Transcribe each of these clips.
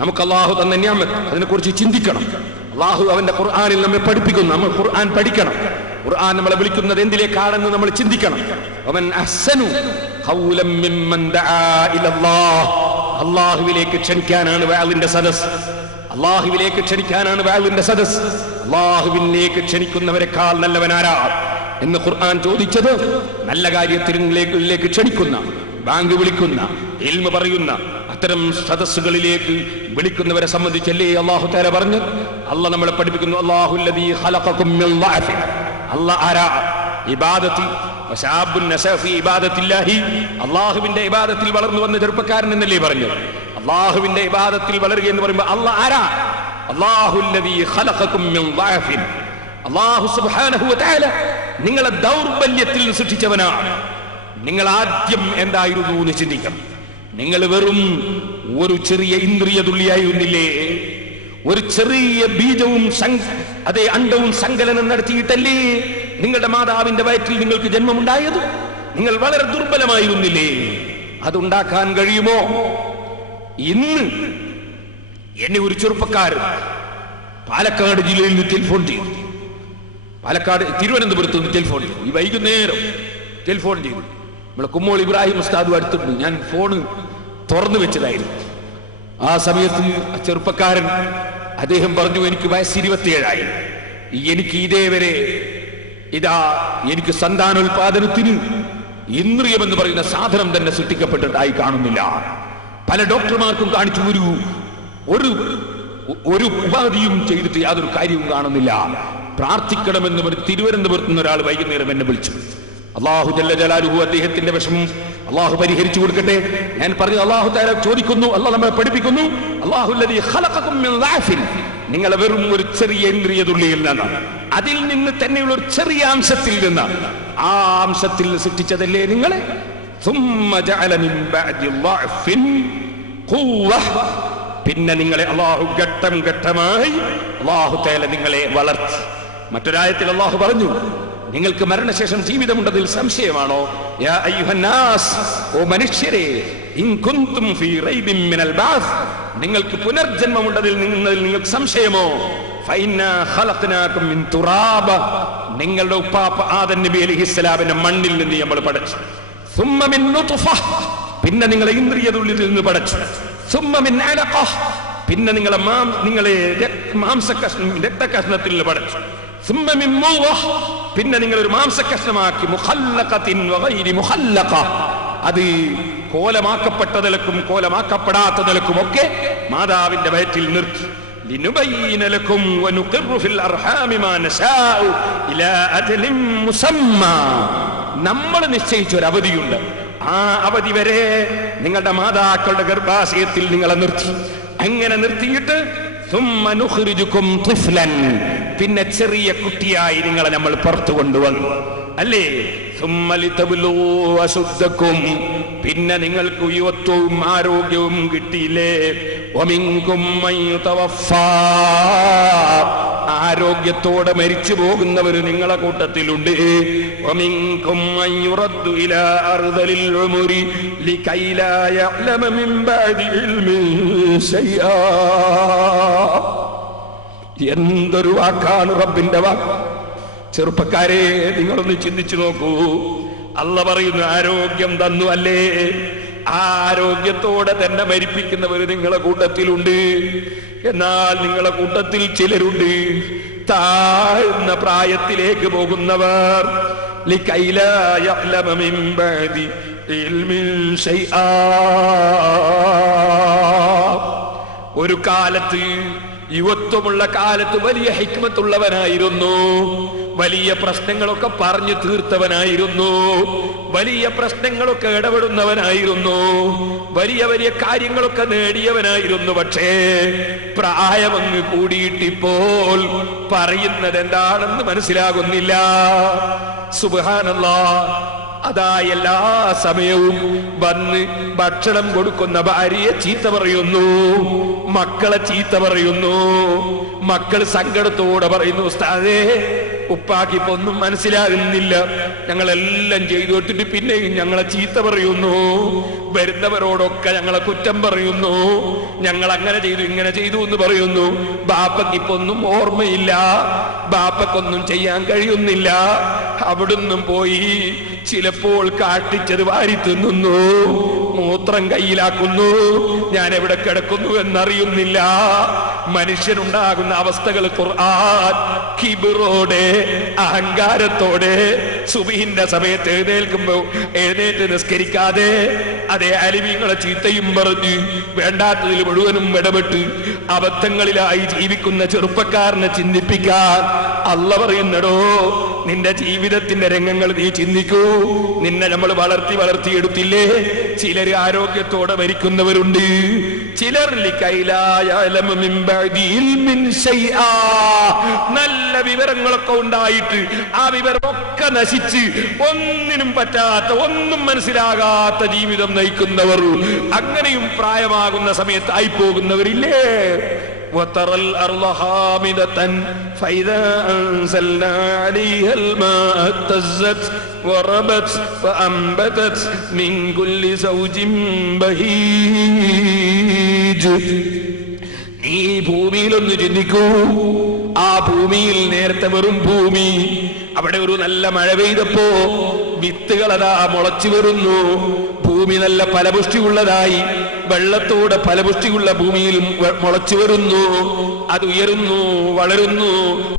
നമുക്ക് അള്ളാഹു തന്ന നിഅമത്ത് അതിനെക്കുറിച്ച് ചിന്തിക്കണം. അള്ളാഹു അവന്റെ ഖുർആനിൽ നമ്മെ പഠിപ്പിക്കുന്നു. നമ്മൾ ഖുർആൻ പഠിക്കണം. ഖുർആൻ നമ്മളെ വിളിക്കുന്നത് എന്തിലേക്കാണെന്ന് നമ്മൾ ചിന്തിക്കണം. വമൻ അഹ്സനു ഖൗലൻ മിമ്മൻ ദആ ഇലല്ലാഹ്. അള്ളാഹുവിലേക്ക് ക്ഷണിക്കാനാണ് വഅലിന്റെ സദസ്. അള്ളാഹുവിലേക്ക് ക്ഷണിക്കാനാണ് വഅലിന്റെ സദസ്. അള്ളാഹുവിലേക്ക് ക്ഷണിക്കുന്നവരെക്കാൾ നല്ലവനാരാ എന്ന് ഖുർആൻ ചോദിച്ചത് നല്ല കാര്യത്തിലേക്ക് ക്ഷണിക്കുന്ന, ബാങ്ക് വിളിക്കുന്ന, ഇൽമ പറയുന്ന അത്തരം സദസ്സുകളിലേക്ക് വിളിക്കുന്നവരെ സംബന്ധിച്ചല്ലേ അല്ലാഹു തആല പറഞ്ഞു. അല്ലാഹ് നമ്മളെ പഠിപ്പിക്കുന്നു, അല്ലാഹുല്ലദീ ഖലഖകും മിൻ ളഅഫിൻ. അല്ലാഹ് ആരാ? ഇബാദത്തി വശാബുൻ നസഅ ഫീ ഇബാദത്തില്ലാഹി. അല്ലാഹുവിന്റെ ഇബാദത്തിൽ വളർന്നു വന്ന ചെറുപ്പക്കാരൻ എന്നല്ലേ പറഞ്ഞു. അല്ലാഹുവിന്റെ ഇബാദത്തിൽ വളരുക എന്ന് പറയുമ്പോൾ അല്ലാഹ് ആരാ? അല്ലാഹുല്ലദീ ഖലഖകും മിൻ ളഅഫിൻ. അല്ലാഹു സുബ്ഹാനഹു വ തആല നിങ്ങളെ ദൗർബല്യത്തിൽ സൃഷ്ടിച്ചവനാണ്. നിങ്ങൾ ആദ്യം എന്തായിരുന്നു എന്ന് ചിന്തിക്കണം. നിങ്ങൾ വെറും ഒരു ചെറിയ ഇന്ദ്രിയ തുള്ളിയായിരുന്നില്ലേ? ഒരു ചെറിയ ബീജവും അതേ അണ്ടവും സങ്കലനം നടത്തിയിട്ടല്ലേ നിങ്ങളുടെ മാതാവിന്റെ വയറ്റിൽ നിങ്ങൾക്ക് ജന്മമുണ്ടായത്? നിങ്ങൾ വളരെ ദുർബലമായിരുന്നില്ലേ? അതുണ്ടാക്കാൻ കഴിയുമോ? ഇന്ന് എന്നെ ഒരു ചെറുപ്പക്കാരൻ പാലക്കാട് ജില്ലയിൽ നിന്ന് ടെലിഫോൺ ചെയ്തു. തിരുവനന്തപുരത്ത് നിന്ന് ടെലിഫോൺ ചെയ്തു. ഈ വൈകുന്നേരം ടെലിഫോൺ ചെയ്തു. നമ്മളെ കുമ്മോൾ ഇബ്രാഹിം ഉസ്താദ് അടുത്തുണ്ട്. ഞാൻ ഫോണ് തുറന്നു വെച്ചതായിരുന്നു. ആ സമയത്ത് ചെറുപ്പക്കാരൻ അദ്ദേഹം പറഞ്ഞു, എനിക്ക് വയസ്സ് 27ആയി. എനിക്ക് ഇതേവരെ എനിക്ക് സന്താനോൽപാദനത്തിന് ഇന്ദ്രിയം എന്ന് പറയുന്ന സാധനം തന്നെ സൃഷ്ടിക്കപ്പെട്ടിട്ടായി കാണുന്നില്ല. പല ഡോക്ടർമാർക്കും കാണിച്ചു, ഒരു ഉപാധിയും ചെയ്തിട്ട് യാതൊരു കാര്യവും കാണുന്നില്ല. പ്രാർത്ഥിക്കണമെന്ന് പറഞ്ഞ് തിരുവനന്തപുരത്ത് നിന്ന് ഒരാൾ വൈകുന്നേരം എന്നെ വിളിച്ചു. അല്ലാഹു ജല്ല ജലാലുഹു അദ്ദേഹത്തിന്റെ വിഷമം അല്ലാഹു പരിഹരിച്ചു കൊടുക്കട്ടെ. ഞാൻ പറഞ്ഞു, അല്ലാഹു തആല ചോദിക്കുന്നു, അല്ലാഹു നമ്മളെ പഠിപ്പിക്കുന്നു, അല്ലാഹുല്ലദീ ഖലഖകും മിൻ ളഅഫിൻ. നിങ്ങളെ വെറും ഒരു ചെറിയ ഇന്ദ്രിയ തുള്ളിയിൽ നിന്ന്, അതിൽ നിന്ന് തന്നെയുള്ള ഒരു ചെറിയ അംശത്തിൽ നിന്ന്, ആ അംശത്തിൽ സൃഷ്ടിച്ചതല്ലേ നിങ്ങളെ. സുമ്മ ജഅല മിൻ ബഅദി ളഅഫിൻ ഖുവ്വ. പിന്നെ നിങ്ങളെ അല്ലാഹു ഘട്ടം ഘട്ടമായി അല്ലാഹു തആല നിങ്ങളെ വളർത്തി. മറ്റൊരായത്തിൽ അല്ലാഹു പറഞ്ഞു, നിങ്ങൾക്ക് മരണശേഷം ജീവിതമുണ്ടതിൽ സംശയമാണോ? യാ അയ്യുഹന്നാസ്, ഓ മനുഷ്യരെ, ഇൻ കുൻതും ഫീ റൈബിൻ മിനൽ ബഅസ്, നിങ്ങൾക്ക് പുനർജന്മമുണ്ടതിൽ നിങ്ങൾക്ക് സംശയമോ? ഫഇന്നാ ഖലഖനാകും മിൻ തുറാബ, നിങ്ങളുടെ ഉപ്പാപ്പ ആദം നബി അലൈഹിസ്സലാമിനെ മണ്ണിൽ നിന്ന് നമ്മൾ പടച്ചു. സുമ്മ മിൻ നുത്ഫ, പിന്നെ നിങ്ങളെ ഇന്ദ്രിയതുള്ളിൽ നിന്ന് പടച്ചു. സുമ്മ മിൻ അലഖ, പിന്നെ നിങ്ങളെ രക്തകഷ്ണത്തിൽ നിന്ന് പടച്ചു. സുമ്മ മിൻ മുദ്ഗ, പിന്നെ നിങ്ങൾ ഒരു മാംസകഷ്ണമാക്കി. മുഖല്ലഖത്തിൻ വഗൈരി മുഖല്ലഖ, അത് കോലമാക്കപ്പെട്ട നിലക്കും കോലമാക്കപ്പെടാത്ത നിലക്കും ഒക്കെ മാതാവിന്റെ വയറ്റിൽ നിർത്തി. ലിനുബയ്യിന ലക്കും വനുഖിറു ഫിൽ അർഹാമി മാ നശാഉ ഇലാ അജലിൻ മുസമ്മാ. നമ്മൾ നിശ്ചയിച്ച ഒരു അവധിയുണ്ട്. ആ അവധി വരെ നിങ്ങളുടെ മാതാക്കളുടെ ഗർഭാശയത്തിൽ നിങ്ങളെ നിർത്തി. അങ്ങനെ നിർത്തിയിട്ട് സുമ്മ നുഖ്രിജുകും തുഫ്ലൻ, പിന്നെ ചെറിയ കുട്ടിയായി നിങ്ങളെ നമ്മൾ പുറത്തു കൊണ്ടുവന്നു അല്ലേ. സുമ്മ ലിതബ്ലുഗു അശുദ്ധകും, പിന്നെ നിങ്ങൾക്ക് യുവത്വവും ആരോഗ്യവും കിട്ടിയില്ലേ. വമിൻകും മൻ യുതവഫാ, ആരോഗ്യത്തോടെ മരിച്ചു പോകുന്നവർ നിങ്ങളെ കൂട്ടത്തിലുണ്ട്. വമിൻകും മൻ യുറദ്ദു ഇലാ അർദലിൽ ഉമരി ലികൈ ലാ യഅലമ മിൻ ബഅദി ഇൽമിൻ ശൈആ. എന്തൊരു വാക്കാണ് റബ്ബിന്റെ വാക്ക്. ചെറുപ്പക്കാരെ, നിങ്ങളൊന്ന് ചിന്തിച്ചു നോക്കൂ. അല്ലാഹ് പറയുന്നു, ആരോഗ്യം തന്നു അല്ലേ. ആ ആരോഗ്യത്തോടെ തന്നെ മരിപ്പിക്കുന്നവർ നിങ്ങളെ കൂട്ടത്തിലുണ്ട്. എന്നാൽ നിങ്ങളെ കൂട്ടത്തിൽ ചിലരുണ്ട് താഴ്ന്ന പ്രായത്തിലേക്ക് പോകുന്നവർ. ലികൈ ലാ യഅലമ മിൻ ബഅദി ഇൽമിൻ ശൈആ. ഒരു കാലത്ത്, യുവത്വമുള്ള കാലത്ത് വലിയ ഹിക്മത്തുള്ളവനായിരുന്നു. വലിയ പ്രശ്നങ്ങളൊക്കെ പറഞ്ഞു തീർത്തവനായിരുന്നു. വലിയ പ്രശ്നങ്ങളൊക്കെ ഇടപെടുന്നവനായിരുന്നു. വലിയ വലിയ കാര്യങ്ങളൊക്കെ നേടിയവനായിരുന്നു. പക്ഷേ പ്രായമങ്ങ് കൂടിയിട്ടിപ്പോൾ പറയുന്നത് എന്താണെന്ന് മനസ്സിലാകുന്നില്ല. സുബ്ഹാനല്ലാഹ്. അതാ എല്ലാ സമയവും വന്ന് ഭക്ഷണം കൊടുക്കുന്ന ഭാര്യയെ ചീത്ത പറയുന്നു, മക്കളെ ചീത്ത പറയുന്നു. മക്കൾ സങ്കടത്തോടെ പറയുന്നു, ഉസ്താദേ ഉപ്പാക്കിപ്പോ ഒന്നും മനസ്സിലാകുന്നില്ല. ഞങ്ങളെല്ലാം ചെയ്തു കൊടുത്തിട്ട് പിന്നെയും ഞങ്ങളെ ചീത്ത പറയുന്നു, വരുന്നവരോടൊക്കെ ഞങ്ങളെ കുറ്റം പറയുന്നു, ഞങ്ങൾ അങ്ങനെ ചെയ്തു ഇങ്ങനെ ചെയ്തു എന്ന് പറയുന്നു. ബാപ്പയ്ക്കിപ്പോ ഒന്നും ഓർമ്മയില്ല, ബാപ്പക്കൊന്നും ചെയ്യാൻ കഴിയുന്നില്ല. അവിടുന്ന് പോയി ചിലപ്പോൾ കാട്ടിച്ചത് വാരി തിന്നുന്നു, മൂത്രം കയ്യിലാക്കുന്നു, ഞാൻ എവിടെ കിടക്കുന്നു എന്നറിയുന്നില്ല. മനുഷ്യനുണ്ടാകുന്ന അവസ്ഥകൾ ഖുർആൻ കിബിറോടെ, അഹങ്കാരത്തോടെ സുബഹിന്റെ സമയത്ത് എഴുന്നേറ്റ് നിസ്കരിക്കാതെ അതേ അലിമീങ്ങളെ ചീത്തയും പറഞ്ഞ് വേണ്ടാത്തതിൽ മുഴുവനും ഇടപെട്ട് അബദ്ധങ്ങളിലായി ജീവിക്കുന്ന ചെറുപ്പക്കാരനെ ചിന്തിപ്പിക്കാൻ അള്ള പറയുന്നടോ, നിന്റെ ജീവിതത്തിന്റെ രംഗങ്ങൾ നീ ചിന്തിക്കൂ. നിന്നെ നമ്മൾ വളർത്തിയെടുത്തില്ലേ? ചിലർ ആരോഗ്യത്തോടെ മരിക്കുന്നവരുണ്ട്, ചിലർ നല്ല വിവരങ്ങളൊക്കെ ഉണ്ടായിട്ട് ആ വിവരമൊക്കെ നശിച്ച് ഒന്നിനും പറ്റാത്ത, ഒന്നും മനസ്സിലാകാത്ത ജീവിതം നയിക്കുന്നവർ, അങ്ങനെയും പ്രായമാകുന്ന സമയത്തായി പോകുന്നവരില്ലേ? وترى الأرض هامدة فإذا أنزلنا عليها الماء اهتزت وربت فأنبتت من كل زوج بهيج. നീ ഭൂമിയിലൊന്ന് ചിന്തിക്കൂ. ആ ഭൂമിയിൽ നേരത്തെ വെറും ഭൂമി, അവിടെ ഒരു നല്ല മഴ പെയ്തപ്പോ വിത്തുകളതാ മുളച്ചു വരുന്നു. ഭൂമി നല്ല ഫലപുഷ്ടിയുള്ളതായി, വെള്ളത്തോടെ ഫലപുഷ്ടിയുള്ള ഭൂമിയിൽ മുളച്ചു വരുന്നു. അത് ഉയരുന്നു, വളരുന്നു,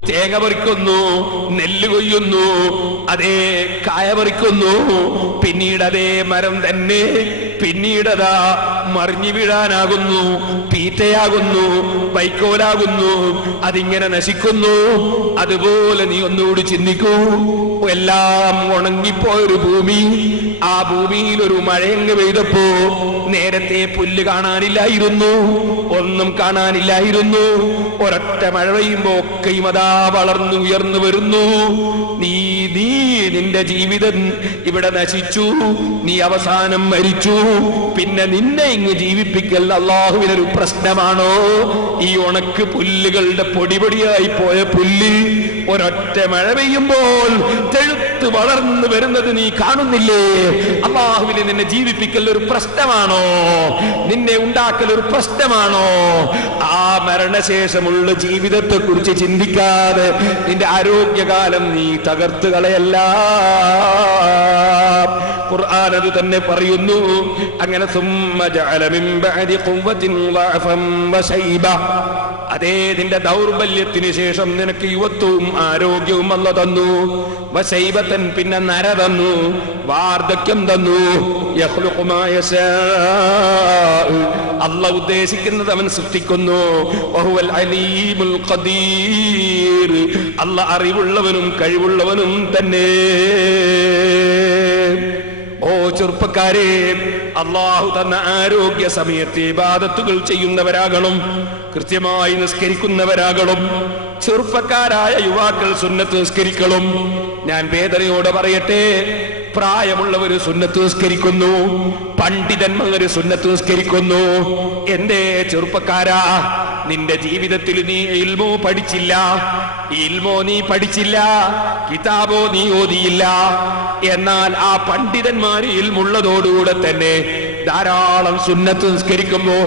തേങ്ങ പറിക്കുന്നു, നെല്ല് കൊയ്യുന്നു, അതേ കായ പറിക്കുന്നു. പിന്നീട് അതേ മരം തന്നെ പിന്നീടതാ മറിഞ്ഞു വീഴാനാകുന്നു, പീറ്റയാകുന്നു, വൈക്കോലാകുന്നു, അതിങ്ങനെ നശിക്കുന്നു. അതുപോലെ നീ ഒന്നുകൂടി ചിന്തിക്കൂ. എല്ലാം ഉണങ്ങിപ്പോയൊരു ഭൂമി, ആ ഭൂമിയിൽ ഒരു മഴയങ്ങ് പെയ്തപ്പോ നേരത്തെ പുല്ല് കാണാനില്ലായിരുന്നു, ഒന്നും കാണാനില്ലായിരുന്നു. ഒരൊറ്റ മഴ പെയ്യുമ്പോ ഒക്കെയും അതാ വളർന്നു ഉയർന്നു വരുന്നു. നിന്റെ ജീവിതം ഇവിടെ നശിച്ചു, നീ അവസാനം മരിച്ചു. പിന്നെ നിന്നെ ഇങ്ങ് ജീവിപ്പിക്കൽ അള്ളാഹുവിനൊരു പ്രശ്നമാണോ? ഈ ഉണക്ക് പുല്ലുകളുടെ പൊടിപൊടിയായി പോയ പുല്ല് ഒരൊറ്റ മഴ പെയ്യുമ്പോൾ തെഴുത്ത് വളർന്നു വരുന്നത് നീ കാണുന്നില്ലേ? അള്ളാഹുവിനെ നിന്നെ ജീവിപ്പിക്കൽ ഒരു പ്രശ്നമാണോ? നിന്നെ ഉണ്ടാക്കൽ ഒരു പ്രശ്നമാണോ? ആ മരണശേഷമുള്ള ജീവിതത്തെ കുറിച്ച് ചിന്തിക്കാതെ നിന്റെ ആരോഗ്യകാലം നീ തകർത്ത് കളയല്ല. ഖുർആൻ അത് തന്നെ പറയുന്നു. അങ്ങനെ സുമ്മ ജഅല മിൻ ബഅദി ഖുവ്വത്തിൻ ളഅഫൻ വശൈബ, അതേ നിന്റെ ദൗർബല്യത്തിന് ശേഷം നിനക്ക് യുവത്വവും ആരോഗ്യവും അല്ലാഹു തന്നു. വശൈബതൻ, പിന്നെ നര തന്നു, വാർദ്ധക്യം തന്നു. യഖ്ലുഖു മാ യശാ, അല്ലാഹു ഉദ്ദേശിക്കുന്നത് അവൻ സൃഷ്ടിക്കുന്നു. വഹുവൽ അലീമുൽ ഖദീർ, അല്ലാഹു അറിവുള്ളവനും കഴിവുള്ളവനും തന്നെ. ഓ ചെറുപ്പക്കാരെ, അള്ളാഹു തന്ന ആരോഗ്യ സമയത്ത് ഇബാദത്തുകൾ ചെയ്യുന്നവരാകണം, കൃത്യമായി നിസ്കരിക്കുന്നവരാകണം. ചെറുപ്പക്കാരായ യുവാക്കൾ സുന്നത്ത് നിസ്കരിക്കണം. ഞാൻ വേദനയോടെ പറയട്ടെ, പ്രായമുള്ളവർ സുന്നത്ത് നിസ്കരിക്കുന്നു, പണ്ഡിതന്മാർ സുന്നത്ത് നിസ്കരിക്കുന്നു. എന്റെ ചെറുപ്പക്കാരാ, നിന്റെ ജീവിതത്തിൽ നീ ഇൽമോ പഠിച്ചില്ല, ഇൽമോ നീ പഠിച്ചില്ല, കിതാബോ നീ ഓതിയില്ല. എന്നാൽ ആ പണ്ഡിതന്മാർ ഇൽമുള്ളതോടുകൂടെ തന്നെ ധാരാളം സുന്നത്ത് നിസ്കരിക്കുമ്പോ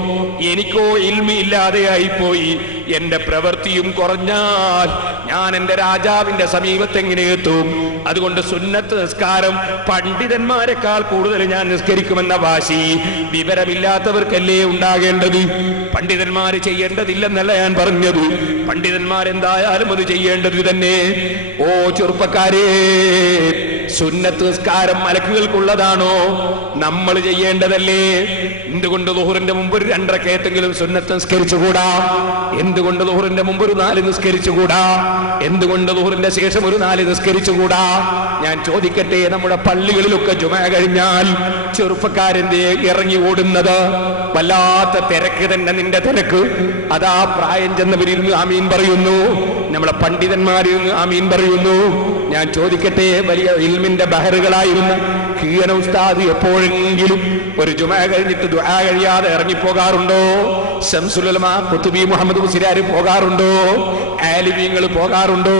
എനിക്കോ ഇൽമി ഇല്ലാതെയായിപ്പോയി, എന്റെ പ്രവൃത്തിയും കുറഞ്ഞാൽ ഞാൻ എന്റെ രാജാവിന്റെ സമീപത്ത് എങ്ങനെ എത്തും? അതുകൊണ്ട് സുന്നത്ത് നിസ്കാരം പണ്ഡിതന്മാരെക്കാൾ കൂടുതൽ ഞാൻ നിസ്കരിക്കുമെന്ന വാശി വിവരമില്ലാത്തവർക്കല്ലേ ഉണ്ടാകേണ്ടത്. പണ്ഡിതന്മാര് ചെയ്യേണ്ടതില്ലെന്നല്ല ഞാൻ പറഞ്ഞത്, പണ്ഡിതന്മാരെന്തായാലും അത് ചെയ്യേണ്ടത് തന്നെ. ഓ ചെറുപ്പക്കാരെ, സുന്നത്ത് നിസ്കാരം മലക്കുകൾക്കുള്ളതാണോ? നമ്മൾ ചെയ്യേണ്ടതല്ലേ? എന്തുകൊണ്ട് ദുഹറിന്റെ മുമ്പ് ഒരു 2 റക്അത്തെങ്കിലും സുന്നത്ത് നിസ്കരിച്ചുകൂടാ? എന്തുകൊണ്ട് ദുഹറിന്റെ മുമ്പ് ഒരു 4 നിസ്കരിച്ചുകൂടാ? എന്തുകൊണ്ട് ദുഹറിന്റെ ശേഷം ഒരു 4 നിസ്കരിച്ചുകൂടാ? ഞാൻ ചോദിക്കട്ടെ, നമ്മുടെ പള്ളികളിലൊക്കെ ജുമഅ കഴിഞ്ഞാൽ ചെറുപ്പക്കാരന്റെ ഇറങ്ങി ഓടുന്നത് വല്ലാത്ത തിരക്ക് തന്നെ. നിന്റെ തിരക്ക് അതാ പ്രായം ചെന്നവരിരുന്ന് ആമീൻ പറയുന്നു, നമ്മളെ പണ്ഡിതന്മാരിരുന്ന് ആമീൻ പറയുന്നു. ഞാൻ ചോദിക്കട്ടെ, വലിയ ഇൽമിന്റെ ബഹറുകളായിരുന്ന കീയന ഉസ്താദ് എപ്പോഴെങ്കിലും ഒരു ജുമഅ കഴിഞ്ഞിട്ട് ദുആ കഴിയാതെ ഇറങ്ങിപ്പോകാറുണ്ടോ? ശംസുൽ ഉലമാ ഖുതുബി മുഹമ്മദ് മുസ്ലിയാർ പോകാറുണ്ടോ? ആലിമീങ്ങൾ പോകാറുണ്ടോ?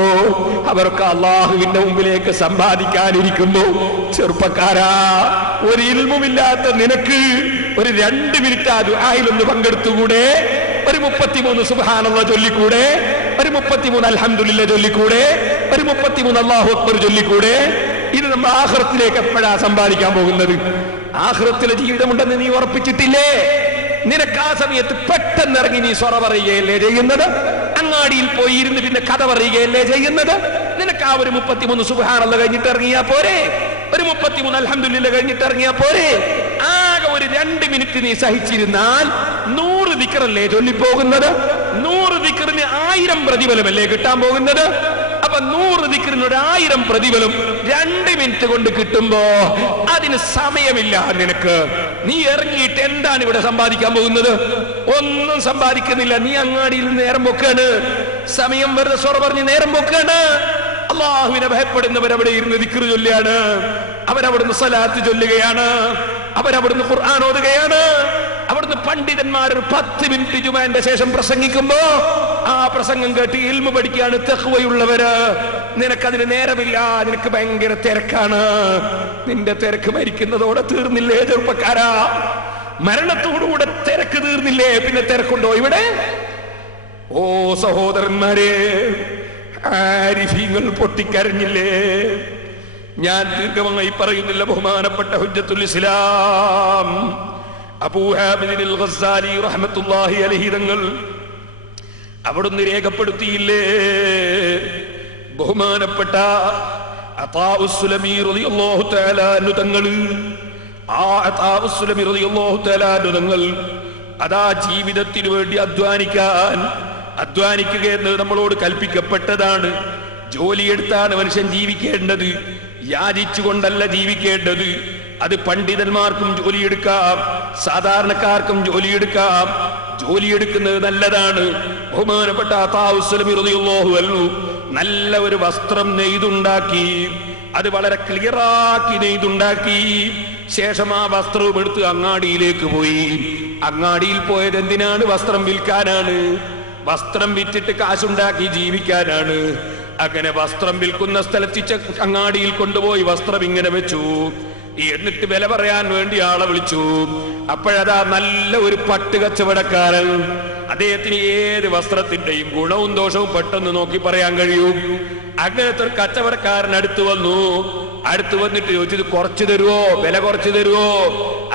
അവർക്ക് അള്ളാഹുവിന്റെ മുമ്പിലേക്ക് സമ്പാദിക്കാനിരിക്കുന്നു. ചെറുപ്പക്കാരാ, ഒരു ഇൽമുമില്ലാത്ത നിനക്ക് ഒരു 2 മിനിറ്റ് ആ ദുആയിലൊന്ന് പങ്കെടുത്തുകൂടെ? ഒരു 33 സുബ്ഹാനല്ലാഹ് ചൊല്ലിക്കൂടെ? ഒരു 33 അൽഹംദുലില്ലാഹ് ചൊല്ലിക്കൂടെ? ഒരു 33 അല്ലാഹു അക്ബർ ചൊല്ലിക്കൂടെ? ഇത് നമ്മൾ ആഖിറത്തിലേക്ക് എപ്പോഴാ സമ്പാദിക്കാൻ പോകുന്നത്? ആഖിറത്തിലെ ജീവിതമുണ്ടെന്ന് നീ ഉറപ്പിച്ചിട്ടില്ലേ? നിനക്ക് ആ സമയത്ത് പെട്ടെന്ന് ഇറങ്ങി നീ സ്വറ പറയുകയല്ലേ ചെയ്യുന്നത്? അങ്ങാടിയിൽ പോയി ഇരുന്ന് പിന്നെ കഥ പറയുകയല്ലേ ചെയ്യുന്നത്? നിനക്ക് ആ ഒരു 33 സുബ്ഹാനല്ലാഹ് കഴിഞ്ഞിട്ട് ഇറങ്ങിയാ പോരെ? ഒരു 33 അൽഹംദുലില്ലാഹ് കഴിഞ്ഞിട്ട് ഇറങ്ങിയാ പോരെ? ആകെ ഒരു 2 മിനിറ്റ് നീ സഹിച്ചിരുന്നാൽ 100 ദിക്റല്ലേ ചൊല്ലിപ്പോകുന്നത്? 100 ദിക്റിന് 1000 പ്രതിഫലമല്ലേ കിട്ടാൻ പോകുന്നത്? അപ്പൊ 100 ദിക്റിന് 1000 പ്രതിഫലം 2 മിനിറ്റ് കൊണ്ട് കിട്ടുമ്പോ അതിന് സമയമില്ല നിനക്ക്. നീ ഇറങ്ങിയിട്ട് എന്താണ് ഇവിടെ സമ്പാദിക്കാൻ പോകുന്നത്? ഒന്നും സമ്പാദിക്കുന്നില്ല. നീ അങ്ങാടിയിൽ നേരം പൊക്കാണ്, സമയം വെറുതെ സ്വറ പറഞ്ഞ് നേരം പൊക്കാണ്. അള്ളാഹുവിനെ ഭയപ്പെടുന്നവരവിടെ ഇരുന്ന് ദിക്ർ ചൊല്ലുകയാണ്, അവരവിടുന്ന് സലാത്ത് ചൊല്ലുകയാണ്, അവരവിടുന്ന് ഖുർആൻ ഓതുകയാണ്. അവിടുന്ന് പണ്ഡിതന്മാർ 10 മിനിറ്റ് ജുമഅന്റെ ശേഷം പ്രസംഗിക്കുമ്പോ ആ പ്രസംഗം കേട്ട് ഇൽമു പഠിക്കുകയാണ് തഖ്വയുള്ളവര്. നിനക്കതിന് നേരമില്ല, നിനക്ക് ഭയങ്കര തിരക്കാണ്. നിന്റെ തിരക്ക് മരിക്കുന്നതോടെ തീർന്നില്ലേ ചെറുപ്പക്കാരാ? മരണത്തോടുകൂടെ തിരക്ക് തീർന്നില്ലേ? പിന്നെ തിരക്കുണ്ടോ ഇവിടെ? ഓ സഹോദരന്മാരെ, ആരിഫീങ്ങൾ പൊട്ടിക്കരഞ്ഞില്ലേ? ഞാൻ ദീർഘമായി പറയുന്നില്ല. ബഹുമാനപ്പെട്ട ഹുജ്ജത്തുൽ ഇസ്ലാം അബൂ ഹാമിദ് അൽ ഗസ്സാലി റഹ്മത്തുള്ളാഹി അലൈഹി തങ്ങൾ അവിടുന്ന് രേഖപ്പെടുത്തിയില്ലേ? ബഹുമാനപ്പെട്ട അതാഉസ് സുലമി റളിയല്ലാഹു തആല അൻഹു തങ്ങൾ, ആ അതാഉസ് സുലമി റളിയല്ലാഹു തആല അൻഹു തങ്ങൾ അതാ ജീവിതത്തിന് വേണ്ടി അധ്വാനിക്കുക എന്ന് നമ്മളോട് കൽപ്പിക്കപ്പെട്ടതാണ്. ജോലിയെടുത്താണ് മനുഷ്യൻ ജീവിക്കേണ്ടത്, യാചിച്ചുകൊണ്ടല്ല ജീവിക്കേണ്ടത്. അത് പണ്ഡിതന്മാർക്കും ജോലിയെടുക്കാം, സാധാരണക്കാർക്കും ജോലിയെടുക്കാം. ജോലിയെടുക്കുന്നത് നല്ലതാണ്. ബഹുമാനപ്പെട്ട അതാഉസ് സുലമി റളിയല്ലാഹു അൻഹു നല്ല ഒരു വസ്ത്രം നെയ്തുണ്ടാക്കി, അത് വളരെ ക്ലിയറാക്കി നെയ്തുണ്ടാക്കി. ശേഷം ആ വസ്ത്രവും എടുത്ത് അങ്ങാടിയിലേക്ക് പോയി. അങ്ങാടിയിൽ പോയത് എന്തിനാണ്? വസ്ത്രം വിൽക്കാനാണ്. വസ്ത്രം വിറ്റിട്ട് കാശുണ്ടാക്കി ജീവിക്കാനാണ്. അങ്ങനെ വസ്ത്രം വിൽക്കുന്ന സ്ഥലത്ത് അങ്ങാടിയിൽ കൊണ്ടുപോയി വസ്ത്രം ഇങ്ങനെ വെച്ചു. എന്നിട്ട് വില പറയാൻ വേണ്ടി ആളെ വിളിച്ചു. അപ്പോഴതാ നല്ല ഒരു പട്ട് കച്ചവടക്കാരൻ, അദ്ദേഹത്തിന് ഏത് വസ്ത്രത്തിന്റെയും ഗുണവും ദോഷവും പെട്ടെന്ന് നോക്കി പറയാൻ കഴിയും. അങ്ങനത്തെ ഒരു കച്ചവടക്കാരൻ അടുത്ത് വന്നു. അടുത്ത് വന്നിട്ട് ചോദിച്ചത് കുറച്ച് തരുവോ, വില കുറച്ച് തരുവോ?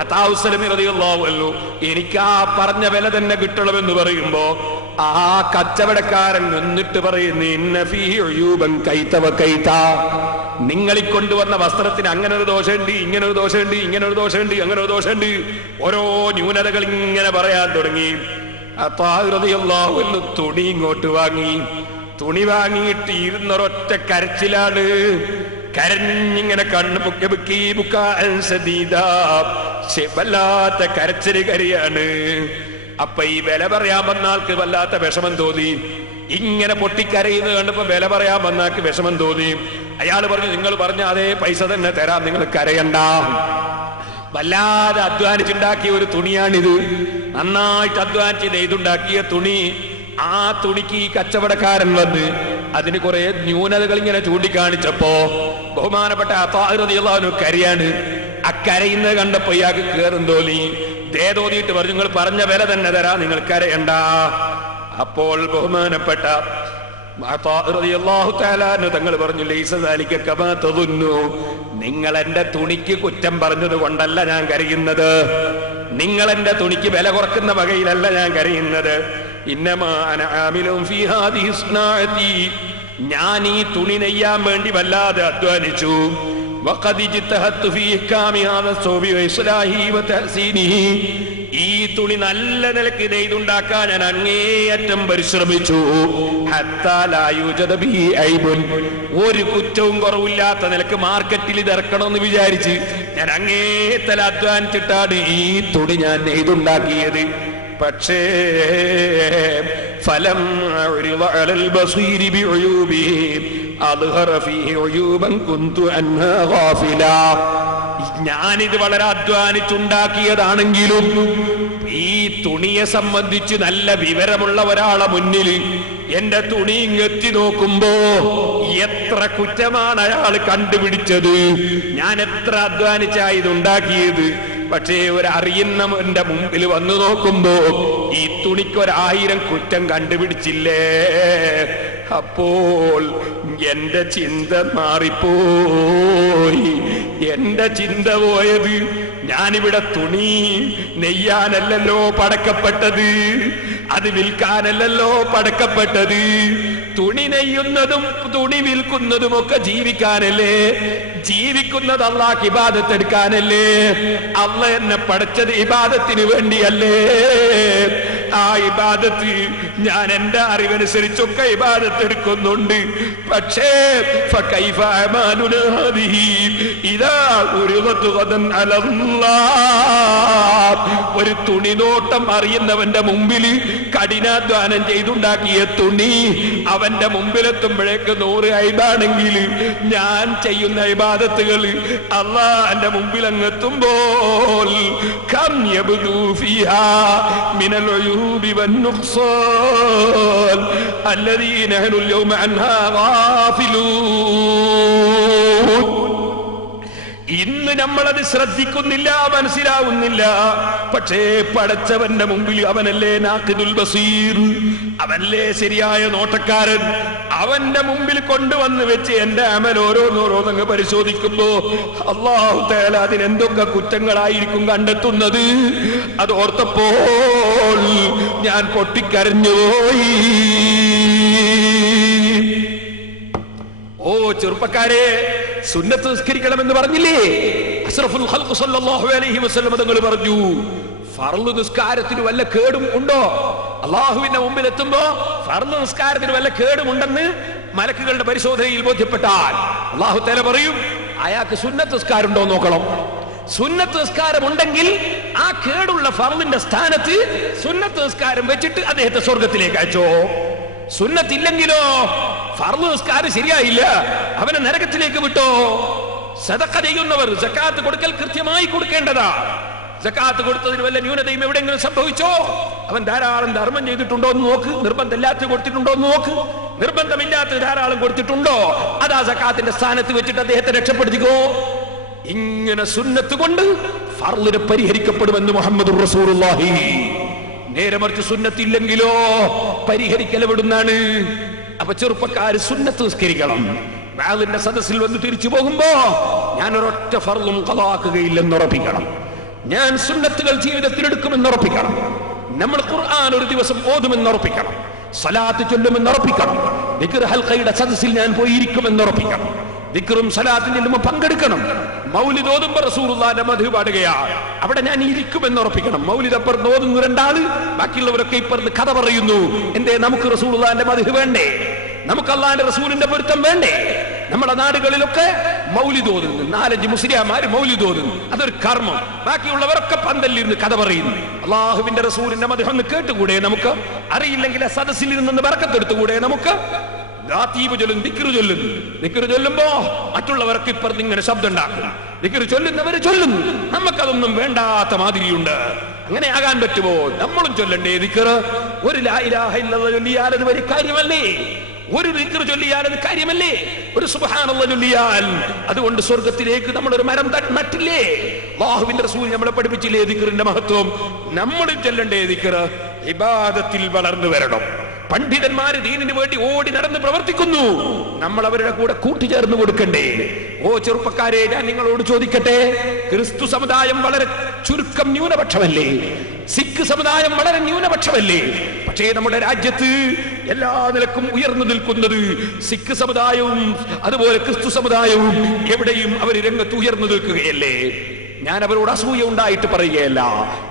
അതാഉസ് സുലമി റളിയല്ലാഹു അൻഹു എനിക്ക് ആ പറഞ്ഞ വില തന്നെ കിട്ടണമെന്ന് പറയുമ്പോ ആ കച്ചവടക്കാരൻ എന്നിട്ട് പറയുന്നു, ഇന്ന ഫീഹി ഉയൂബൻ കൈത വകൈത. നിങ്ങളീ കൊണ്ടുവന്ന വസ്ത്രത്തിന് അങ്ങനെ ഒരു ദോഷമുണ്ട്, ഇങ്ങനെ ഒരു ദോഷമുണ്ട്, ഇങ്ങനെ ഒരു ദോഷമുണ്ട്, അങ്ങനെ ഒരു ദോഷമുണ്ട്. ഓരോ ന്യൂനതകൾ ഇങ്ങനെ പറയാൻ തുടങ്ങി. അതാഉസ് റളിയല്ലാഹു അൻഹു തുണി ഇങ്ങോട്ട് വാങ്ങി. തുണി വാങ്ങിയിട്ട് ഇരുന്നൊരൊറ്റ കരച്ചിലാണ്. കരഞ്ഞിങ്ങനെ കണ്ണ് പൊക്കി വല്ലാത്ത കരച്ചില് കരിയാണ്. അപ്പൊ ഈ വില പറയാൻ വന്ന ആൾക്ക് വല്ലാത്ത വിഷമം തോന്നി. ഇങ്ങനെ പൊട്ടിക്കരയുന്നത് കണ്ടപ്പോ വില പറയാൻ വന്ന ആൾക്ക് വിഷമം തോന്നി. അയാൾ പറഞ്ഞു, നിങ്ങൾ പറഞ്ഞ അതേ പൈസ തന്നെ തരാം, നിങ്ങൾ കരയണ്ട. വല്ലാതെ അധ്വാനിച്ചുണ്ടാക്കിയ ഒരു തുണിയാണിത്, നന്നായിട്ട് അധ്വാനിച്ച് നെയ്തുണ്ടാക്കിയ തുണി. ആ തുണിക്ക് ഈ കച്ചവടക്കാരൻ വന്ന് അതിന് കുറെ ന്യൂനതകൾ ഇങ്ങനെ ചൂണ്ടിക്കാണിച്ചപ്പോ ബഹുമാനപ്പെട്ട അതാഉസ് റളിയല്ലാഹു അൻഹു കരയാണ്. ആ കരയുന്നത് കണ്ടപ്പോ ഇയാൾക്ക് കേറും തോന്നി. തോന്നിയിട്ട് പറഞ്ഞു, നിങ്ങൾ പറഞ്ഞ വില തന്നെ തരാം, നിങ്ങൾ കരയണ്ട. അപ്പോൾ ബഹുമാനപ്പെട്ട അതാഉസ് റളിയല്ലാഹു തആല അൻഹു തങ്ങൾ പറഞ്ഞു, ലൈസ ദാലിക കമാ തദുന്നു. നിങ്ങൾ എന്റെ തുണിക്ക് കുറ്റം പറഞ്ഞത് കൊണ്ടല്ല ഞാൻ കരയുന്നത്, നിങ്ങൾ എന്റെ തുണിക്ക് വില കുറക്കുന്ന വകയിലല്ല ഞാൻ കരയുന്നത്. ഇന്നമാ അന ആമിലുൻ ഫീ ഹാദിഹി സ്നാഅതി. ഞാൻ ഈ തുണി നെയ്യാൻ വേണ്ടി വല്ലാതെ അധ്വാനിച്ചു. വഖദ് ഇജ്തഹദ്തു ഫീ ഇഹ്കാമി ഹാദാ സൗബി വഇസ്ലാഹി വതഹ്സീനിഹി. ഈ തുണി നല്ല നിലയ്ക്ക് നെയ്തുണ്ടാക്കാൻ ഞാൻ അങ്ങേയറ്റം പരിശ്രമിച്ചു. ഹത്താ ലാ യൂജദ ബിഹി ഐബുൻ. ഒരു കുറ്റവും കുറവില്ലാത്ത നിലക്ക് മാർക്കറ്റിൽ ഇത് ഇറക്കണമെന്ന് വിചാരിച്ച് ഞാൻ അങ്ങേത്തല അധ്വാനിച്ചിട്ടാണ് ഈ തുണി ഞാൻ നെയ്തുണ്ടാക്കിയത്. പക്ഷേ ഫലം അദ്ഹറ ഫീഹി ഉയൂബൻ കുന്തു അൻഹാ ഗാഫിലാ. ഞാനിത് വളരെ അധ്വാനിച്ചുണ്ടാക്കിയതാണെങ്കിലും ഈ തുണിയെ സംബന്ധിച്ച് നല്ല വിവരമുള്ള ഒരാളെ മുന്നിൽ എന്റെ തുണി എത്തി നോക്കുമ്പോ എത്ര കുറ്റമാണ് അയാൾ കണ്ടുപിടിച്ചത്. ഞാൻ എത്ര അധ്വാനിച്ചാ ഇതുണ്ടാക്കിയത്. പക്ഷേ ഒരറിയുന്നവന്റെ മുമ്പിൽ വന്നു നോക്കുമ്പോ ഈ തുണിക്കൊരായിരം കുറ്റം കണ്ടുപിടിച്ചില്ലേ. അപ്പോൾ എന്റെ ചിന്ത മാറിപ്പോയി. എന്റെ ചിന്ത പോയത്, ഞാനിവിടെ തുണി നെയ്യാനല്ലല്ലോ പടക്കപ്പെട്ടത്, അത് വിൽക്കാനല്ലല്ലോ പടക്കപ്പെട്ടത്. തുണി നെയ്യുന്നതും തുണി വിൽക്കുന്നതും ഒക്കെ ജീവിക്കാനല്ലേ. ജീവിക്കുന്നത് അല്ലാഹ് ഇബാദത്ത് എടുക്കാനല്ലേ. അല്ലാഹ് എന്നെ പഠിച്ചത് ഇബാദത്തിന് വേണ്ടിയല്ലേ. ആ ഇബാദത്ത് ഞാൻ എന്റെ അറിവനുസരിച്ചൊക്കെ ഇബാദത്ത് എടുക്കുന്നുണ്ട്. പക്ഷേ ഫകൈഫ അമാലുനാ ഹാദിഹി ഇദാ ഉരിദത് ഗദൻ അലല്ലാഹ്. ഒരു തുണി നോട്ടം അറിയുന്നവന്റെ മുമ്പിൽ കഠിനാധ്വാനം ചെയ്തുണ്ടാക്കിയ തുണി അവന്റെ മുമ്പിലെത്തുമ്പോഴേക്ക് 100 ഐബാണെങ്കിൽ ഞാൻ ചെയ്യുന്ന ഇബാദത്തുകൾ അല്ലാഹുവിന്റെ മുമ്പിൽ അങ്ങെത്തുമ്പോൾ കം യബ്ദു ഫീഹാ മിനൽ ഉയൂബി വന്നുഖ്സാൻ അല്ലദീന നഹ്നു അൽയൗമ അൻഹാ ഗാഫിലൂൻ. ഇന്ന് നമ്മളത് ശ്രദ്ധിക്കുന്നില്ല, മനസ്സിലാവുന്നില്ല. പക്ഷേ പടച്ചവന്റെ മുമ്പിൽ അവനല്ലേ നാഖിദുൽ ബസീർ, അവനല്ലേ ശരിയായ നോട്ടക്കാരൻ. അവന്റെ മുമ്പിൽ കൊണ്ടുവന്ന് വെച്ച് എന്റെ അമൽ ഓരോന്നോരോന്നങ്ങ് പരിശോധിക്കുമ്പോ അല്ലാഹു തആല അതിനെന്തൊക്കെ കുറ്റങ്ങളായിരിക്കും കണ്ടെത്തുന്നത്. അത് ഓർത്തപ്പോൾ ഞാൻ പൊട്ടിക്കരഞ്ഞുപോയി. ഓ ചെറുപ്പക്കാരെ, സുന്നത്ത് നിസ്കരിക്കണമെന്ന് പറഞ്ഞില്ലേ അഷ്റഫുൽ ഖൽഖ് സല്ലല്ലാഹു അലൈഹി വസല്ലം തങ്ങൾ പറഞ്ഞു. ഫർള് നിസ്കാരത്തിന് വല്ല കേടും ഉണ്ടോ? അല്ലാഹുവിന്റെ മുമ്പിൽ എത്തുമ്പോ ഫർള് നിസ്കാരത്തിന് വല്ല കേടുമുണ്ടെന്ന് മലക്കുകളുടെ പരിശോധനയിൽ ബോധ്യപ്പെട്ടാൽ അല്ലാഹു തആല പറയും, അയാൾക്ക് സുന്നത്ത് നിസ്കാരം ഉണ്ടോ നോക്കണം. സുന്നത്ത് നിസ്കാരം ഉണ്ടെങ്കിൽ ആ കേടുള്ള ഫർളിന്റെ സ്ഥാനത്ത് സുന്നത്ത് നിസ്കാരം വെച്ചിട്ട് അദ്ദേഹത്തെ സ്വർഗത്തിലേക്ക് അയച്ചോ. സുന്നത്തില്ലെങ്കിലോ ഫർള് നിസ്കാരം ശരിയായില്ല, അവനെ നരകത്തിലേക്ക് വിട്ടോ. സദഖ ചെയ്യുന്നവർ സക്കാത്ത് കൊടുക്കൽ കൃത്യമായി കൊടുക്കേണ്ടതാ. സക്കാത്ത് കൊടുത്തതിന് വല്ല ന്യൂനതയും എവിടെയെങ്കിലും സംഭവിച്ചോ, അവൻ ധാരാളം ധർമ്മം ചെയ്തിട്ടുണ്ടോ എന്ന് നോക്ക്. നിർബന്ധമില്ലാത്ത കൊടുത്തിട്ടുണ്ടോ എന്ന് നോക്ക്. നിർബന്ധമില്ലാത്ത ധാരാളം കൊടുത്തിട്ടുണ്ടോ, അതാ സക്കാത്തിന്റെ സ്ഥാനത്ത് വെച്ചിട്ട് അദ്ദേഹത്തെ രക്ഷപ്പെടുത്തിക്കോ. ഇങ്ങനെ സുന്നത്ത് കൊണ്ട് ഫർളിനെ പരിഹരിക്കപ്പെടുമെന്ന് മുഹമ്മദുർ റസൂലുള്ളാഹി. നേരെ മറിച്ച് സുന്നത്തില്ലെങ്കിലോ പരിഹരിക്കൽ എവിടുന്നാണ്? അപ്പൊ ചെറുപ്പക്കാര് സുന്നത്ത് നിസ്കരിക്കണം. വാളിന്റെ സദസ്സിൽ വന്ന് തിരിച്ചു പോകുമ്പോ ഞാൻ ഒരൊറ്റ ഫർളും ഖളാക്കുകയില്ലെന്ന് ഉറപ്പിക്കണം. ഞാൻ സുന്നത്തുകൾ ജീവിതത്തിൽ എടുക്കുമെന്ന് ഉറപ്പിക്കണം. നമ്മൾ ഖുർആൻ ഒരു ദിവസം ഓതുമെന്ന് ഉറപ്പിക്കണം. സലാത്ത് ചൊല്ലുമെന്ന് ഉറപ്പിക്കണം. ദിക്ർ ഹൽഖയുടെ സദസ്സിൽ ഞാൻ പോയിരിക്കുമെന്ന് ഉറപ്പിക്കണം. ദിക്റും സലാത്തും ചെല്ലുമ്പോൾ പങ്കെടുക്കണം. മൗലിദ് ഓതുമ്പോൾ റസൂലുള്ളാഹിന്റെ മദ്ഹ് പാടുകയാണ്, അവിടെ ഞാൻ ഇരിക്കുമെന്ന് ഉറപ്പിക്കണം. മൗലിദ് അപ്പുറത്ത് ഓതുന്നു 2 ആള്, ബാക്കിയുള്ളവരൊക്കെ ഇപ്പുറത്ത് കഥ പറയുന്നു. എന്തേ, നമുക്ക് റസൂലുള്ളാഹിന്റെ മദ്ഹ് വേണ്ടേ? നമുക്ക് അല്ലാഹുവിന്റെ റസൂലിന്റെ പൊരുത്തം വേണ്ടേ? നമ്മുടെ നാടുകളിലൊക്കെ മൗലിദ് ഓതുന്നു, 4-5 മുസ്ലിയാമാര് മൗലിദ് ഓതുന്നു, അതൊരു കർമ്മം. ബാക്കിയുള്ളവരൊക്കെ പന്തലിരുന്ന് കഥ പറയുന്നു. അല്ലാഹുവിന്റെ റസൂലിന്റെ മദ്ഹ് ഒന്ന് കേട്ടുകൂടെ നമുക്ക്? അറിയില്ലെങ്കിൽ ആ സദസ്സിൽ ഇരുന്ന് ബർക്കത്തെടുത്തുകൂടെ നമുക്ക്? ദിക്ർ ചൊല്ലുമ്പോ മറ്റുള്ളവർക്ക് ഇപ്പുറത്ത് ഇങ്ങനെ ശബ്ദം ഉണ്ടാക്കുക. ദിക്ർ ചൊല്ലുന്നവര് ചൊല്ലുന്നു, നമുക്കതൊന്നും വേണ്ടാത്ത മാതിരിയുണ്ട്. അങ്ങനെ ആകാൻ പറ്റുമോ? നമ്മളും ചൊല്ലണ്ടേ ദിക്ർ? ഒരു ലാ ഇലാഹ ഇല്ലല്ലാഹ് ചൊല്ലിയാൽ അത് വലിയ കാര്യമല്ലേ? ഒരു ദിക്ർ ചൊല്ലിയാൽ അത് കാര്യമല്ലേ? ഒരു സുബ്ഹാനല്ലാഹ് ചൊല്ലിയാൽ അതുകൊണ്ട് സ്വർഗത്തിലേക്ക് നമ്മളൊരു മരം നട്ടില്ലേ? അല്ലാഹുവിന്റെ റസൂൽ നമ്മളെ പഠിപ്പിച്ചില്ലേ ദിക്റിന്റെ മഹത്വം? നമ്മളും ചൊല്ലണ്ടേ ദിക്ർ? ഇബാദത്തിൽ വളർന്നു വരണം. പണ്ഡിതന്മാര് ദീനിന് വേണ്ടി ഓടി നടന്ന് പ്രവർത്തിക്കുന്നു, നമ്മൾ അവരുടെ കൂടെ കൂട്ടിച്ചേർന്ന് കൊടുക്കണ്ടേ? ഓ ചെറുപ്പക്കാരെ, ഞാൻ നിങ്ങളോട് ചോദിക്കട്ടെ, ക്രിസ്തു സമുദായം വളരെ ചുരുക്കം ന്യൂനപക്ഷമല്ലേ? സിഖ് സമുദായം വളരെ ന്യൂനപക്ഷമല്ലേ? പക്ഷേ നമ്മുടെ രാജ്യത്ത് എല്ലാ നിലക്കും ഉയർന്നു നിൽക്കുന്നത് സിഖ് സമുദായവും അതുപോലെ ക്രിസ്തു സമുദായവും. എവിടെയും അവർ രംഗത്ത് ഉയർന്നു നിൽക്കുകയല്ലേ? ഞാൻ അവരോട് അസൂയ ഉണ്ടായിട്ട് പറയുകയല്ല,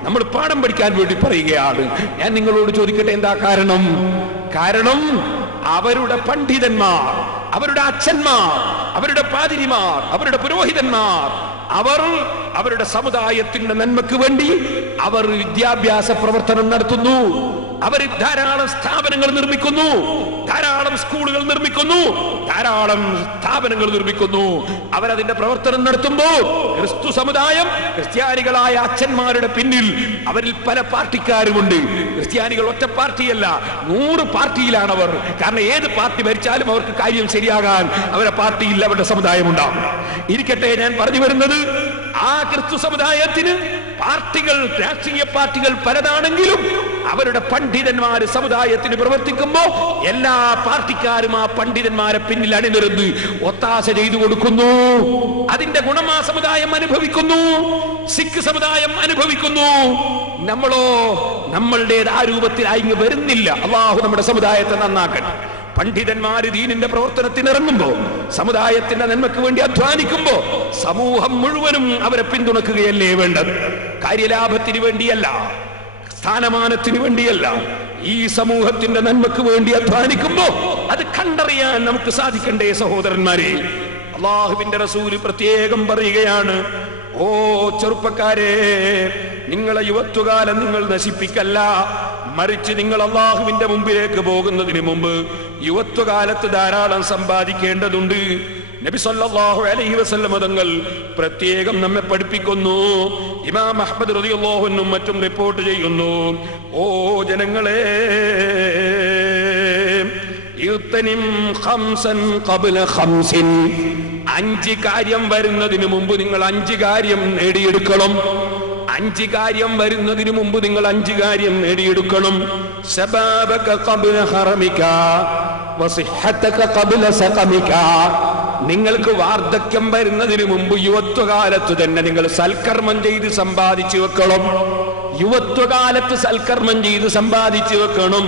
നമ്മൾ പാഠം പഠിക്കാൻ വേണ്ടി പറയുകയാണ്. ഞാൻ നിങ്ങളോട് ചോദിക്കട്ടെ, എന്താ കാരണം? കാരണം അവരുടെ പണ്ഡിതന്മാർ, അവരുടെ അച്ഛന്മാർ, അവരുടെ പാതിരിമാർ, അവരുടെ പുരോഹിതന്മാർ, അവർ അവരുടെ സമുദായത്തിന്റെ നന്മയ്ക്ക് വേണ്ടി അവർ വിദ്യാഭ്യാസ പ്രവർത്തനം നടത്തുന്നു. അവർ ധാരാളം സ്ഥാപനങ്ങൾ നിർമ്മിക്കുന്നു, ധാരാളം സ്കൂളുകൾ നിർമ്മിക്കുന്നു, ധാരാളം സ്ഥാപനങ്ങൾ നിർമ്മിക്കുന്നു. അവരതിന്റെ പ്രവർത്തനം നടത്തുമ്പോൾ ക്രിസ്തു സമുദായം, ക്രിസ്ത്യാനികളായ അച്ഛന്മാരുടെ പിന്നിൽ അവരിൽ പല പാർട്ടിക്കാരുമുണ്ട്. ക്രിസ്ത്യാനികൾ ഒറ്റ പാർട്ടിയല്ല, 100 പാർട്ടിയിലാണവർ. കാരണം ഏത് പാർട്ടി ഭരിച്ചാലും അവർക്ക് കാര്യം ശരിയാകാൻ അവരുടെ പാർട്ടിയിൽ അവരുടെ സമുദായം ഉണ്ടാകും. ഇരിക്കട്ടെ, ഞാൻ പറഞ്ഞു വരുന്നത്, ആ ക്രിസ്തു സമുദായത്തിന് പാർട്ടികൾ, രാഷ്ട്രീയ പാർട്ടികൾ പലതാണെങ്കിലും അവരുടെ പണ്ഡിതന്മാര് സമുദായത്തിന് പ്രവർത്തിക്കുമ്പോ എല്ലാ പാർട്ടിക്കാരും ആ പണ്ഡിതന്മാരെ പിന്നിൽ അണിനിരന്ന് ഒത്താശ ചെയ്തു കൊടുക്കുന്നു. അതിന്റെ ഗുണം ആ സമുദായം അനുഭവിക്കുന്നു, സിഖ് സമുദായം അനുഭവിക്കുന്നു. നമ്മളോ നമ്മളുടേത് ആ രൂപത്തിലായി വരുന്നില്ല. അല്ലാഹു നമ്മുടെ സമുദായത്തെ നന്നാക്കട്ടെ. പണ്ഡിതന്മാര് ദീനിന്റെ പ്രവർത്തനത്തിന് ഇറങ്ങുമ്പോ, സമുദായത്തിന്റെ നന്മയ്ക്ക് വേണ്ടി അധ്വാനിക്കുമ്പോ സമൂഹം മുഴുവനും അവരെ പിന്തുണക്കുകയല്ലേ വേണ്ടത്. കാര്യലാഭത്തിന് വേണ്ടിയല്ല, സ്ഥാനമാനത്തിന് വേണ്ടിയല്ല. ഈ സമൂഹത്തിന്റെ നന്മയ്ക്ക് വേണ്ടി അധ്വാനിക്കുമ്പോ അത് കണ്ടറിയാൻ നമുക്ക് സാധിക്കണ്ടേ സഹോദരന്മാരെ? അല്ലാഹുവിന്റെ റസൂല് പ്രത്യേകം പറയുകയാണ്, ഓ ചെറുപ്പക്കാരെ, നിങ്ങളെ യുവത്വകാലം നിങ്ങൾ നശിപ്പിക്കല്ല, മറിച്ച് നിങ്ങൾ അല്ലാഹുവിന്റെ മുമ്പിലേക്ക് പോകുന്നതിന് മുമ്പ് യുവത്വകാലത്ത് ധാരാളം സമ്പാദിക്കേണ്ടതുണ്ട്. നബി സല്ലല്ലാഹു അലൈഹി വസല്ലം തങ്ങൾ പ്രത്യേകം നമ്മെ പഠിപ്പിക്കുന്നു. ഇമാം അഹ്മദ് റളിയല്ലാഹു അൻഹു മറ്റും റിപ്പോർട്ട് ചെയ്യുന്നു, ഓ ജനങ്ങളെ, യുത്തനിം ഖംസൻ ഖബ്ല ഖംസിൻ, 5 കാര്യം വരുന്നതിന് മുമ്പ് നിങ്ങൾ 5 കാര്യം നേടിയെടുക്കണം. 5 കാര്യം വരുന്നതിന് മുമ്പ് നിങ്ങൾ 5 കാര്യം നേടിയെടുക്കണം. ശബാബക ഖബ്ല ഹറമിക വസിഹ്ഹതക ഖബ്ല സഖമിക, നിങ്ങൾക്ക് വാർദ്ധക്യം വരുന്നതിന് മുമ്പ് യുവത്വകാലത്ത് തന്നെ നിങ്ങൾ സൽക്കർമ്മം ചെയ്ത് സമ്പാദിച്ചു വെക്കണം. യുവത്വകാലത്ത് സൽക്കർമ്മം ചെയ്ത് സമ്പാദിച്ചു വെക്കണം.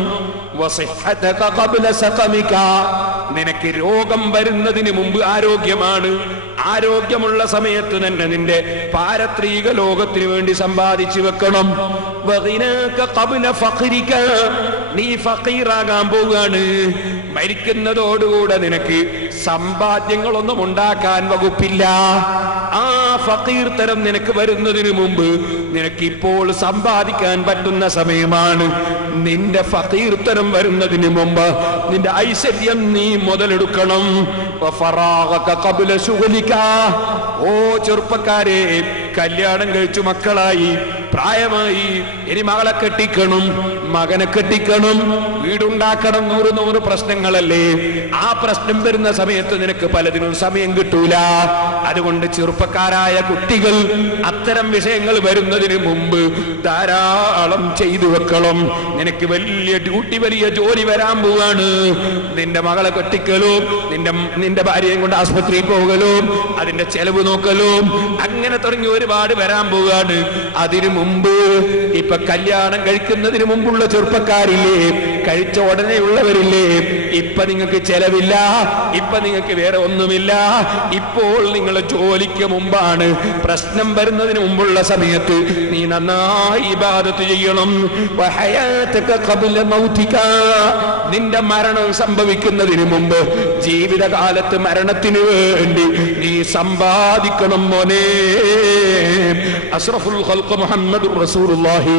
വസിഹ്ഹതക ഖബ്ല സഖമിക, നിനക്ക് രോഗം വരുന്നതിന് മുമ്പ് ആരോഗ്യമാണ്. ആരോഗ്യമുള്ള സമയത്ത് തന്നെ നിന്റെ പാരത്രിക ലോകത്തിന് വേണ്ടി സമ്പാദിച്ചു വെക്കണം. വഗിനാക ഖബ്ല ഫഖ്രിക, നീ ഫഖീറാകാൻ പോവുകയാണ്. മരിക്കുന്നതോടുകൂടെ നിനക്ക് സമ്പാദ്യങ്ങളൊന്നും ഉണ്ടാക്കാൻ വകുപ്പില്ല. ആ ഫഖീർ തരം നിനക്ക് വരുന്നതിന് മുമ്പ് നിനക്ക് ഇപ്പോൾ സമ്പാദിക്കാൻ പറ്റുന്ന സമയമാണ്. നിന്റെ ഫഖീർ തരം വരുന്നതിന് മുമ്പ് നിന്റെ ഐശ്വര്യം നീ മുതലെടുക്കണം. വഫറാഗക ഖബ്ല ശുഗ്ലിക, ഓ ചെറുപ്പക്കാരെ, കല്യാണം കഴിച്ചു മക്കളായി, പ്രായമായി, ഇനി മകളെ കെട്ടിക്കണം, മകനെ കെട്ടിക്കണം, വീടുണ്ടാക്കണം, 100 പ്രശ്നങ്ങളല്ലേ. ആ പ്രശ്നം വരുന്ന സമയത്ത് നിനക്ക് പലതിനും സമയം കിട്ടൂല. അതുകൊണ്ട് ചെറുപ്പക്കാരായ കുട്ടികൾ അത്തരം വിഷയങ്ങൾ വരുന്നതിന് മുമ്പ് ധാരാളം ചെയ്തു വെക്കണം. നിനക്ക് വലിയ ഡ്യൂട്ടി, വലിയ ജോലി വരാൻ പോവാണ്. നിന്റെ മകളെ കെട്ടിക്കലും, നിന്റെ ഭാര്യയും കൊണ്ട് ആസ്പത്രിയിൽ പോകലും, അതിന്റെ ചെലവ് നോക്കലും, അങ്ങനെ തുടങ്ങി ഒരുപാട് വരാൻ പോവാണ്. അതിനു മുമ്പ് ഇപ്പൊ കല്യാണം കഴിക്കുന്നതിന് മുമ്പുള്ള ചെറുപ്പക്കാരില്ലേ, കഴിച്ച ഉടനെ ഉള്ളവരില്ലേ, ഇപ്പൊ നിങ്ങൾക്ക് ചെലവില്ല, ഇപ്പൊ നിങ്ങൾക്ക് വേറെ ഒന്നുമില്ല. ഇപ്പോൾ നിങ്ങളെ ജോലിക്ക് മുമ്പാണ്. പ്രശ്നം വരുന്നതിന് മുമ്പുള്ള സമയത്ത് നീ നന്നായി ഇബാദത്ത് ചെയ്യണം. വഹയാതക ഖബ്ല മൗതിക, നിന്റെ മരണം സംഭവിക്കുന്നതിന് മുമ്പ് ജീവിതകാലത്ത് മരണത്തിന് വേണ്ടി നീ സമ്പാദിക്കണം മോനെ. അഷ്റഫുൽ ഖൽഖ് മുഹമ്മദുർ റസൂലുള്ളാഹി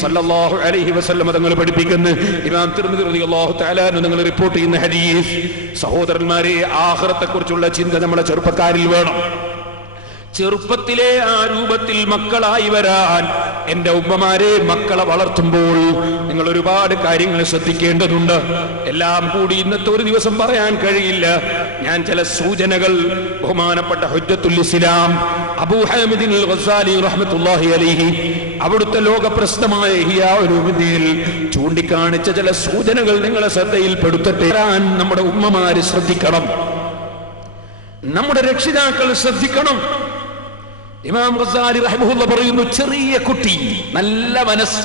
സ്വല്ലല്ലാഹു അലൈഹി വസല്ലം തങ്ങൾ പഠിപ്പിക്കുന്ന, ഇമാം തിർമിദി റളിയല്ലാഹു തആല നിങ്ങൾ റിപ്പോർട്ട് ചെയ്യുന്ന ഹദീസ്. സഹോദരന്മാരെ, ആഖിറത്തെ കുറിച്ചുള്ള ചിന്ത നമ്മുടെ ചെറുപ്പക്കാരിൽ വേണം. ചെറുപ്പത്തിലെ ആ രൂപത്തിൽ മക്കളായി വരാൻ എന്റെ ഉമ്മമാരെ, മക്കളെ വളർത്തുമ്പോൾ നിങ്ങൾ ഒരുപാട് കാര്യങ്ങൾ ശ്രദ്ധിക്കേണ്ടതുണ്ട്. എല്ലാം കൂടി ഇന്നത്തെ ഒരു ദിവസം പറയാൻ കഴിയില്ല. ഞാൻ ചില സൂചനകൾ ബഹുമാനപ്പെട്ട ഹുജ്ജത്തുൽ ഇസ്ലാം അബൂ ഹാമിദ് അൽ ഗസാലി റഹ്മത്തുള്ളാഹി അലൈഹി അവിടുത്തെ ലോക പ്രസിദ്ധമായ ഇഹ്യാ ഉലൂമുദ്ദീനിൽ ചൂണ്ടിക്കാണിച്ച ചില സൂചനകൾ നിങ്ങളെ ശ്രദ്ധയിൽപ്പെടുത്തട്ടെ. നമ്മുടെ ഉമ്മമാര് ശ്രദ്ധിക്കണം, നമ്മുടെ രക്ഷിതാക്കൾ ശ്രദ്ധിക്കണം. ഇമാം ഗസാലി റഹിമഹുല്ലാഹ് പറയുന്നു, ചെറിയ കുട്ടി നല്ല മനസ്സ്,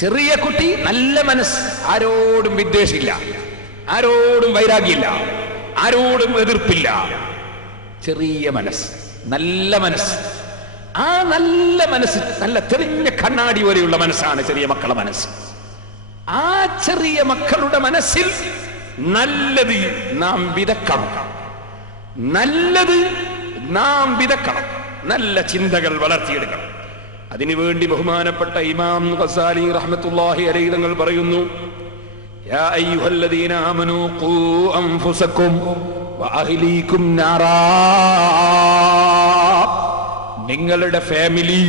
ചെറിയ കുട്ടി നല്ല മനസ്സ്, ആരോടും വിദ്വേഷമില്ല, ആരോടും വൈരാഗ്യമില്ല, ആരോടും എതിർപ്പില്ല. ചെറിയ മനസ്സ്, നല്ല മനസ്സ്. ആ നല്ല മനസ്സ് നല്ല തെളിഞ്ഞ കണ്ണാടി പോലെയുള്ള മനസ്സാണ് ചെറിയ മക്കളുടെ മനസ്സ്. ആ ചെറിയ മക്കളുടെ മനസ്സിൽ നല്ലത് നാം വിതക്കണം, നല്ലത് നാം വിതക്കണം, നല്ല ചിന്തകൾ വളർത്തിയെടുക്കണം. അതിനുവേണ്ടി ബഹുമാനപ്പെട്ട ഇമാം ഗസാലി റഹ്മത്തുള്ളാഹി അലൈഹി തങ്ങൾ പറയുന്നു, യാ അയ്യുഹല്ലദീന ആമനൂ ഖൂ അൻഫുസകും വഅഹ്ലീകും നാറാ. നിങ്ങളുടെ ഫാമിലി,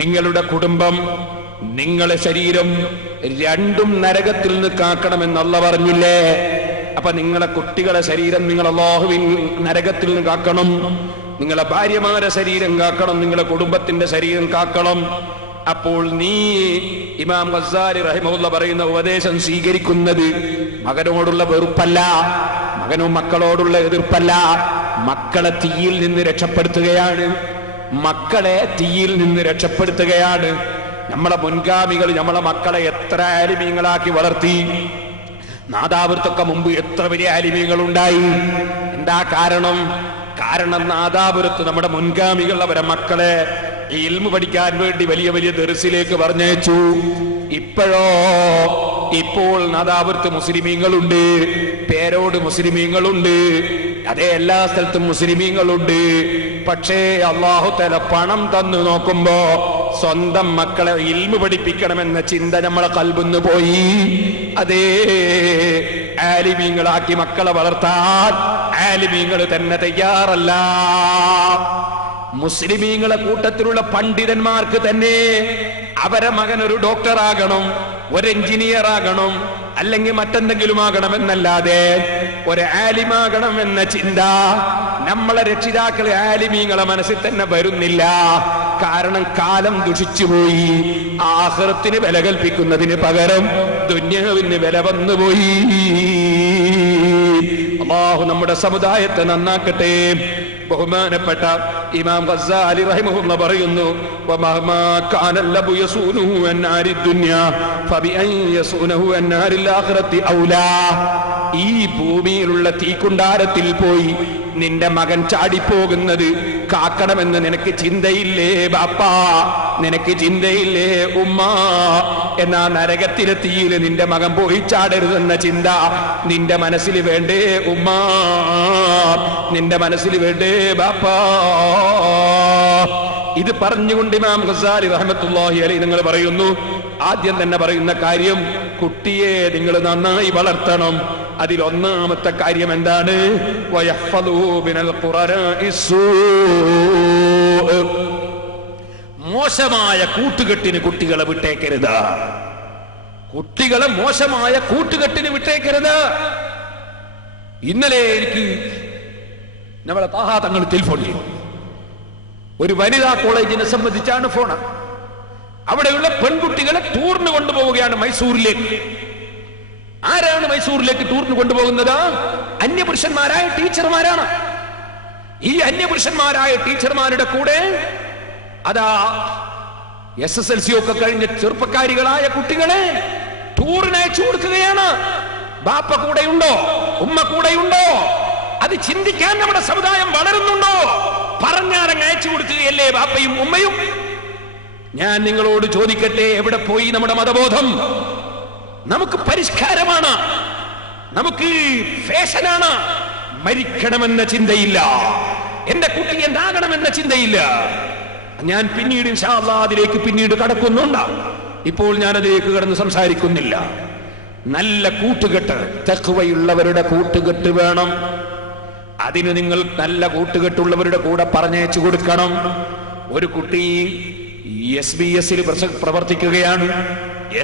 നിങ്ങളുടെ കുടുംബം, നിങ്ങളുടെ ശരീരം രണ്ടും നരകത്തിൽ നിന്ന് കാക്കണമെന്ന് അല്ലാഹു പറഞ്ഞില്ലേ? അപ്പൊ നിങ്ങളെ കുട്ടികളെ ശരീരം നിങ്ങൾ അല്ലാഹുവിൻ നരകത്തിൽ നിന്ന് കാക്കണം, നിങ്ങളെ ഭാര്യമാരെ ശരീരം കാക്കണം, നിങ്ങളെ കുടുംബത്തിന്റെ ശരീരം കാക്കണം. അപ്പോൾ നീ ഇമാം ഗസ്സാലി റഹിമഹുല്ലാ പറയുന്ന ഉപദേശം സ്വീകരിക്കുന്നത് മകനോടുള്ള വെറുപ്പല്ല, മക്കളോടുള്ള എതിർപ്പല്ല, മക്കളെ തീയിൽ നിന്ന് രക്ഷപ്പെടുത്തുകയാണ്, മക്കളെ തീയിൽ നിന്ന് രക്ഷപ്പെടുത്തുകയാണ്. നമ്മളെ മുൻഗാമികൾ നമ്മളെ മക്കളെ എത്ര ആലിമീങ്ങളാക്കി വളർത്തി. നാദാപുരത്തൊക്കെ മുമ്പ് എത്ര വലിയ ആലിമീങ്ങൾ ഉണ്ടായി. എന്താ കാരണം? കാരണം നാദാപുരത്ത് നമ്മുടെ മുൻഗാമികൾ അവരെ മക്കളെ ഇൽമു പഠിക്കാൻ വേണ്ടി വലിയ വലിയ ദർസിലേക്ക് പറഞ്ഞയച്ചു. ഇപ്പോൾ നാദാപുരത്ത് മുസ്ലിമീങ്ങളുണ്ട്, പേരോട് മുസ്ലിമീങ്ങളുണ്ട്, അതേ എല്ലാ സ്ഥലത്തും മുസ്ലിമീങ്ങളുണ്ട്. പക്ഷേ അല്ലാഹു തആല പണം തന്നു നോക്കുമ്പോ സ്വന്തം മക്കളെ ഇൽമു പഠിപ്പിക്കണമെന്ന ചിന്ത നമ്മളെ ഖൽബിന്ന് പോയി. അതേ ആലിമീങ്ങളാക്കി മക്കളെ വളർത്താൻ ആലിമീങ്ങൾ തന്നെ തയ്യാറല്ല. മുസ്ലിമീങ്ങളെ കൂട്ടത്തിലുള്ള പണ്ഡിതന്മാർക്ക് തന്നെ അവരെ മകൻ ഒരു ഡോക്ടറാകണം, ഒരു എഞ്ചിനീയർ ആകണം, അല്ലെങ്കിൽ മറ്റെന്തെങ്കിലും ആകണമെന്നല്ലാതെ ഒരു ആലിമാകണം എന്ന ചിന്ത നമ്മളെ രക്ഷിതാക്കളെ ആലിമീങ്ങളെ മനസ്സിൽ തന്നെ വരുന്നില്ല. കാരണം കാലം ദുഷിച്ചുപോയി. ആഖിറത്തിന് വില കൽപ്പിക്കുന്നതിന് പകരം ദുനിയാവിന് വില വന്നുപോയി. അല്ലാഹു നമ്മുടെ സമുദായത്തെ നന്നാക്കട്ടെ. ബഹുമാനപ്പെട്ട ഇമാം ഗസ്സാലി റഹിമഹുല്ലാഹ് പറയുന്നു, വമഹ്മാ കാന ലബു യസൂനുഹു അൻ നാരി ദുനിയ ഫബിഅൻ യസൂനുഹു അൻ നാരിൽ ആഖിറതി ഔലാ. ഈ ഭൂമിയിലുള്ള തീക്കുണ്ടാരത്തിൽ പോയി നിന്റെ മകൻ ചാടിപ്പോകുന്നത് കാക്കണമെന്ന് നിനക്ക് ചിന്തയില്ലേ ബാപ്പാ? നിനക്ക് ചിന്തയില്ലേ ഉമ്മ? എന്നാ നരകത്തിലെ തീയിൽ നിന്റെ മകൻ പോയി ചാടരുതെന്ന ചിന്ത നിന്റെ മനസ്സിൽ വേണ്ടേ ഉമ്മ? നിന്റെ മനസ്സിൽ വേണ്ടേ ബാപ്പാ? ഇത് പറഞ്ഞുകൊണ്ട് ഇമാം ഗസ്സാലി റഹ്മത്തുള്ളാഹി അലൈഹി നിങ്ങൾ പറയുന്നു, ആദ്യം തന്നെ പറയുന്ന കാര്യം, കുട്ടിയെ നിങ്ങൾ നന്നായി വളർത്തണം. അതിൽ ഒന്നാമത്തെ കാര്യം എന്താണ്? വയഹ്ഫദൂ ബിനൽ ഖുറാനാഇ സൂഅ്. മോശമായ കൂട്ടുകെട്ടിന് കുട്ടികളെ വിട്ടേക്കരുത്. കുട്ടികളെ മോശമായ കൂട്ടുകെട്ടിന് വിട്ടേക്കരുത്. ഇന്നലെ എനിക്ക് നമ്മളെ താഹാ തങ്ങൾ ടെലിഫോൺ ചെയ്തു. ഒരു വനിതാ കോളേജിനെ സംബന്ധിച്ചാണ് ഫോണ്. അവിടെയുള്ള പെൺകുട്ടികളെ ടൂറിന് കൊണ്ടുപോവുകയാണ് മൈസൂരിലേക്ക്. ആരാണ് മൈസൂരിലേക്ക് ടൂറിന് കൊണ്ടുപോകുന്നത്? അന്യപുരുഷന്മാരായ ടീച്ചർമാരാണ്. ഈ അന്യപുരുഷന്മാരായ ടീച്ചർമാരുടെ കൂടെ അതാ SSLC ഒക്കെ കഴിഞ്ഞ ചെറുപ്പക്കാരികളായ കുട്ടികളെ ടൂറിന് അയച്ചു കൊടുക്കുകയാണ്. ബാപ്പ കൂടെയുണ്ടോ? ഉമ്മ കൂടെയുണ്ടോ? അത് ചിന്തിക്കാൻ നമ്മുടെ സമുദായം വളരുന്നുണ്ടോ? പറഞ്ഞാലങ്ങ് അയച്ചു കൊടുക്കുകയല്ലേ ബാപ്പയും ഉമ്മയും? ഞാൻ നിങ്ങളോട് ചോദിക്കട്ടെ, എവിടെ പോയി നമ്മുടെ മതബോധം? നമുക്ക് പരിഷ്കാരമാണ്, നമുക്ക് ഫാഷനാണ്. മരിക്കണമെന്ന ചിന്തയില്ല, എന്റെ കുട്ടി എന്താകണമെന്ന ചിന്തയില്ല. ഞാൻ പിന്നീട് ഇൻഷാ അല്ലാഹ് അതിലേക്ക് പിന്നീട് കടക്കുന്നുണ്ട്. ഇപ്പോൾ ഞാൻ അതിലേക്ക് കടന്ന് സംസാരിക്കുന്നില്ല. നല്ല കൂട്ടുകെട്ട്, തഖ്വയുള്ളവരുടെ കൂട്ടുകെട്ട് വേണം. അതിന് നിങ്ങൾ നല്ല കൂട്ടുകെട്ടുള്ളവരുടെ കൂടെ പറഞ്ഞയച്ചു കൊടുക്കണം. ഒരു കുട്ടി SBS പ്രവർത്തിക്കുകയാണ്,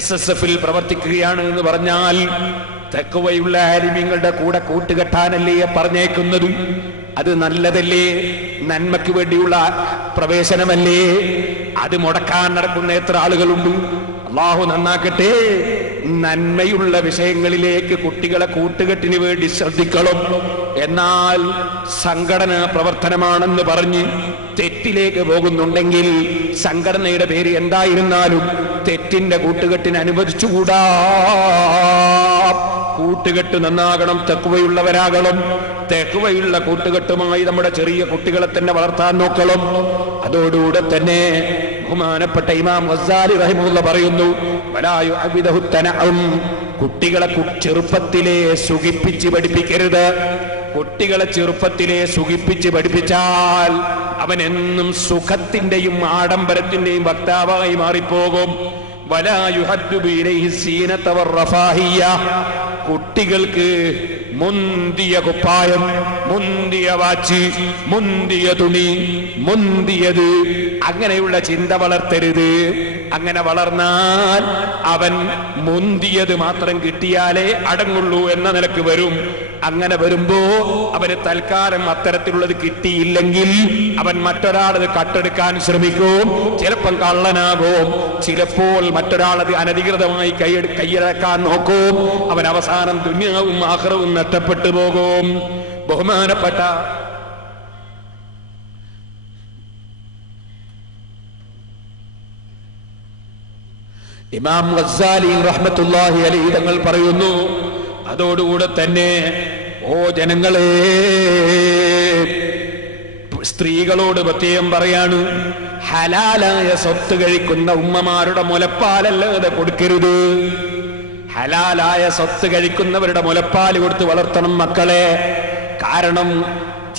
SSF പ്രവർത്തിക്കുകയാണ് എന്ന് പറഞ്ഞാൽ തഖ്വയുള്ള ആലിമീങ്ങളുടെ കൂടെ കൂട്ടുകെട്ടാനല്ലേ പറഞ്ഞേക്കുന്നത്? അത് നല്ലതല്ലേ? നന്മയ്ക്ക് വേണ്ടിയുള്ള പ്രവേശനമല്ലേ? അത് മുടക്കാൻ നടക്കുന്ന എത്ര ആളുകളുണ്ട്? അല്ലാഹു നന്നാക്കട്ടെ. നന്മയുള്ള വിഷയങ്ങളിലേക്ക് കുട്ടികളെ കൂട്ടുകെട്ടിന് വേണ്ടി ശ്രദ്ധിക്കണം. എന്നാൽ സംഘടനാ പ്രവർത്തനമാണെന്ന് പറഞ്ഞ് തെറ്റിലേക്ക് പോകുന്നുണ്ടെങ്കിൽ സംഘടനയുടെ പേര് എന്തായിരുന്നാലും തെറ്റിന്റെ കൂട്ടുകെട്ടിന് അനുവദിച്ചുകൂടാ. കൂട്ടുകെട്ട് നന്നാകണം, തഖ്വയുള്ളവരാകണം. തഖ്വയുള്ള കൂട്ടുകെട്ടുമായി നമ്മുടെ ചെറിയ കുട്ടികളെ തന്നെ വളർത്താൻ നോക്കണം. അതോടുകൂടെ തന്നെ ബഹുമാനപ്പെട്ട ഇമാം ഗസ്സാലി റഹിമഹുല്ലാഹ് പറയുന്നു, വലാ യുഅബിദഹു തനഉം. കുട്ടികളെ ചെറുപ്പത്തിലെ സുഖിപ്പിച്ച് പഠിപ്പിക്കരുത്. കുട്ടികളെ ചെറുപ്പത്തിലെ സുഖിപ്പിച്ച് പഠിപ്പിച്ചാൽ അവൻ എന്നും സുഖത്തിന്റെയും ആഡംബരത്തിന്റെയും വക്താവായി മാറിപ്പോകും. വലാ യുഹദ്ദു ഇലൈഹി സീനത വറഫാഹിയ. കുട്ടികൾക്ക് മുന്തിയ കുപ്പായം, മുന്തിയ വാച്ച്, മുന്തിയ തുണി, മുന്തിയത്, അങ്ങനെയുള്ള ചിന്ത വളർത്തരുത്. അങ്ങനെ വളർന്നാൽ അവൻ മുന്തിയത് മാത്രം കിട്ടിയാലേ അടങ്ങുള്ളൂ എന്ന നിലക്ക് വരും. അങ്ങനെ വരുമ്പോ അവന് തൽക്കാലം അത്തരത്തിലുള്ളത് കിട്ടിയില്ലെങ്കിൽ അവൻ മറ്റൊരാളത് കട്ടെടുക്കാൻ ശ്രമിക്കും. ചിലപ്പം കള്ളനാകും, ചിലപ്പോൾ മറ്റൊരാളത് അനധികൃതമായി കൈയടക്കാൻ നോക്കും. അവൻ അവസാനം ദുനിയാവും ആഖിറവും നഷ്ടപ്പെട്ടു പോകും. ബഹുമാനപ്പെട്ട ഇമാം ഗസ്സാലി റഹ്മത്തുള്ളാഹി അലൈഹി തങ്ങൾ പറയുന്നു, അതോടുകൂടെ തന്നെ ഓ ജനങ്ങളെ, സ്ത്രീകളോട് പ്രത്യേകം പറയാണ്, ഹലാലായ സ്വത്ത് കഴിക്കുന്ന ഉമ്മമാരുടെ മുലപ്പാലല്ലാതെ കൊടുക്കരുത്. ഹലാലായ സ്വത്ത് കഴിക്കുന്നവരുടെ മുലപ്പാൽ കൊടുത്ത് വളർത്തണം മക്കളെ. കാരണം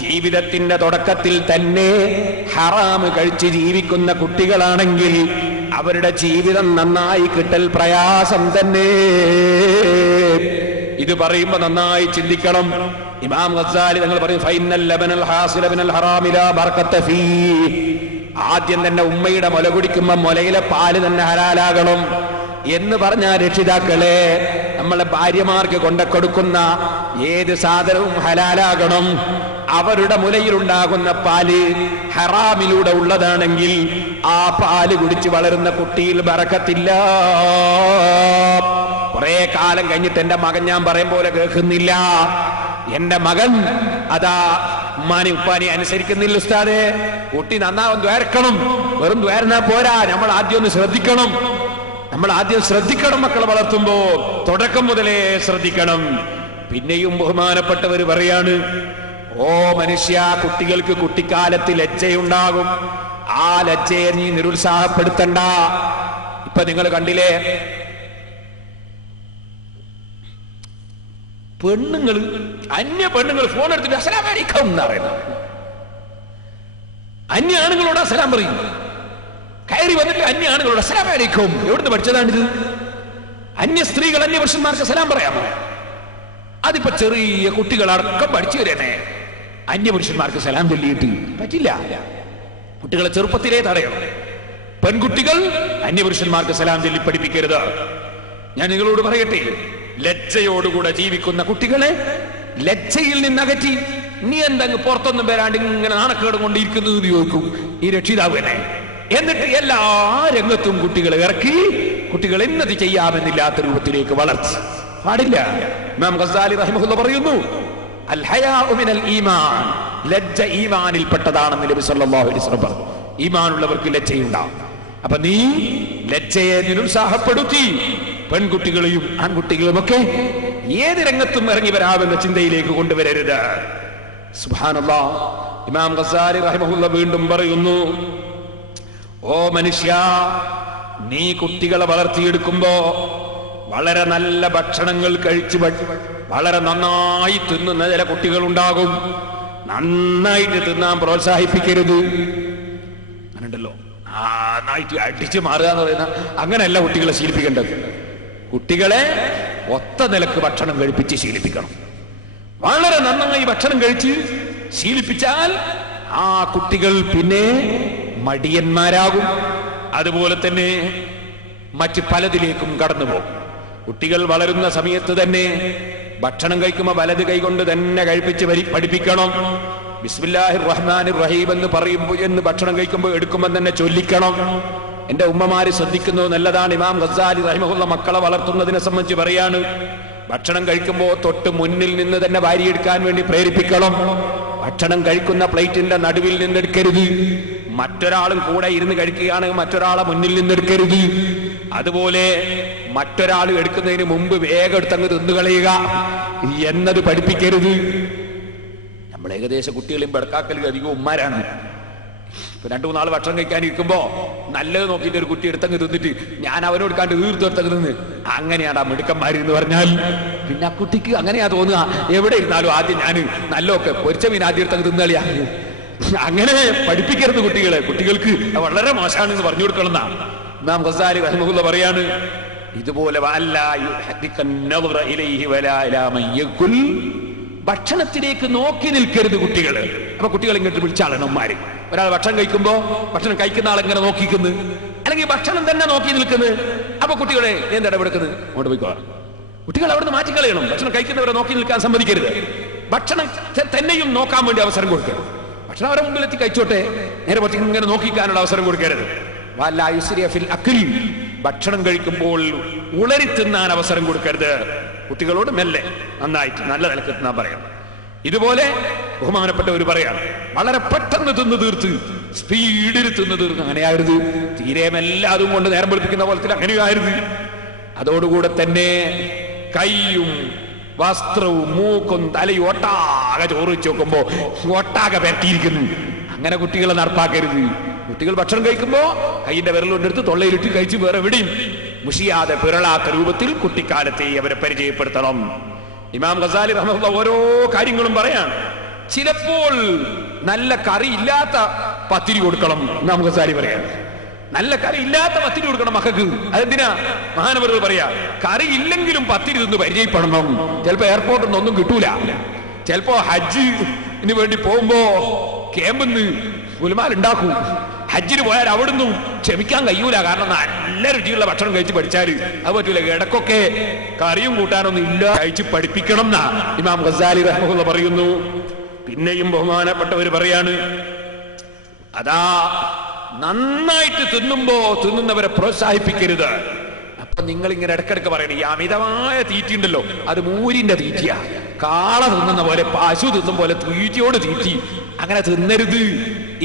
ജീവിതത്തിന്റെ തുടക്കത്തിൽ തന്നെ ഹറാമ് കഴിച്ച് ജീവിക്കുന്ന കുട്ടികളാണെങ്കിൽ അവരുടെ ജീവിതം നന്നായി കിട്ടൽ പ്രയാസം തന്നെ. ഇത് പറയുമ്പോ നന്നായി ചിന്തിക്കണം. ഇമാം ഗസ്സാലി തങ്ങൾ പറയും, ഫൈനൽ ലബനൽ ഹാസില മിനൽ ഹറാമി ലാ ബർക്കത ഫീ. ആദ്യം തന്നെ ഉമ്മയുടെ മുല കുടിക്കുമ്പോ മുലയിലെ പാല് തന്നെ ഹലാലാകണം എന്ന് പറഞ്ഞ രക്ഷിതാക്കളെ, നമ്മളെ ഭാര്യമാർക്ക് കൊണ്ടുകൊടുക്കുന്ന ഏത് സാധനവും ഹലാലാകണം. അവരുടെ മുലയിലുണ്ടാകുന്ന പാല് ഹറാമിലൂടെ ഉള്ളതാണെങ്കിൽ ആ പാല് കുടിച്ച് വളരുന്ന കുട്ടിയിൽ ബറക്കത്തില്ല. കുറെ കാലം കഴിഞ്ഞിട്ട് എന്റെ മകൻ ഞാൻ പറയും പോലെ കേൾക്കുന്നില്ല, എന്റെ മകൻ അതാ ഉമ്മാനി ഉപ്പാനി അനുസരിക്കുന്നില്ല ഉസ്താദേ. കുട്ടി നന്നാവും ദ്വാരക്കണം. വെറും ദ്വാരനാ പോരാ, നമ്മൾ ആദ്യം ഒന്ന് ശ്രദ്ധിക്കണം. നമ്മൾ ആദ്യം ശ്രദ്ധിക്കണം. മക്കളെ വളർത്തുമ്പോ തുടക്കം മുതലേ ശ്രദ്ധിക്കണം. പിന്നെയും ബഹുമാനപ്പെട്ടവർ പറയാണ്, ഓ മനുഷ്യ, കുട്ടികൾക്ക് കുട്ടിക്കാലത്ത് ലജ്ജയുണ്ടാകും. ആ ലജ്ജയെ നീ നിരുത്സാഹപ്പെടുത്തണ്ട. ഇപ്പൊ നിങ്ങൾ കണ്ടില്ലേ, പെണ്ണുങ്ങൾ, അന്യ പെണ്ണുങ്ങൾ ഫോൺ എടുത്തിട്ട് അസ്സലാമു അലൈക്കും എന്ന് പറയുന്നത്. അന്യ ആണുങ്ങളോട് അസ്സലാം പറയും. കയറി വന്നിട്ട് അന്യ ആണുങ്ങളോട് അസ്സലാമു അലൈക്കും. എവിടുന്ന് പഠിച്ചതാണിത്? അന്യ സ്ത്രീകൾ അന്യ പുരുഷന്മാർക്ക് സലാം പറയാമോ? അതിപ്പോ ചെറിയ കുട്ടികളടക്കം പഠിച്ചു വരുന്നേ. അന്യപുരുഷന്മാർക്ക് സലാം ചൊല്ലിയിട്ട് പറ്റില്ല. കുട്ടികളെ ചെറുപ്പത്തിലേ തടയണം. പെൺകുട്ടികൾ അന്യപുരുഷന്മാർക്ക് സലാം ചൊല്ലി പഠിപ്പിക്കരുത്. ഞാൻ നിങ്ങളോട് പറയട്ടെ, ലജ്ജയോടുകൂടെ ജീവിക്കുന്ന കുട്ടികളെ ലജ്ജയിൽ നിന്നകറ്റി നീ എന്തങ്ങ് പുറത്തൊന്നും വരാണ്ട് ഇങ്ങനെ നാണക്കേടും കൊണ്ടിരിക്കുന്നു എന്ന് ചോദിക്കും ഈ രക്ഷിതാവ് തന്നെ. എന്നിട്ട് എല്ലാ രംഗത്തും കുട്ടികളെ ഇറക്കി കുട്ടികൾ എന്നത് ചെയ്യാമെന്നില്ലാത്ത രൂപത്തിലേക്ക് വളർത്തി പാടില്ല. ഇമാം ഗസ്സാലി റഹിമഹുല്ലാഹ് പറയുന്നു, അൽ ഹയാഉ മിനൽ ഈമാൻ, ലജ്ജ ഈമാനിൽപ്പെട്ടതാണെന്ന് നബി സല്ലല്ലാഹു അലൈഹി വസല്ലം പറഞ്ഞു. ഈമാനുള്ളവർക്ക് ലജ്ജയുണ്ടാവും. അപ്പൊ നീ ലജ്ജയെ നിരുത്സാഹപ്പെടുത്തി പെൺകുട്ടികളെയും ആൺകുട്ടികളുമൊക്കെ ഏത് രംഗത്തും ഇറങ്ങി വരാമെന്ന ചിന്തയിലേക്ക് കൊണ്ടുവരരുത്. സുബ്ഹാനല്ലാഹ്. ഇമാം ഗസ്സാലി റഹിമഹുല്ലാഹ് വീണ്ടും പറയുന്നു, ഓ മനുഷ്യ, നീ കുട്ടികളെ വളർത്തിയെടുക്കുമ്പോ വളരെ നല്ല ഭക്ഷണങ്ങൾ കഴിച്ച് വളരെ നന്നായി തിന്നുന്ന ചില കുട്ടികളുണ്ടാകും. നന്നായിട്ട് തിന്നാൻ പ്രോത്സാഹിപ്പിക്കരുത്. അങ്ങനെയുണ്ടല്ലോ, നന്നായിട്ട് അടിച്ചു മാറുക എന്ന് പറയുന്ന അങ്ങനെയല്ല കുട്ടികളെ ശീലിപ്പിക്കേണ്ടത്. കുട്ടികളെ ഒത്ത നിലക്ക് ഭക്ഷണം കഴിപ്പിച്ച് ശീലിപ്പിക്കണം. വളരെ നന്നായി ഭക്ഷണം കഴിച്ച് ശീലിപ്പിച്ചാൽ ആ കുട്ടികൾ പിന്നെ മടിയന്മാരാകും. അതുപോലെ തന്നെ മറ്റ് പലതിലേക്കും കടന്നുപോകും. കുട്ടികൾ വളരുന്ന സമയത്ത് തന്നെ ഭക്ഷണം കഴിക്കുമ്പോൾ വലത് കൈകൊണ്ട് തന്നെ കഴിപ്പിച്ച് പഠിപ്പിക്കണം. ബിസ്മില്ലാഹിർ റഹ്മാനിർ റഹീം എന്ന് പറയുമ്പോൾ എന്ന് ഭക്ഷണം കഴിക്കുമ്പോൾ എടുക്കുമ്പോൾ തന്നെ ചൊല്ലിക്കണം. എന്റെ ഉമ്മമാര് ശ്രദ്ധിക്കുന്നത് നല്ലതാണ്. ഇമാം ഗസ്സാലി റഹിമഹുല്ലാഹ് മക്കളെ വളർത്തുന്നതിനെ സംബന്ധിച്ച് പറയാണ്, ഭക്ഷണം കഴിക്കുമ്പോൾ തൊട്ട് മുന്നിൽ നിന്ന് തന്നെ വാരിയെടുക്കാൻ വേണ്ടി പ്രേരിപ്പിക്കണം. ഭക്ഷണം കഴിക്കുന്ന പ്ലേറ്റിന്റെ നടുവിൽ നിന്നെടുക്കരുത്. മറ്റൊരാളും കൂടെ ഇരുന്ന് കഴിക്കുകയാണെങ്കിൽ മറ്റൊരാളെ മുന്നിൽ നിന്നെടുക്കരുത്. അതുപോലെ മറ്റൊരാൾ എടുക്കുന്നതിന് മുമ്പ് വേഗം എടുത്തങ്ങ് തിന്നുകളയുക എന്നത് പഠിപ്പിക്കരുത്. നമ്മൾ ഏകദേശം കുട്ടികളെയും ബെടക്കാക്കലും അധികം ഉമ്മാരാണ്. ഇപ്പൊ 2-3 നാൾ ഭക്ഷണം കഴിക്കാനിരിക്കുമ്പോ നല്ലത് നോക്കിയിട്ട് ഒരു കുട്ടി എടുത്തങ്ങ് തിന്നിട്ട് ഞാൻ അവനോട് കണ്ട് തീർത്തെടുത്തങ്ങ് നിന്ന്, അങ്ങനെയാണ് ആ മിടുക്കന്മാര് എന്ന് പറഞ്ഞാൽ പിന്നെ ആ കുട്ടിക്ക് അങ്ങനെയാ തോന്നുക. എവിടെ ഇരുന്നാലും ആദ്യം ഞാൻ നല്ലൊക്കെ പൊരിച്ച മീൻ ആദ്യം എടുത്തങ്ങ് തിന്നളിയാ. അങ്ങനെ പഠിപ്പിക്കരുത് കുട്ടികളെ. കുട്ടികൾക്ക് വളരെ മോശമാണെന്ന് പറഞ്ഞു കൊടുക്കണം. ഇമാം ഗസാലി റഹിമഹുല്ലാഹ് പറയാണ് ഇതുപോലെ ഭക്ഷണത്തിലേക്ക് നോക്കി നിൽക്കരുത് കുട്ടികൾ. അപ്പൊ കുട്ടികൾ ഇങ്ങോട്ട് വിളിച്ചാളാണ് ഉമ്മാര്. ഒരാൾ ഭക്ഷണം കഴിക്കുമ്പോ ഭക്ഷണം കഴിക്കുന്ന ആളെങ്ങനെ നോക്കിക്കുന്നു, അല്ലെങ്കിൽ ഭക്ഷണം തന്നെ നോക്കി നിൽക്കുന്നത്. അപ്പൊ കുട്ടികളെ എന്താ ഇടപെടുക്കുന്നത്, അങ്ങോട്ട് പോയിക്കോ. കുട്ടികൾ അവിടുന്ന് മാറ്റിക്കളയണം. ഭക്ഷണം കഴിക്കുന്നവരെ നോക്കി നിൽക്കാൻ സമ്മതിക്കരുത്. ഭക്ഷണം തന്നെയും നോക്കാൻ വേണ്ടി അവസരം കൊടുക്കരുത്. ഭക്ഷണം അവരെ മുമ്പിലെത്തി കഴിച്ചോട്ടെ, നേരെ പറ്റി ഇങ്ങനെ നോക്കിക്കാനുള്ള അവസരം കൊടുക്കരുത്. ഭക്ഷണം കഴിക്കുമ്പോൾ ഉളരി തിന്നാൻ അവസരം കൊടുക്കരുത്. കുട്ടികളോട് മെല്ലെ നന്നായിട്ട് നല്ല നിലക്ക് തിന്നാൻ പറയണം. ഇതുപോലെ ബഹുമാനപ്പെട്ടവർ പറയാണ്, വളരെ പെട്ടെന്ന് തിന്നു തീർത്ത്, സ്പീഡിൽ തിന്നു തീർത്ത് അങ്ങനെയായിരുന്നു. തീരെ മെല്ലെ അതും കൊണ്ട് നേരം വെളുപ്പിക്കുന്ന പോലത്തിൽ അങ്ങനെയായിരുന്നു. അതോടുകൂടെ തന്നെ കൈയും വസ്ത്രവും മൂക്കും തലയും ഒട്ടാകെ ചോറ് വെച്ച് നോക്കുമ്പോ ഒട്ടാകെ പരട്ടിയിരിക്കുന്നു. അങ്ങനെ കുട്ടികളെ നടപ്പാക്കരുത്. കുട്ടികൾ ഭക്ഷണം കഴിക്കുമ്പോ കൈയിന്റെ വിരലുകൊണ്ടെടുത്ത് തൊള്ളയിലിട്ട് കഴിച്ച് വേറെ വിടിയും മുഷിയാതെ പിറളാത്ത രൂപത്തിൽ കുട്ടിക്കാലത്തെ അവരെ പരിചയപ്പെടുത്തണം. ഇമാം ഗസാലി റഹ്മത്തുള്ളാഹി ഓരോ കാര്യങ്ങളും പറയാണ്. ചിലപ്പോൾ നല്ല കറി ഇല്ലാത്ത പത്തിരി കൊടുക്കണം. ഇമാം ഗസാലി പറയാണ്, നല്ല കറി ഇല്ലാത്ത പത്തിരി കൊടുക്കണം മക്കൾക്ക്. അതെന്തിനാ? മഹാനവറുകൾ പറയാ, കറി ഇല്ലെങ്കിലും പത്തിരി തിന്ന് പരിചയപ്പെടണം. ചിലപ്പോ എയർപോർട്ടിൽ നിന്നൊന്നും കിട്ടൂല. ചിലപ്പോ ഹജ്ജിന് വേണ്ടി പോകുമ്പോ ക്യാമ്പിന്ന് ഗുൽമാൽ ഉണ്ടാക്കും. ഹജ്ജിന് പോയാൽ അവിടുന്ന് ക്ഷമിക്കാൻ കഴിയൂല. കാരണം നല്ല രുചിയുള്ള ഭക്ഷണം കഴിച്ച് പഠിച്ചാൽ അത് പറ്റൂല. ഇടക്കൊക്കെ കറിയും കൂട്ടാനൊന്നും ഇല്ല, കഴിച്ച് പഠിപ്പിക്കണം എന്നാ ഇമാം ഗസാലി റഹ്മത്തുള്ളാഹി പറയുന്നു. പിന്നെയും ബഹുമാനപ്പെട്ടവർ പറയാണ്, അതാ നന്നായിട്ട് തിന്നുമ്പോ തിന്നുന്നവരെ പ്രോത്സാഹിപ്പിക്കരുത്. അപ്പൊ നിങ്ങൾ ഇങ്ങനെ ഇടക്കിടക്ക് പറയണേ, ഈ അമിതമായ തീറ്റി ഉണ്ടല്ലോ, അത് മൂരിന്റെ തീറ്റിയാ. കാള തിന്നുന്ന പോലെ, പശു തിന്നും പോലെ തീറ്റിയോട് തീറ്റി, അങ്ങനെ തിന്നരുത്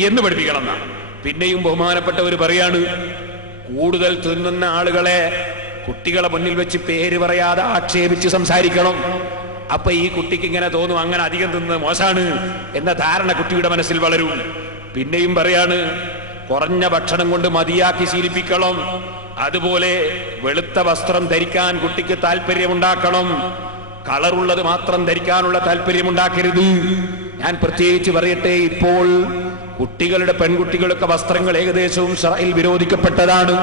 എന്ന് പഠിപ്പിക്കണം എന്നാ. പിന്നെയും ബഹുമാനപ്പെട്ടവർ പറയാണ്, കൂടുതൽ തിന്നുന്ന ആളുകളെ കുട്ടികളെ മുന്നിൽ വെച്ച് പേര് പറയാതെ ആക്ഷേപിച്ച് സംസാരിക്കണം. അപ്പൊ ഈ കുട്ടിക്ക് ഇങ്ങനെ തോന്നും, അങ്ങനെ അധികം തിന്ന് മോശമാണ് എന്ന ധാരണ കുട്ടിയുടെ മനസ്സിൽ വളരും. പിന്നെയും പറയാണ്, കുറഞ്ഞ ഭക്ഷണം കൊണ്ട് മതിയാക്കി ശീലിപ്പിക്കണം. അതുപോലെ വെളുത്ത വസ്ത്രം ധരിക്കാൻ കുട്ടിക്ക് താല്പര്യമുണ്ടാക്കണം. കളറുള്ളത് മാത്രം ധരിക്കാനുള്ള താല്പര്യമുണ്ടാക്കരുത്. ഞാൻ പ്രത്യേകിച്ച് പറയട്ടെ, ഇപ്പോൾ കുട്ടികളുടെ പെൺകുട്ടികളൊക്കെ വസ്ത്രങ്ങൾ ഏകദേശവും ശറഇൽ വിരോധിക്കപ്പെട്ടതാണ്.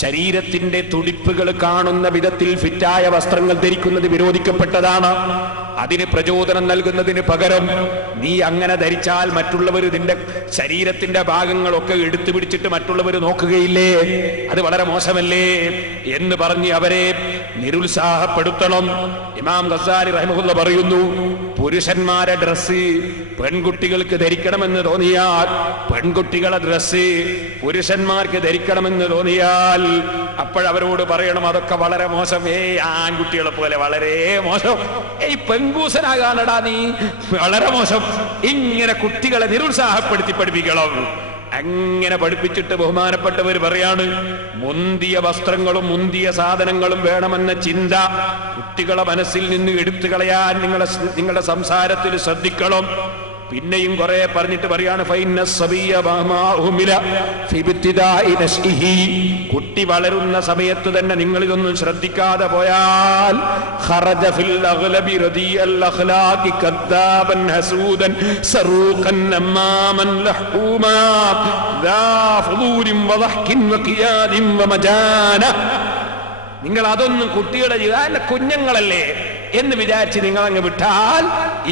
ശരീരത്തിന്റെ തുടിപ്പുകൾ കാണുന്ന വിധത്തിൽ ഫിറ്റായ വസ്ത്രങ്ങൾ ധരിക്കുന്നത് വിരോധിക്കപ്പെട്ടതാണ്. അതിന് പ്രചോദനം നൽകുന്നതിന് പകരം നീ അങ്ങനെ ധരിച്ചാൽ മറ്റുള്ളവർ നിന്റെ ശരീരത്തിന്റെ ഭാഗങ്ങളൊക്കെ എടുത്തു പിടിച്ചിട്ട് മറ്റുള്ളവർ നോക്കുകയില്ലേ, അത് വളരെ മോശമല്ലേ എന്ന് പറഞ്ഞ് അവരെ നിരുത്സാഹപ്പെടുത്തണം. ഇമാം ഗസാലി റഹിമഹുല്ലാഹ് പറയുന്നു, പുരുഷന്മാരെ ഡ്രസ്സ് പെൺകുട്ടികൾക്ക് ധരിക്കണമെന്ന് തോന്നിയാൽ, പെൺകുട്ടികളെ ഡ്രസ്സ് പുരുഷന്മാർക്ക് ധരിക്കണമെന്ന് തോന്നിയാൽ അപ്പോഴവരോട് പറയണം, അതൊക്കെ വളരെ മോശം. ആൺകുട്ടികളെ പോലെ വളരെ മോശം. പെൺകൂസനാകാനടാ നീ, വളരെ മോശം. ഇങ്ങനെ കുട്ടികളെ നിരുത്സാഹപ്പെടുത്തി പഠിപ്പിക്കണം. അങ്ങനെ പഠിപ്പിച്ചിട്ട് ബഹുമാനപ്പെട്ടവർ പറയാണ്, മുന്തിയ വസ്ത്രങ്ങളും മുന്തിയ സാധനങ്ങളും വേണമെന്ന ചിന്ത കുട്ടികളെ മനസ്സിൽ നിന്ന് എടുത്തു കളയാൻ നിങ്ങളുടെ സംസാരത്തിൽ ശ്രദ്ധിക്കണം. പിന്നെയും കുറെ പറഞ്ഞിട്ട് പറയാണ്, കുട്ടി വളരുന്ന സമയത്ത് തന്നെ നിങ്ങൾ ഇതൊന്നും ശ്രദ്ധിക്കാതെ പോയാൽ നിങ്ങൾ അതൊന്നും കുട്ടിയുടെ ജീവിതം, കുഞ്ഞുങ്ങളല്ലേ എന്ന് വിചാരിച്ച് നിങ്ങൾ അങ്ങ് വിട്ടാൽ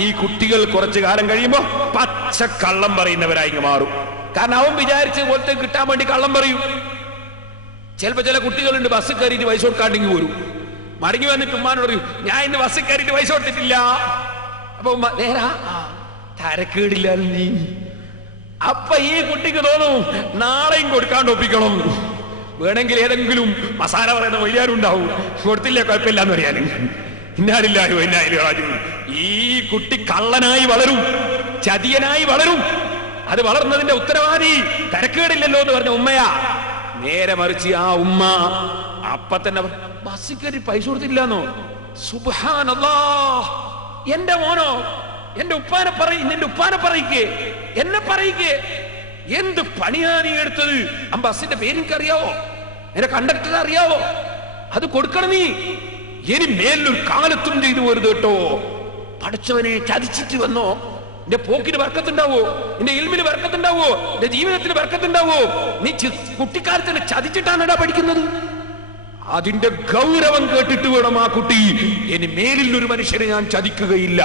ഈ കുട്ടികൾ കുറച്ചു കാലം കഴിയുമ്പോ പച്ച കള്ളം പറയുന്നവരായി മാറും. കാരണം അവൻ വിചാരിച്ച പോലത്തെ കിട്ടാൻ വേണ്ടി കള്ളം പറയും. ചിലപ്പോ ചില കുട്ടികളുണ്ട്, ബസ് കയറിയിട്ട് പൈസ കൊടുക്കാണ്ടെങ്കിൽ പോരും. മടങ്ങി വന്നിട്ട് ഉമ്മാനോട് പറയും, ഞാൻ ഇന്ന് ബസ് കയറിയിട്ട് പൈസ കൊടുത്തിട്ടില്ല. അപ്പൊ ഉമ്മ നേരാ, തരക്കേടില്ല നീ. അപ്പൊ ഈ കുട്ടിക്ക് തോന്നും നാളെയും കൊടുക്കാണ്ട് ഒപ്പിക്കണം. വേണമെങ്കിൽ ഏതെങ്കിലും മസാല പറയുന്ന വൈകാരുണ്ടാവും, കൊടുത്തില്ലേ കുഴപ്പമില്ല എന്ന് പറയാൻ. ഈ കുട്ടി കള്ളനായി വളരും, ചതിയനായി വളരും. അത് വളർന്നതിന്റെ ഉത്തരവാദി തരക്കേടില്ലല്ലോ എന്ന് പറഞ്ഞ ഉമ്മയാ. നേരെ മറിച്ച് ആ ഉമ്മ അപ്പൊ തന്നെ ബസ്സിൽ കയറി പൈസ കൊടുത്തില്ലെന്നോ, സുബ്ഹാനല്ലാഹ്, എന്റെ മോനോ എന്റെ ഉപ്പാനെ പറയിക്കേ, എന്നെ പറയിക്കേ, എന്ത് പണിയാണ് നീ എടുത്തത്? ആ ബസ്സിന്റെ പേര് എനിക്ക് അറിയാവോ, എന്റെ കണ്ടക്ടറെ അറിയാവോ? അത് കൊടുക്കണം നീ. ഇനി മേലൊരു കാലത്തും ചെയ്തു പോരുത് കേട്ടോ. പഠിച്ചവനെ ചതിച്ചിട്ട് വന്നോ, നിന്റെ പോക്കിന് ബർക്കത്തുണ്ടാവോ? നിന്റെ ഇൽമിന് ബർക്കത്തുണ്ടാവോ? നിന്റെ ജീവിതത്തിന് ബർക്കത്തുണ്ടാവോ? നീ കുട്ടിക്കാലത്തിന് ചതിച്ചിട്ടാണടാ പഠിക്കുന്നത്. അതിന്റെ ഗൗരവം കേട്ടിട്ട് വേണം ആ കുട്ടി ഇനി മേലിൽ ഒരു മനുഷ്യനെ ഞാൻ ചതിക്കുകയില്ല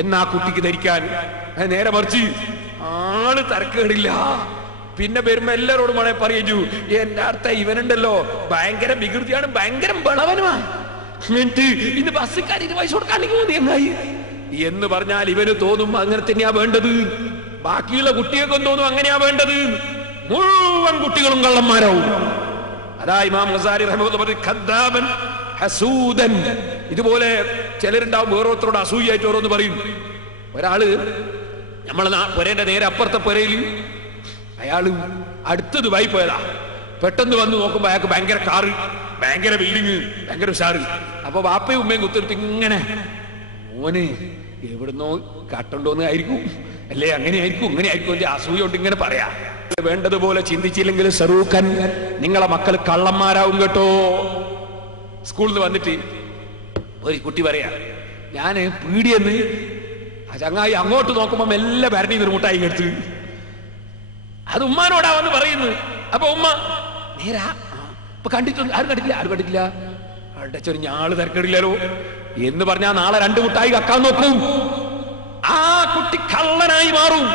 എന്നാ കുട്ടിക്ക് ധരിക്കാൻ. നേരെ മറിച്ച് ആള് തരക്കേടില്ല. പിന്നെ വരുമ്പോ എല്ലാരോടും വേണേ പറയൂ, എന്റെ അർത്ഥം ഇവനുണ്ടല്ലോ ഭയങ്കര വികൃതിയാണ്, ഭയങ്കര ബളവനുമാണ്, എന്നിട്ട് ഇന്ന് ബസ്സുകാർ 20 പൈസ കൊടുക്കാണെങ്കിൽ എന്നായി എന്ന് പറഞ്ഞാൽ ഇവന് തോന്നും അങ്ങനെ തന്നെയാ വേണ്ടത്. ബാക്കിയുള്ള കുട്ടികൾക്കും തോന്നും അങ്ങനെയാ വേണ്ടത്. മുഴുവൻ കുട്ടികളും കള്ളന്മാരാവും. അതാ ഇമാം ഗസാലി റഹിമഹുല്ലാഹ് പറഞ്ഞു, ഖദ്ദാബൻ ഹസൂദൻ. ഇതുപോലെ ചിലരുണ്ടാവും വേറൊരുത്തരോട് അസൂയായിട്ട് ഓരോന്ന് പറയും. ഒരാള് നമ്മളെ പുരേന്റെ നേരെ അപ്പുറത്തെ പുരയിൽ അയാള് അടുത്തത് ദുബായി പോയതാ. പെട്ടെന്ന് വന്ന് നോക്കുമ്പോ അയാൾക്ക് ഭയങ്കര കാറ്, ഭയങ്കര ബിൽഡിങ്, ഭയങ്കര ഉഷാറ്. അപ്പൊ വാപ്പയും ഉമ്മയും കുത്തിട്ട് ഇങ്ങനെ, മോനെ എവിടുന്നോ കാട്ടുണ്ടോന്ന് ആയിരിക്കും, അല്ലേ അങ്ങനെ ആയിരിക്കും ഇങ്ങനെ ആയിരിക്കും അസൂയ കൊണ്ട് ഇങ്ങനെ പറയാ. വേണ്ടതുപോലെ ചിന്തിച്ചില്ലെങ്കിൽ സറൂഖൻ, നിങ്ങളെ മക്കൾ കള്ളന്മാരാവും കേട്ടോ. സ്കൂളിൽ നിന്ന് വന്നിട്ട് ഒരു കുട്ടി പറയാ, ഞാന് പീടിയെന്ന് ചങ്ങായി അങ്ങോട്ട് നോക്കുമ്പോ മെല്ലെ ഭരണി മുട്ടായി എടുത്ത്. അത് ഉമ്മാനോടാ വന്ന് പറയുന്നു. അപ്പൊ ഉമ്മ നേരാ ഇപ്പൊ കണ്ടിട്ടുണ്ട്, ആരും കണ്ടിട്ടില്ല അവിടെ ചെറിയ ഞാള് തിരക്കിടില്ലല്ലോ എന്ന് പറഞ്ഞാൽ നാളെ 2 മുട്ടായി കക്കാൻ നോക്കും. ആ കുട്ടി കള്ളനായി മാറും.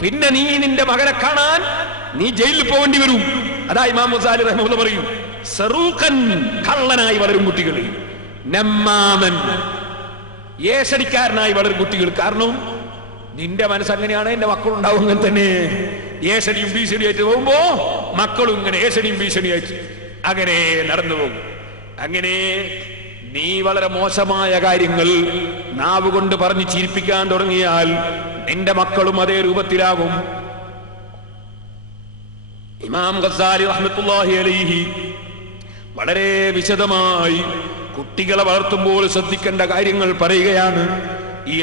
പിന്നെ നീ നിന്റെ മകനെ കാണാൻ നീ ജയിലിൽ പോകേണ്ടി വരും. അതാ ഇമാം ഗസാലി റഹിമഹുല്ലാഹ് പറയും, സറൂഖൻ, കള്ളനായി വളരും കുട്ടികൾ, നമ്മാമൻ, ഏഷണിക്കാരനായി വളരും കുട്ടികൾ. കാരണം നിന്റെ മനസ്സങ്ങനെയാണ്, എന്റെ മക്കളുണ്ടാവും അങ്ങനെ തന്നെ. ഏഷണിയും ഭീഷണിയായിട്ട് പോകുമ്പോ മക്കളും ഇങ്ങനെ ഏഷണിയും ഭീഷണിയായിട്ട് അങ്ങനെ നടന്നു പോകും. അങ്ങനെ നീ വളരെ മോശമായ കാര്യങ്ങൾ നാവ് കൊണ്ട് പറഞ്ഞ് ചിരിപ്പിക്കാൻ തുടങ്ങിയാൽ നിന്റെ മക്കളും അതേ രൂപത്തിലാകും. ഇമാം ഗസാലി റഹ്മത്തുള്ളാഹി അലൈഹി വളരെ വിശദമായി കുട്ടികളെ വളർത്തുമ്പോൾ ശ്രദ്ധിക്കേണ്ട കാര്യങ്ങൾ പറയുകയാണ്.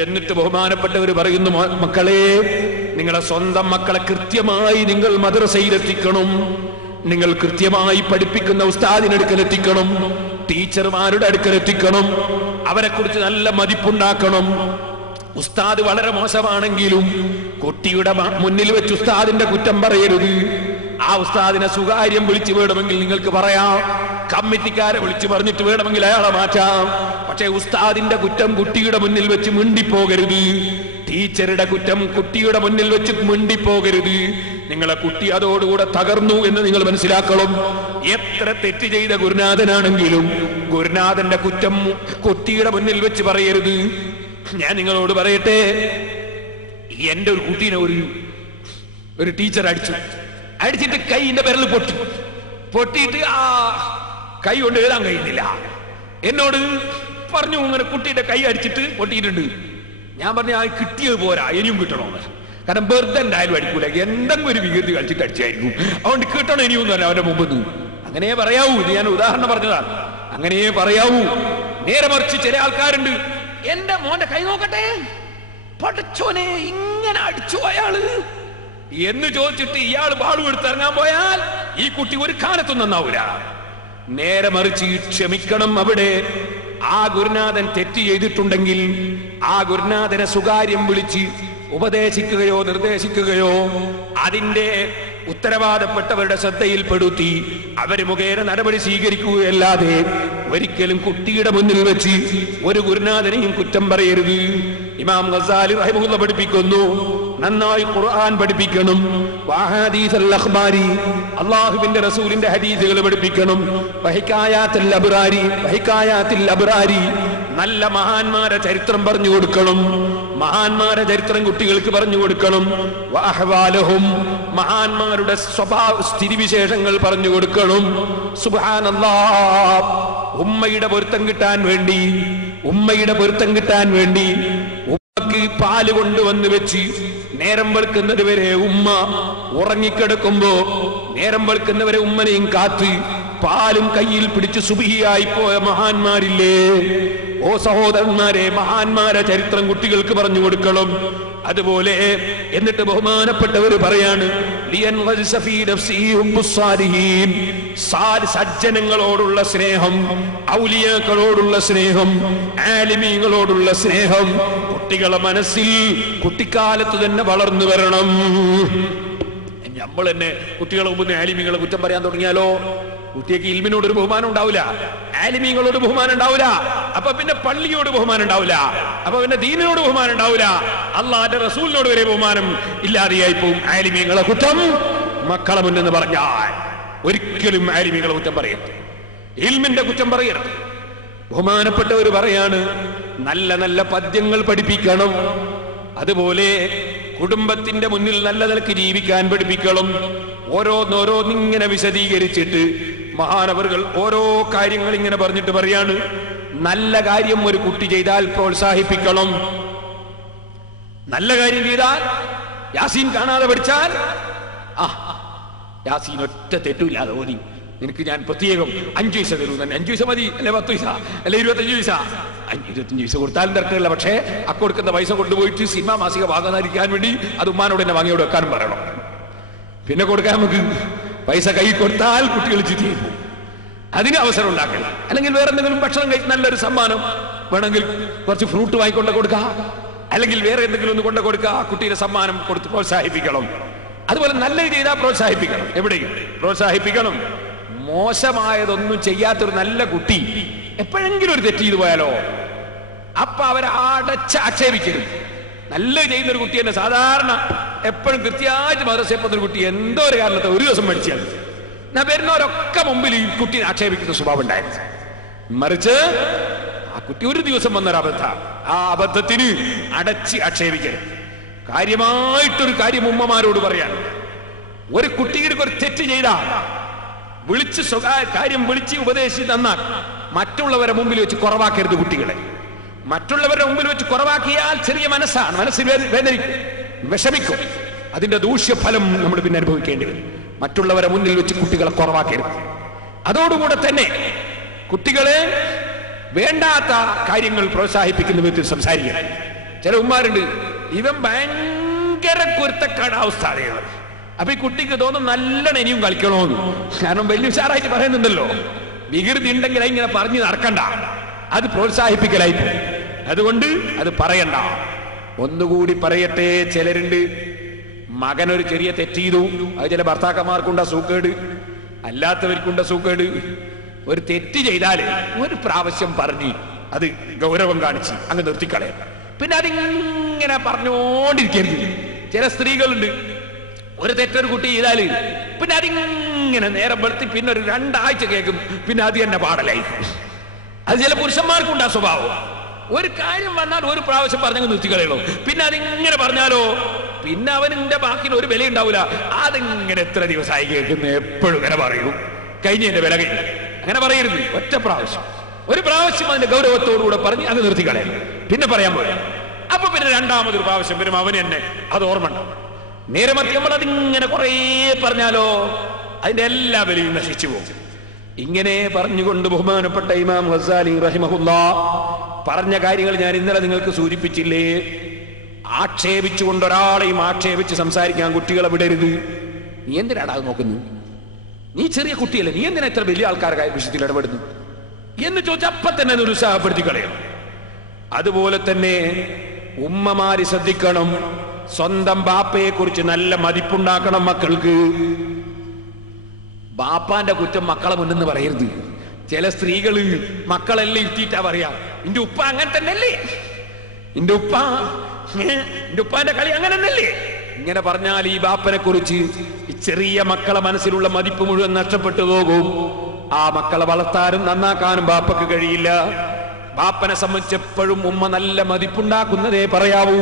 എന്നിട്ട് ബഹുമാനപ്പെട്ടവർ പറയുന്നു, മക്കളെ, നിങ്ങളെ സ്വന്തം മക്കളെ കൃത്യമായി നിങ്ങൾ മദ്രസയിലെത്തിക്കണം. നിങ്ങൾ കൃത്യമായി പഠിപ്പിക്കുന്ന ഉസ്താദിനടുക്കലെത്തിക്കണം, ടീച്ചർമാരുടെ അടുക്കലെത്തിക്കണം. അവരെ കുറിച്ച് നല്ല മതിപ്പുണ്ടാക്കണം. ഉസ്താദ് വളരെ മോശമാണെങ്കിലും കുട്ടിയുടെ മുന്നിൽ വെച്ച് ഉസ്താദിന്റെ കുറ്റം പറയരുത്. ആ ഉസ്താദിനെ സ്വകാര്യം വിളിച്ചു വേണമെങ്കിൽ നിങ്ങൾക്ക് പറയാം, കമ്മിറ്റിക്കാരെ വിളിച്ചു പറഞ്ഞിട്ട് വേണമെങ്കിൽ അയാളെ മാറ്റാം. പക്ഷേ ഉസ്താദിന്റെ കുറ്റം കുട്ടിയുടെ മുന്നിൽ വെച്ച് മിണ്ടിപ്പോകരുത്. ടീച്ചറുടെ കുറ്റം കുട്ടിയുടെ മുന്നിൽ വെച്ച് മിണ്ടിപ്പോകരുത്. നിങ്ങളെ കുട്ടി അതോടുകൂടെ തകർന്നു എന്ന് നിങ്ങൾ മനസ്സിലാക്കണം. എത്ര തെറ്റ് ചെയ്ത ഗുരുനാഥനാണെങ്കിലും ഗുരുനാഥന്റെ കുറ്റം കുട്ടിയുടെ മുന്നിൽ വെച്ച് പറയരുത്. ഞാൻ നിങ്ങളോട് പറയട്ടെ, എന്റെ ഒരു കുട്ടീനെ ഒരു ടീച്ചർ അടിച്ചിട്ട് കൈന്റെ വിരൽ പൊട്ടിയിട്ട് ആ കൈ കൊണ്ട് എഴുതാൻ കഴിയുന്നില്ല. എന്നോട് പറഞ്ഞു, ഇങ്ങനെ കുട്ടിയുടെ കൈ അടിച്ചിട്ട് പൊട്ടിയിട്ടുണ്ട്. ഞാൻ പറഞ്ഞു, ആ കിട്ടിയത് പോരാ, ഇനിയും കിട്ടണമെന്ന്. കാരണം വെറുതെ എന്തായാലും അടിക്കൂല, എന്തെങ്കിലും ഒരു വികൃതി കളിച്ചിട്ട് അടിച്ചായിരിക്കും, അതുകൊണ്ട് കിട്ടണം ഇനിയും എന്ന് പറഞ്ഞു അവന്റെ മുമ്പ്. അങ്ങനെ പറയാവൂ, ഇത് ഞാൻ ഉദാഹരണം പറഞ്ഞതാണ്, അങ്ങനെ പറയാവൂ. നേരെ മറിച്ച് ചില ആൾക്കാരുണ്ട്, എന്റെ മോന്റെ കൈ നോക്കട്ടെ, പഠിച്ചോനെ ഇങ്ങനെ അടിച്ചു അയാള് എന്ന് ചോദിച്ചിട്ട് ഇയാൾ ബാളു എടുത്തിറങ്ങാൻ പോയാൽ ഈ കുട്ടി ഒരു കാലത്തും നന്നാവൂല. നേരെ മറിച്ച് ക്ഷമിക്കണം. അവിടെ ആ ഗുരുനാഥൻ തെറ്റ് ചെയ്തിട്ടുണ്ടെങ്കിൽ ആ ഗുരുനാഥനെ സ്വകാര്യം വിളിച്ച് ഉപദേശിക്കുകയോ നിർദ്ദേശിക്കുകയോ അതിന്റെ ഉത്തരവാദപ്പെട്ടവരുടെ ശ്രദ്ധയിൽപ്പെടുത്തി അവര് മുഖേന നടപടി സ്വീകരിക്കുകയല്ലാതെ ഒരിക്കലും കുട്ടിയുടെ മുന്നിൽ വെച്ച് ഒരു ഗുരുനാഥനെയും കുറ്റം പറയരുത്. ഇമാം ഗസാലി റഹിമഹുല്ലാഹ് പഠിപ്പിക്കുന്നു, നന്നായി ഖുർആൻ പഠിപ്പിക്കണം, വഹദീസുൽ അഖ്ബാരി, അല്ലാഹുവിന്റെ റസൂലിന്റെ ഹദീസുകൾ പഠിപ്പിക്കണം, വഹികായാത്തുൽ അബ്റാരി, നല്ല മഹാന്മാരെ ചരിത്രം പറഞ്ഞു കൊടുക്കണം, മഹാന്മാരെ ചരിത്രം കുട്ടികൾക്ക് പറഞ്ഞു കൊടുക്കണം, വഅഹ്വാലഹും, മഹാന്മാരുടെ സ്വഭാവ സ്ഥിതിവിശേഷങ്ങൾ പറഞ്ഞു കൊടുക്കണം. സുബ്ഹാനല്ലാഹ്, ഉമ്മയുടെ പൊരുത്തം കിട്ടാൻ വേണ്ടി ഉമ്മക്ക് പാല് കൊണ്ടുവന്ന് വെച്ച് നേരം വെളുക്കുന്നത് വരെ ഉമ്മ ഉറങ്ങിക്കിടക്കുമ്പോ നേരം വെളുക്കുന്നവരെ ഉമ്മനെയും കാത്ത് പാലും കയ്യിൽ പിടിച്ച് സുബഹിയായി പോയ മഹാന്മാരില്ലേ? ഓ സഹോദരന്മാരെ, മഹാന്മാരെ ചരിത്രം കുട്ടികൾക്ക് പറഞ്ഞു കൊടുക്കണം. അതുപോലെ എന്നിട്ട് ബഹുമാനപ്പെട്ടവർ പറയാണ്, സജ്ജനങ്ങളോടുള്ള സ്നേഹം, ഔലിയാക്കളോടുള്ള സ്നേഹം, ആലിമീങ്ങളോടുള്ള സ്നേഹം കുട്ടികളെ മനസ്സിൽ കുട്ടിക്കാലത്ത് തന്നെ വളർന്നു വരണം. നമ്മൾ തന്നെ കുട്ടികളെ മുമ്പ് ആലിമീങ്ങളെ കുറ്റം പറയാൻ തുടങ്ങിയാലോ കുട്ടിക്ക് ഇൽമിനോടൊരു ബഹുമാനം ഉണ്ടാവില്ല, ആലിമീങ്ങളോട് ബഹുമാനം ഉണ്ടാവില്ല, അപ്പൊ പിന്നെ പള്ളിയോട് ബഹുമാനം ഉണ്ടാവില്ല, അപ്പൊ പിന്നെ ദീനിനോട് ബഹുമാനം ഉണ്ടാവില്ല, അള്ളാന്റെ റസൂലിനോട് വരെ ബഹുമാനം ഇല്ലാതെയായി പോവും. ആലിമീങ്ങളെ കുറ്റം മക്കളെ മുന്നെന്ന് പറഞ്ഞാൽ ഒരിക്കലും ആലിമീങ്ങളെ കുറ്റം പറയരുത്, ഇൽമിന്റെ കുറ്റം പറയരുത്. ബഹുമാനപ്പെട്ടവർ പറയാണ്, നല്ല നല്ല പദ്യങ്ങൾ പഠിപ്പിക്കണം. അതുപോലെ കുടുംബത്തിന്റെ മുന്നിൽ നല്ല നിലക്ക് ജീവിക്കാൻ പഠിപ്പിക്കണം. ഓരോന്നിങ്ങനെ വിശദീകരിച്ചിട്ട് മഹാനവറുകൾ ഓരോ കാര്യങ്ങൾ ഇങ്ങനെ പറഞ്ഞിട്ട് പറയാണ്, നല്ല കാര്യം ഒരു കുട്ടി ചെയ്താൽ പ്രോത്സാഹിപ്പിക്കണം. നല്ല കാര്യം ചെയ്താൽ, യാസീൻ കാണാതെ പഠിച്ചാൽ, യാസീൻ ഒറ്റ തെറ്റുമില്ലാതെ ഓതി, നിനക്ക് ഞാൻ പ്രത്യേകം 5 പൈസ തരൂ, തന്നെ 5 പൈസ മതി, അല്ലെ 10 പൈസ, അല്ലെ 25 പൈസ. 25 പൈസ കൊടുത്താലും തിരക്കില്ല, പക്ഷേ അക്കൊടുക്കുന്ന പൈസ കൊണ്ടുപോയിട്ട് സിനിമ മാസിക വാങ്ങാതിരിക്കാൻ വേണ്ടി അത് ഉമ്മാനോട് തന്നെ വാങ്ങിയോട് വെക്കാനും പറയണം. പിന്നെ കൊടുക്കാൻ നമുക്ക് പൈസ കൈ കൊടുത്താൽ കുട്ടികൾ ചിരിയും പോകും. അതിന് അവസരം ഉണ്ടാക്കണം. അല്ലെങ്കിൽ വേറെ എന്തെങ്കിലും ഭക്ഷണം കഴിച്ച് നല്ലൊരു സമ്മാനം വേണമെങ്കിൽ കുറച്ച് ഫ്രൂട്ട് വാങ്ങിക്കൊണ്ട് കൊടുക്കുക, അല്ലെങ്കിൽ വേറെ എന്തെങ്കിലും ഒന്ന് കൊണ്ട് കൊടുക്കുക, കുട്ടിയുടെ സമ്മാനം കൊടുത്ത് പ്രോത്സാഹിപ്പിക്കണം. അതുപോലെ നല്ലത് ചെയ്താൽ പ്രോത്സാഹിപ്പിക്കണം, എവിടെയും പ്രോത്സാഹിപ്പിക്കണം. മോശമായതൊന്നും ചെയ്യാത്തൊരു നല്ല കുട്ടി എപ്പോഴെങ്കിലും ഒരു തെറ്റ് ചെയ്തു പോയാലോ അപ്പൊ അവരെ ആക്ഷേപിക്കരുത്. നല്ല ചെയ്യുന്ന ഒരു കുട്ടി തന്നെ സാധാരണ എപ്പോഴും കൃത്യമായിട്ട് മദ്രസയിൽ കുട്ടി എന്തോ ഒരു കാരണത്തെ ഒരു ദിവസം പഠിച്ചാൽ വരുന്നവരൊക്കെ മുമ്പിൽ ഈ കുട്ടിയെ ആക്ഷേപിക്കുന്ന സ്വഭാവം ഉണ്ടായിരുന്നു. മറിച്ച് ആ കുട്ടി ഒരു ദിവസം വന്നൊരബദ്ധ, ആ അബദ്ധത്തിന് അടച്ച് ആക്ഷേപിക്കരുത്. കാര്യമായിട്ടൊരു കാര്യം ഉമ്മമാരോട് പറയാൻ, ഒരു കുട്ടിയുടെ ഒരു തെറ്റ് ചെയ്താൽ വിളിച്ച് കാര്യം വിളിച്ച് ഉപദേശിച്ച് നന്നാക്കും. മറ്റുള്ളവരെ മുമ്പിൽ വെച്ച് കുറവാക്കരുത് കുട്ടികളെ. മറ്റുള്ളവരുടെ മുമ്പിൽ വെച്ച് കുറവാക്കിയാൽ ചെറിയ മനസ്സാണ്, മനസ്സിൽ വേദനിക്കും, വിഷമിക്കും. അതിന്റെ ദൂഷ്യഫലം നമ്മൾ പിന്നെ അനുഭവിക്കേണ്ടി വരും. മറ്റുള്ളവരെ മുന്നിൽ വെച്ച് കുട്ടികളെ കുറവാക്കരുത്. അതോടുകൂടെ തന്നെ കുട്ടികളെ വേണ്ടാത്ത കാര്യങ്ങൾ പ്രോത്സാഹിപ്പിക്കുന്ന വിധത്തിൽ സംസാരിക്കണം. ചില ഉമ്മാരുണ്ട്, ഇവൻ ഭയങ്കര കുരുത്തക്കാട് അവസ്ഥ. അപ്പൊ ഈ കുട്ടിക്ക് തോന്നും നല്ലോണം ഇനിയും കളിക്കണോന്ന്. കാരണം വലിയ ഉഷാറായിട്ട് പറയുന്നുണ്ടല്ലോ, വികൃതി ഉണ്ടെങ്കിൽ ഇങ്ങനെ പറഞ്ഞു നടക്കണ്ട, അത് പ്രോത്സാഹിപ്പിക്കലായി. അതുകൊണ്ട് അത് പറയണ്ട. ഒന്നുകൂടി പറയട്ടെ, ചിലരുണ്ട് മകനൊരു ചെറിയ തെറ്റ് ചെയ്തു, അത് ചില ഭർത്താക്കന്മാർക്കുണ്ട സൂക്കേട്, അല്ലാത്തവർക്കുണ്ട സൂക്കേട്. ഒരു തെറ്റ് ചെയ്താൽ ഒരു പ്രാവശ്യം പറഞ്ഞ് അത് ഗൗരവം കാണിച്ച് അങ്ങ് നിർത്തിക്കളയാം. പിന്നെ അതിങ്ങനെ പറഞ്ഞോണ്ടിരിക്കരുത്. ചില സ്ത്രീകളുണ്ട്, ഒരു തെറ്റൊരു കുട്ടി ചെയ്താല് പിന്നെ അതിങ്ങനെ നേരം വെളുത്തി പിന്നെ ഒരു 2 ആഴ്ച കേൾക്കും, പിന്നെ അത് തന്നെ പാടലായി. അത് ചില പുരുഷന്മാർക്കുണ്ടാ സ്വഭാവം. ഒരു കാര്യം വന്നാൽ ഒരു പ്രാവശ്യം പറഞ്ഞങ്ങ് നിർത്തിക്കളയുള്ളൂ. പിന്നെ അതിങ്ങനെ പറഞ്ഞാലോ പിന്നെ അവനിന്റെ ബാക്കിന് ഒരു വില ഉണ്ടാവില്ല. അതിങ്ങനെ എത്ര ദിവസമായി കേൾക്കുന്ന, എപ്പോഴും ഇങ്ങനെ പറയൂ, കഴിഞ്ഞതിന്റെ വില കഴിഞ്ഞു. അങ്ങനെ പറയരുത്. ഒറ്റ പ്രാവശ്യം, ഒരു പ്രാവശ്യം അതിന്റെ ഗൗരവത്തോടുകൂടെ പറഞ്ഞ് അത് നിർത്തിക്കളയാം, പിന്നെ പറയാൻ പോയാ. അപ്പൊ പിന്നെ 2ാമതൊരു പ്രാവശ്യം വരും അവന് തന്നെ അത് ഓർമ്മ ഉണ്ടാവും. നേരെ മറിച്ച് നമ്മൾ അതിങ്ങനെ കുറേ പറഞ്ഞാലോ അതിന്റെ എല്ലാ വിലയും നശിച്ചു പോകും. ഇങ്ങനെ പറഞ്ഞുകൊണ്ട് ബഹുമാനപ്പെട്ട ഇമാം ഗസാലി റഹിമഹുല്ലാഹ് പറഞ്ഞ കാര്യങ്ങൾ ഞാൻ ഇന്നലെ നിങ്ങൾക്ക് സൂചിപ്പിച്ചില്ലേ. ആക്ഷേപിച്ചുകൊണ്ട് ഒരാളെയും ആക്ഷേപിച്ച് സംസാരിക്കാൻ കുട്ടികളെ വിടരുത്. നീ എന്തിനാടാ അത് നോക്കുന്നു? നീ ചെറിയ കുട്ടിയല്ലേ, നീ എന്തിനാ ഇത്ര വലിയ ആൾക്കാരുടെ വിഷയത്തിൽ ഇടപെടുന്നു എന്ന് ചോദിച്ചാൽ അപ്പൊ തന്നെ നിരുത്സാഹപ്പെടുത്തി കളയണം. അതുപോലെ തന്നെ ഉമ്മമാര് ശ്രദ്ധിക്കണം, സ്വന്തം ബാപ്പയെ കുറിച്ച് നല്ല മതിപ്പുണ്ടാക്കണം മക്കൾക്ക്. ബാപ്പാന്റെ കുറ്റം മക്കളെ മുന്നെന്ന് പറയരുത്. ചില സ്ത്രീകള് മക്കളെല്ലാം ഇരുത്തിയിട്ടാ പറയാ, എന്റെ ഉപ്പ അങ്ങനെ തന്നെയല്ലേ, എന്റെ ഉപ്പാന്റെ കളി അങ്ങനെ തന്നെയല്ലേ. ഇങ്ങനെ പറഞ്ഞാൽ ഈ ബാപ്പനെ കുറിച്ച് ഈ ചെറിയ മക്കളെ മനസ്സിലുള്ള മതിപ്പ് മുഴുവൻ നഷ്ടപ്പെട്ടു പോകും. ആ മക്കളെ വളർത്താനും നന്നാക്കാനും ബാപ്പക്ക് കഴിയില്ല. ബാപ്പനെ സംബന്ധിച്ച് എപ്പോഴും ഉമ്മ നല്ല മതിപ്പുണ്ടാക്കുന്നതേ പറയാവൂ.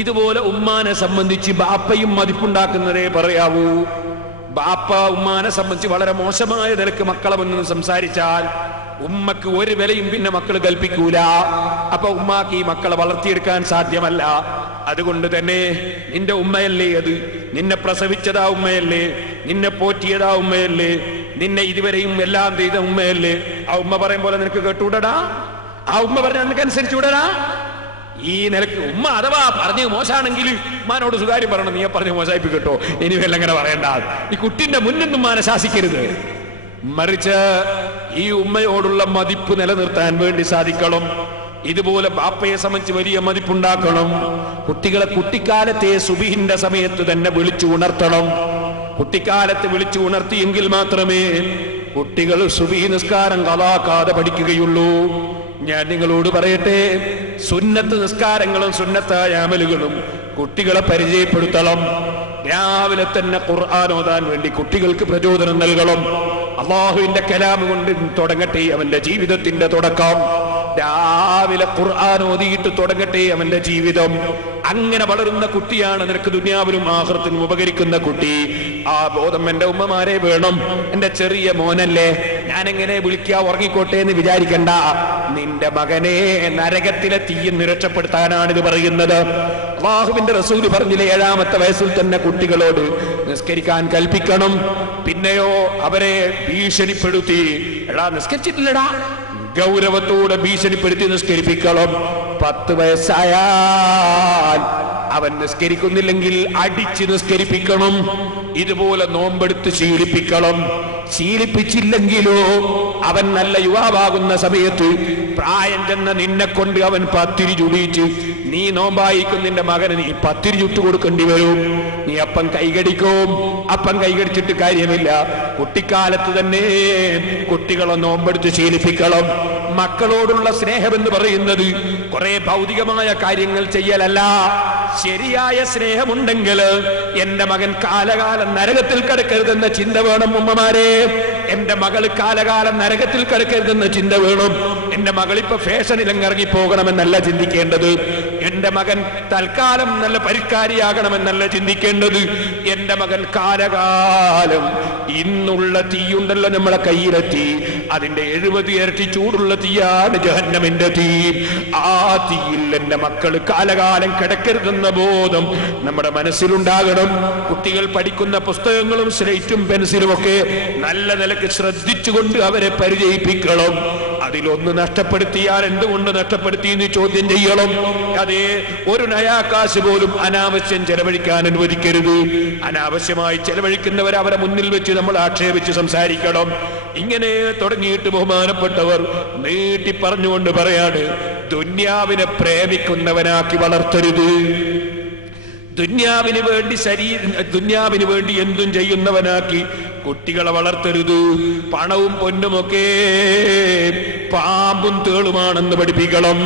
ഇതുപോലെ ഉമ്മാനെ സംബന്ധിച്ച് ബാപ്പയും മതിപ്പുണ്ടാക്കുന്നതേ പറയാവൂ. ബാപ്പ ഉമ്മാനെ സംബന്ധിച്ച് വളരെ മോശമായ നിലക്ക് മക്കളെ മുന്നിൽ സംസാരിച്ചാൽ ഉമ്മക്ക് ഒരു വിലയും പിന്നെ മക്കൾ കൽപ്പിക്കൂല. അപ്പൊ ഉമ്മാക്ക് ഈ മക്കളെ വളർത്തിയെടുക്കാൻ സാധ്യമല്ല. അതുകൊണ്ട് തന്നെ നിന്റെ ഉമ്മയല്ലേ അത്, നിന്നെ പ്രസവിച്ചതാ ഉമ്മയല്ലേ, നിന്നെ പോറ്റിയതാ ഉമ്മയല്ലേ, നിന്നെ ഇതുവരെയും എല്ലാം ചെയ്ത ഉമ്മയല്ലേ. ആ ഉമ്മ പറയും പോലെ നിനക്ക് കേട്ടുവിടടാ, ആ ഉമ്മ പറഞ്ഞാൽ നിനക്ക് അനുസരിച്ചു വിടടാ. ഈ നിലക്ക് ഉമ്മ അഥവാ പറഞ്ഞു മോശമാണെങ്കിൽ ഉമ്മാനോട് സുകാര്യം പറയണം, നീ പറഞ്ഞു മോശമായിപ്പ് കേട്ടോ, ഇനി വല്ല അങ്ങനെ പറയണ്ട. ഈ കുട്ടിന്റെ മുന്നിൽ ഉമ്മാനെ ശാസിക്കരുത്. മറിച്ച് ഈ ഉമ്മയോടുള്ള മതിപ്പ് നിലനിർത്താൻ വേണ്ടി സാധിക്കണം. ഇതുപോലെ ബാപ്പയെ സംബന്ധിച്ച് വലിയ മതിപ്പുണ്ടാക്കണം. കുട്ടികളെ കുട്ടിക്കാലത്തെ സുബഹിന്റെ സമയത്ത് തന്നെ വിളിച്ചു ഉണർത്തണം. കുട്ടിക്കാലത്ത് വിളിച്ചു ഉണർത്തിയെങ്കിൽ മാത്രമേ കുട്ടികൾ സുബഹി നിസ്കാരം ഖളാക്കാതെ പഠിക്കുകയുള്ളൂ. ഞാൻ നിങ്ങളോട് പറയട്ടെ, സുന്നത്ത് നിസ്കാരങ്ങളും സുന്നത്തായ അമലുകളും കുട്ടികളെ പരിചയപ്പെടുത്തണം. രാവിലെ തന്നെ ഖുർആൻ ഓതാൻ വേണ്ടി കുട്ടികൾക്ക് പ്രചോദനം നൽകണം. അല്ലാഹുവിന്റെ കലാം കൊണ്ട് തുടങ്ങട്ടെ അവന്റെ ജീവിതത്തിന്റെ തുടക്കം. രാവിലെ ഖുർആൻ ഓതിയിട്ട് തുടങ്ങട്ടെ അവന്റെ ജീവിതം. അങ്ങനെ വളരുന്ന കുട്ടിയാണ് നിനക്ക് ദുനിയാവിലും ആഖിറത്തിലും ഉപകരിക്കുന്ന കുട്ടി. ആ ബോധം എന്റെ ഉമ്മമാരെ വേണം. എന്റെ ചെറിയ മോനല്ലേ, ഞാൻ എങ്ങനെ വിളിക്കാ, ഉറങ്ങിക്കോട്ടെ എന്ന് വിചാരിക്കണ്ട. നിന്റെ മകനെ നരകത്തിലെ തീയിൽ രക്ഷപ്പെടുത്താനാണിത് പറയുന്നത്. അല്ലാഹുവിന്റെ റസൂൽ പറഞ്ഞില്ലേ, 7ാമത്തെ വയസ്സിൽ തന്നെ കുട്ടികളോട് നിസ്കരിക്കാൻ കൽപ്പിക്കണം. പിന്നെയോ അവരെ ഭീഷണിപ്പെടുത്തി, എടാ നിസ്കരിച്ചിട്ടില്ലടാ, ഗൗരവത്തോടെ ഭീഷണിപ്പെടുത്തി നിസ്കരിപ്പിക്കണം. 10 വയസ്സായാൽ അവൻ നിസ്കരിക്കുന്നില്ലെങ്കിൽ അടിച്ച് നിസ്കരിപ്പിക്കണം. ഇതുപോലെ നോമ്പെടുത്ത് ശീലിപ്പിക്കണം. ശീലിപ്പിച്ചില്ലെങ്കിലോ അവൻ നല്ല യുവാവാകുന്ന സമയത്ത് പ്രായം ചെന്ന നിന്നെ കൊണ്ട് അവൻ പത്തിരി ചുടിച്ച്, നീ നോമ്പായിക്കും നിന്റെ മകന് നീ പത്തിരി ചുട്ടു കൊടുക്കേണ്ടി വരും. നീ അപ്പം കൈകടിക്കും. അപ്പം കൈകടിച്ചിട്ട് കാര്യമില്ല. കുട്ടിക്കാലത്ത് തന്നെ കുട്ടികളെ നോമ്പെടുത്ത് ശീലിപ്പിക്കണം. മക്കളോടുള്ള സ്നേഹമെന്ന് പറയുന്നത് കുറെ ഭൗതികമായ കാര്യങ്ങൾ ചെയ്യലല്ല. ശരിയായ സ്നേഹമുണ്ടെങ്കിൽ എന്റെ മകൻ കാലകാലം നരകത്തിൽ കിടക്കരുതെന്ന ചിന്ത വേണം. ഉമ്മമാരെ, എന്റെ മകൾ കാലകാലം നരകത്തിൽ കിടക്കരുതെന്ന ചിന്ത വേണം. എന്റെ മകളിപ്പോ ഫാഷനിലങ്ങ് ഇറങ്ങി പോകണമെന്നല്ല ചിന്തിക്കേണ്ടത്. എന്റെ മകൻ തൽക്കാലം നല്ല പരിഷ്കാരിയാകണമെന്നല്ല ചിന്തിക്കേണ്ടത്. എന്റെ മകൻ കാലകാലം ഇന്നുള്ള തീയുണ്ടല്ലോ നമ്മളെ കയ്യിലെത്തി, അതിന്റെ 70 ഇരട്ടി ചൂടുള്ള തീയാണ് ജഹന്നമിന്റെ തീ. ആ തീയിൽ എന്റെ മക്കൾ കാലകാലം കിടക്കരുതെന്ന ബോധം നമ്മുടെ മനസ്സിലുണ്ടാകണം. കുട്ടികൾ പഠിക്കുന്ന പുസ്തകങ്ങളും സ്ലേറ്റും പെൻസിലും ഒക്കെ നല്ല നിലക്ക് ശ്രദ്ധിച്ചുകൊണ്ട് അവരെ പരിചയിപ്പിക്കണം. അതിലൊന്ന് നഷ്ടപ്പെടുത്തിയാൽ എന്തുകൊണ്ട് നഷ്ടപ്പെടുത്തി എന്ന് ചോദ്യം ചെയ്യണം. അതേ, ഒരു നയാകാശ് പോലും അനാവശ്യം ചെലവഴിക്കാൻ അനുവദിക്കരുത്. അനാവശ്യമായി ചെലവഴിക്കുന്നവർ അവരെ മുന്നിൽ വെച്ച് നമ്മൾ ആക്ഷേപിച്ച് സംസാരിക്കണം. ഇങ്ങനെ തുടങ്ങിയിട്ട് ബഹുമാനപ്പെട്ടവർ നീട്ടി പറഞ്ഞുകൊണ്ട് പറയാണ്, ദുന്യാവിനെ പ്രേമിക്കുന്നവനാക്കി വളർത്തരുത്. ദുന്യാവിന് വേണ്ടി എന്തും ചെയ്യുന്നവനാക്കി കുട്ടികളെ വളർത്തരുത്. പണവും പൊന്നുമൊക്കെ പാമ്പും തേളുമാണെന്ന് പഠിപ്പിക്കണം.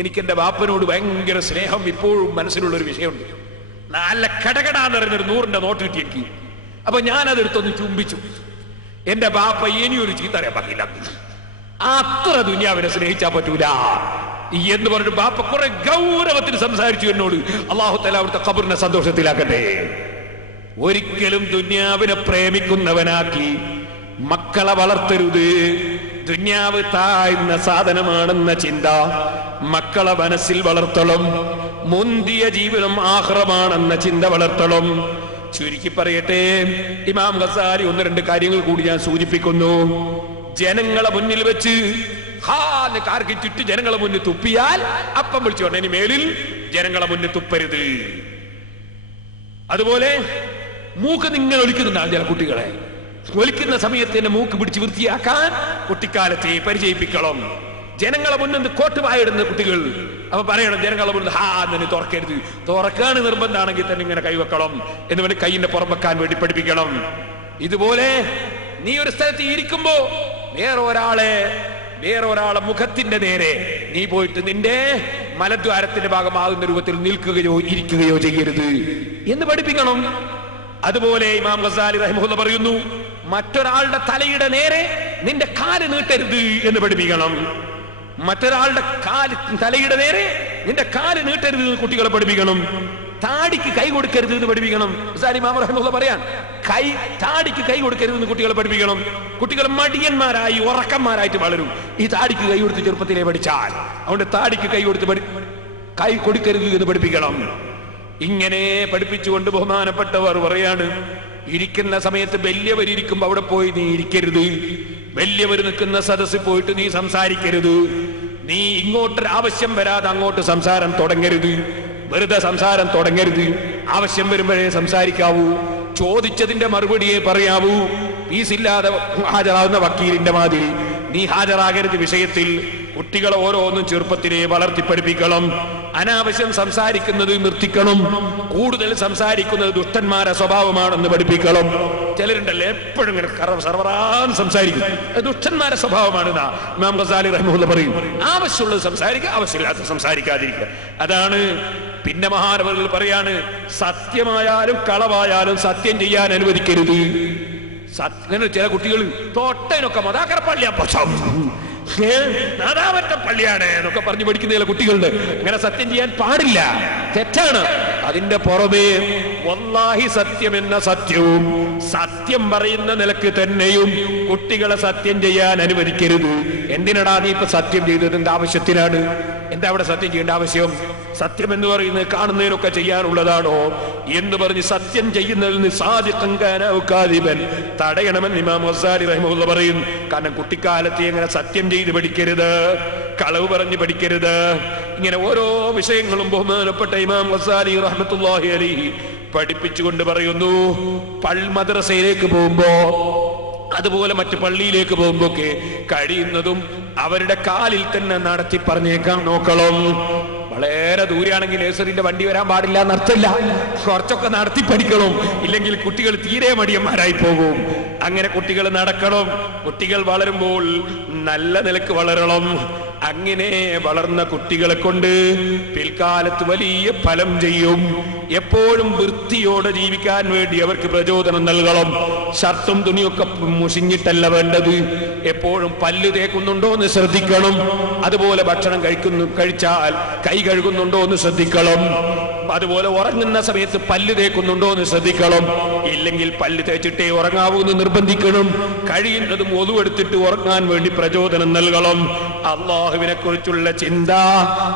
എനിക്കെന്റെ ബാപ്പനോട് ഭയങ്കര സ്നേഹം ഇപ്പോഴും മനസ്സിലുള്ളൊരു വിഷയമുണ്ട്. നല്ല കടകടാന്ന് പറയുന്നൊരു 100ന്റെ നോട്ട് കിട്ടി എനിക്ക്. അപ്പൊ ഞാനതെടുത്തൊന്ന് ചുംബിച്ചു. എന്റെ ബാപ്പ ഇനിയൊരു ചീത്ത അറിയാൻ പാടില്ല, അത്ര ദുനിയാവിനെ സ്നേഹിച്ചാ പറ്റൂല എന്ന് പറഞ്ഞിട്ട് ബാപ്പ കുറെ ഗൗരവത്തിൽ സംസാരിച്ചു എന്നോട്. അല്ലാഹു തആല അവിടുത്തെ ഖബറിനെ സന്തോഷത്തിലാക്കട്ടെ. ഒരിക്കലും ദുനിയാവിനെ പ്രേമിക്കുന്നവനാക്കി മക്കളെ വളർത്തരുത്. ദുനിയാവ് താഴ്ന്ന സാധനമാണെന്ന ചിന്ത മക്കളെ മനസ്സിൽ വളർത്തണം. മുന്തിയ ജീവിതം ആഖിറമാണെന്ന ചിന്ത വളർത്തണം. ചുരുക്കി പറയട്ടെ, ഇമാം ഗസാലി 1-2 കാര്യങ്ങൾ കൂടി ഞാൻ സൂചിപ്പിക്കുന്നു. ജനങ്ങളെ മുന്നിൽ വെച്ച് കാർക്ക് ചുറ്റി ജനങ്ങളെ മുന്നിൽ തുപ്പിയാൽ അപ്പം വിളിച്ചു പറഞ്ഞു, ഇനി മേലിൽ ജനങ്ങളെ മുന്നിൽ തുപ്പരുത്. അതുപോലെ മൂക്ക് നിങ്ങൾ ഒലിക്കുന്നുണ്ടാവും ചില കുട്ടികളെ. ഒലിക്കുന്ന സമയത്ത് തന്നെ മൂക്ക് പിടിച്ച് വൃത്തിയാക്കാൻ കുട്ടിക്കാലത്തെ പരിചയിപ്പിക്കണം. ജനങ്ങളെ മുന്നിൽ കോട്ട് വായിടുന്ന കുട്ടികൾ അപ്പൊ പറയണം, ജനങ്ങളെ മുന്നിൽ തന്നെ തുറക്കരുത്. തുറക്കാണ് നിർബന്ധമാണെങ്കിൽ തന്നെ ഇങ്ങനെ കൈവെക്കണം എന്ന് വേണ്ടി കൈയിന്റെ പുറം വെക്കാൻ വേണ്ടി പഠിപ്പിക്കണം. ഇതുപോലെ നീ ഒരു സ്ഥലത്ത് ഇരിക്കുമ്പോ വേറെ ഒരാളെ മുഖത്തിന്റെ നേരെ നീ പോയിട്ട് നിന്റെ മലദ്വാരത്തിന്റെ ഭാഗമാകുന്ന രൂപത്തിൽ നിൽക്കുകയോ ഇരിക്കുകയോ ചെയ്യരുത് എന്ന് പഠിപ്പിക്കണം. അതുപോലെ ഇമാം ഗസാലി റഹിമഹുല്ലാഹ് പറയുന്നു, മറ്റൊരാളുടെ തലയുടെ നേരെ നിന്റെ കാല് നീട്ടരുത് എന്ന് പഠിപ്പിക്കണം. മറ്റൊരാളുടെ തലയുടെ നേരെ നിന്റെ കാല് നീട്ടരുത് എന്ന് കുട്ടികളെ പഠിപ്പിക്കണം. താടിക്ക് കൈ കൊടുക്കരുത് എന്ന് പഠിപ്പിക്കണം. ഇമാം റഹിമഹുല്ലാഹ് പറയാൻ, താടിക്ക് കൈ കൊടുക്കരുത് എന്ന് കുട്ടികളെ പഠിപ്പിക്കണം. കുട്ടികൾ മടിയന്മാരായി ഉറക്കന്മാരായിട്ട് വളരും ഈ താടിക്ക് കൈ കൊടുത്ത് ചെറുപ്പത്തിലേ പഠിച്ചാൽ. അതുകൊണ്ട് താടിക്ക് കൈ കൊടുത്ത് കൈ കൊടുക്കരുത് എന്ന് പഠിപ്പിക്കണം. ഇങ്ങനെ പഠിപ്പിച്ചുകൊണ്ട് ബഹുമാനപ്പെട്ടവർ പറയാണ്, ഇരിക്കുന്ന സമയത്ത് വലിയവരിയ്ക്കുമ്പോ അവിടെ പോയി നീ ഇരിക്കരുത്, വലിയവർ നിൽക്കുന്ന സദസ്സിൽ പോയിട്ട് നീ സംസാരിക്കരുത്, നീ ഇങ്ങോട്ട് ആവശ്യം വരാതെ അങ്ങോട്ട് സംസാരം തുടങ്ങരുത്, വെറുതെ സംസാരം തുടങ്ങരുത്, ആവശ്യം വരുമ്പോഴേ സംസാരിക്കാവൂ, ചോദിച്ചതിന്റെ മറുപടിയെ പറയാവൂ. ഫീസില്ലാതെ ഹാജരാകുന്ന വക്കീലിന്റെ മാതിരി നീ ഹാജരാകരുത് വിഷയത്തിൽ. കുട്ടികളെ ഓരോന്നും ചെറുപ്പത്തിനെ വളർത്തി പഠിപ്പിക്കണം. അനാവശ്യം സംസാരിക്കുന്നത് നിർത്തിക്കണം. കൂടുതൽ സംസാരിക്കുന്നത് ദുഷ്ടന്മാരുടെ സ്വഭാവമാണെന്ന് പഠിപ്പിക്കണം. ചിലരുണ്ടല്ലേ എപ്പോഴും ഇങ്ങനെ സർവറാൻ സംസാരിക്കും, ദുഷ്ടന്മാരുടെ സ്വഭാവമാണ്. ഇമാം ഗസാലി റഹിമഹുല്ലാഹ് പറയും, ആവശ്യമുള്ളത് സംസാരിക്കുക, ആവശ്യമില്ലാത്ത സംസാരിക്കാതിരിക്കുക. അതാണ്. പിന്നെ മഹാനവറുകൾ പറയാണ്, സത്യമായാലും കളവായാലും സത്യം ചെയ്യാൻ അനുവദിക്കരുത്. അങ്ങനെ ചില കുട്ടികൾ തോട്ടനൊക്കെ മതാക്കര പള്ളിയാ നാദാവറ്റ പള്ളിയാണ് എന്നൊക്കെ പറഞ്ഞു പഠിക്കുന്ന ചില കുട്ടികളുണ്ട്. അങ്ങനെ സത്യം ചെയ്യാൻ പാടില്ല, തെറ്റാണ്. അതിന്റെ പുറമേ വല്ലാഹി സത്യം എന്ന സത്യവും സത്യം പറയുന്ന നിലക്ക് തന്നെയും കുട്ടികളെ സത്യം ചെയ്യാൻ അനുവദിക്കരുത്. എന്തിനടാ നീ ഇപ്പൊ സത്യം ചെയ്തതിന്റെ ആവശ്യത്തിനാണ്? എന്താ അവിടെ സത്യം ചെയ്യേണ്ട ആവശ്യം? സത്യം എന്ന് പറയുന്നത് കാണുന്നതിനൊക്കെ ചെയ്യാനുള്ളതാണോ എന്ന് പറഞ്ഞ് സത്യം ചെയ്യുന്നതിൽ നിന്ന് സാദിഖൻ തടയണമെന്ന് ഇമാം ഗസാലി റഹിമഹുല്ലാഹ് പറയുന്നു. കാരണം കുട്ടിക്കാലത്ത് എങ്ങനെ സത്യം ചെയ്ത് പഠിക്കരുത്, കളവ് പറഞ്ഞ് പഠിക്കരുത്. ഇങ്ങനെ ഓരോ വിഷയങ്ങളും ബഹുമാനപ്പെട്ട ഇമാം ഗസാലി റഹ്മത്തുള്ളാഹി അലൈഹി പഠിപ്പിച്ചുകൊണ്ട് പറയുന്നു. മദ്രസയിലേക്ക് പോകുമ്പോ അതുപോലെ മറ്റു പള്ളിയിലേക്ക് പോകുമ്പോക്കെ കഴിയുന്നതും അവരുടെ കാലിൽ തന്നെ നടത്തി പറഞ്ഞേക്കാൻ നോക്കണം. വളരെ ദൂരെയാണെങ്കിൽ നേഴ്സറിന്റെ വണ്ടി വരാൻ പാടില്ല എന്നർത്ഥമില്ല, കുറച്ചൊക്കെ നടത്തി പഠിക്കണം. ഇല്ലെങ്കിൽ കുട്ടികൾ തീരെ മടിയന്മാരായി പോകും. അങ്ങനെ കുട്ടികൾ നടക്കണം. കുട്ടികൾ വളരുമ്പോൾ നല്ല നിലക്ക് വളരണം. അങ്ങനെ വളർന്ന കുട്ടികളെ കൊണ്ട് പിൽക്കാലത്ത് വലിയ ഫലം ചെയ്യും. എപ്പോഴും വൃത്തിയോടെ ജീവിക്കാൻ വേണ്ടി അവർക്ക് പ്രചോദനം നൽകണം. ഷർട്ടും തുണിയൊക്കെ മുഷിഞ്ഞിട്ടല്ല വേണ്ടത്. എപ്പോഴും പല്ല് തേക്കുന്നുണ്ടോ എന്ന് ശ്രദ്ധിക്കണം. അതുപോലെ ഭക്ഷണം കഴിച്ചാൽ കൈ കഴുകുന്നുണ്ടോ എന്ന് ശ്രദ്ധിക്കണം. അതുപോലെ ഉറങ്ങുന്ന സമയത്ത് പല്ല് തേക്കുന്നുണ്ടോ എന്ന് ശ്രദ്ധിക്കണം. ഇല്ലെങ്കിൽ പല്ല് തേച്ചിട്ടേ ഉറങ്ങാവൂ എന്ന് നിർബന്ധിക്കണം. കഴിയുന്നതും ഒതുവെടുത്തിട്ട് ഉറങ്ങാൻ വേണ്ടി പ്രചോദനം നൽകണം. അള്ളാഹുവിനെ കുറിച്ചുള്ള ചിന്ത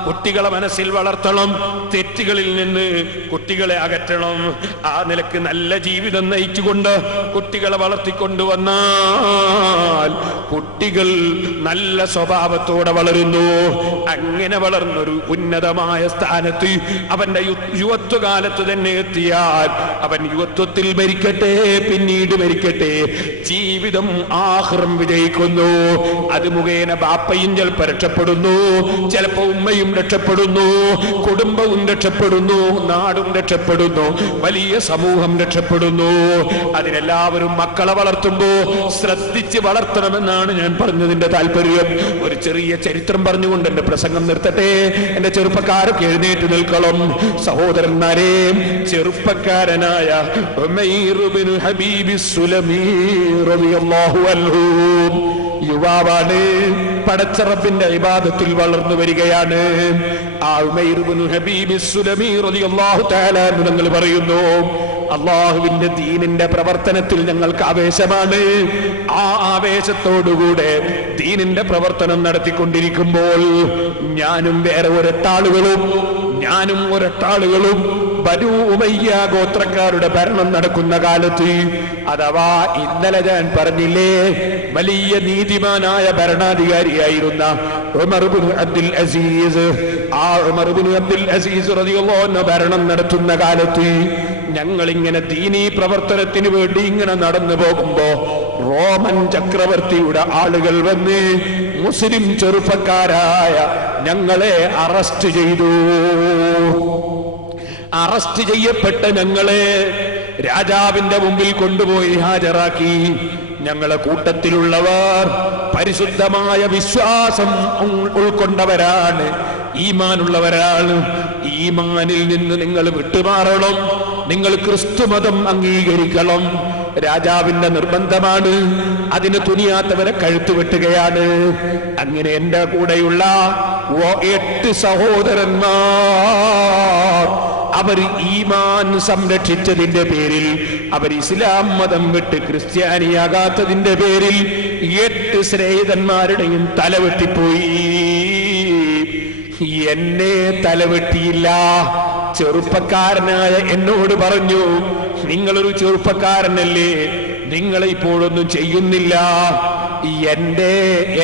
കുട്ടികളെ മനസ്സിൽ വളർത്തണം. തെറ്റുകളിൽ നിന്ന് കുട്ടികളെ അകറ്റണം. ആ നിലക്ക് നല്ല ജീവിതം നയിച്ചുകൊണ്ട് കുട്ടികളെ വളർത്തിക്കൊണ്ടുവന്നാൽ കുട്ടികൾ നല്ല സ്വഭാവത്തോടെ വളരുന്നു. അങ്ങനെ വളർന്നൊരു ഉന്നതമായ സ്ഥാനത്ത് അവന്റെ യുവത്വകാലത്ത് തന്നെ എത്തിയാൽ അവൻ യുവത്വത്തിൽ മരിക്കട്ടെ, പിന്നീട് മരിക്കട്ടെ, ജീവിതം ആഖിറം വിജയിക്കുന്നു. അത് മുഖേന ബാപ്പയും ചിലപ്പോൾ രക്ഷപ്പെടുന്നു, ചിലപ്പോ ഉമ്മയും രക്ഷപ്പെടുന്നു, കുടുംബവും രക്ഷപ്പെടുന്നു, നാടും രക്ഷപ്പെടുന്നു, വലിയ സമൂഹം രക്ഷപ്പെടുന്നു. അതിനെല്ലാവരും മക്കളെ വളർത്തുമ്പോ ശ്രദ്ധിച്ച് വളർത്തണമെന്നാണ് ഞാൻ പറഞ്ഞതിന്റെ താല്പര്യം. ഒരു ചെറിയ ചരിത്രം പറഞ്ഞുകൊണ്ട് എന്റെ പ്രസംഗം നിർത്തട്ടെ. എന്റെ ചെറുപ്പക്കാരൊക്കെ എഴുന്നേറ്റ് നിൽക്കണം. സഹോദരന്മാരെ, ചെറുപ്പക്കാരനായ ഉമൈർ ഇബ്നു ഹബീബ് സുലമി റളിയല്ലാഹു അൻഹു യുവാവാണ്. പടച്ച റബ്ബിന്റെ ഇബാദത്തിൽ വളർന്നു വരികയാണ്. ആ ഉമൈർ ഇബ്നു ഹബീബ് സുലമി റളിയല്ലാഹു തആല നിങ്ങൾ പറയുന്നു, അള്ളാഹുവിന്റെ ദീനിന്റെ പ്രവർത്തനത്തിൽ ഞങ്ങൾക്ക് ആവേശമാണ്. ആ ആവേശത്തോടുകൂടെ ദീനിന്റെ പ്രവർത്തനം നടത്തിക്കൊണ്ടിരിക്കുമ്പോൾ ഞാനും ഒരൊട്ടാളുകളും ബനൂ ഉമയ്യ ഗോത്രക്കാരുടെ ഭരണം നടക്കുന്ന കാലത്ത്, അഥവാ ഇന്നലെ ഞാൻ പറഞ്ഞില്ലേ, വലിയ നീതിമാനായ ഭരണാധികാരിയായിരുന്ന ഉമർ ഇബ്നു അബ്ദുൽ അസീസ്, ആ ഉമർ ഇബ്നു അബ്ദുൽ അസീസ് റളിയല്ലാഹു അൻഹു ഭരണം നടത്തുന്ന കാലത്ത് ഞങ്ങൾ ഇങ്ങനെ ദീനീ പ്രവർത്തനത്തിന് വേണ്ടി ഇങ്ങനെ നടന്നു പോകുമ്പോ റോമൻ ചക്രവർത്തിയുടെ ആളുകൾ വന്ന് മുസ്ലിം ചെറുപ്പക്കാരായ ഞങ്ങളെ അറസ്റ്റ് ചെയ്തു. അറസ്റ്റ് ചെയ്യപ്പെട്ട ഞങ്ങളെ രാജാവിന്റെ മുമ്പിൽ കൊണ്ടുപോയി ഹാജരാക്കി. ഞങ്ങളെ കൂട്ടത്തിലുള്ളവർ പരിശുദ്ധമായ വിശ്വാസം ഉൾക്കൊണ്ടവരാണ്, ഈമാനുള്ളവരാണ്. ഈമാനിൽ നിന്ന് നിങ്ങൾ വിട്ടുമാറണം, നിങ്ങൾ ക്രിസ്തുമതം അംഗീകരിക്കണം. രാജാവിന്റെ നിർബന്ധമാണ്. അതിന് തുനിയാത്തവരെ കഴുത്തു വെട്ടുകയാണ്. അങ്ങനെ എന്റെ കൂടെയുള്ള 8 സഹോദരന്മാർ അവർ ഈമാൻ സംരക്ഷിച്ചതിന്റെ പേരിൽ, അവർ ഇസ്ലാം മതം വിട്ട് ക്രിസ്ത്യാനിയാകാത്തതിന്റെ പേരിൽ 8 സ്നേഹിതന്മാരുടെയും തല വെട്ടിപ്പോയി. എന്നെ തലവെട്ടിയില്ല. ചെറുപ്പക്കാരനായ എന്നോട് പറഞ്ഞു, നിങ്ങളൊരു ചെറുപ്പക്കാരനല്ലേ, നിങ്ങളെ ഇപ്പോഴൊന്നും ചെയ്യുന്നില്ല.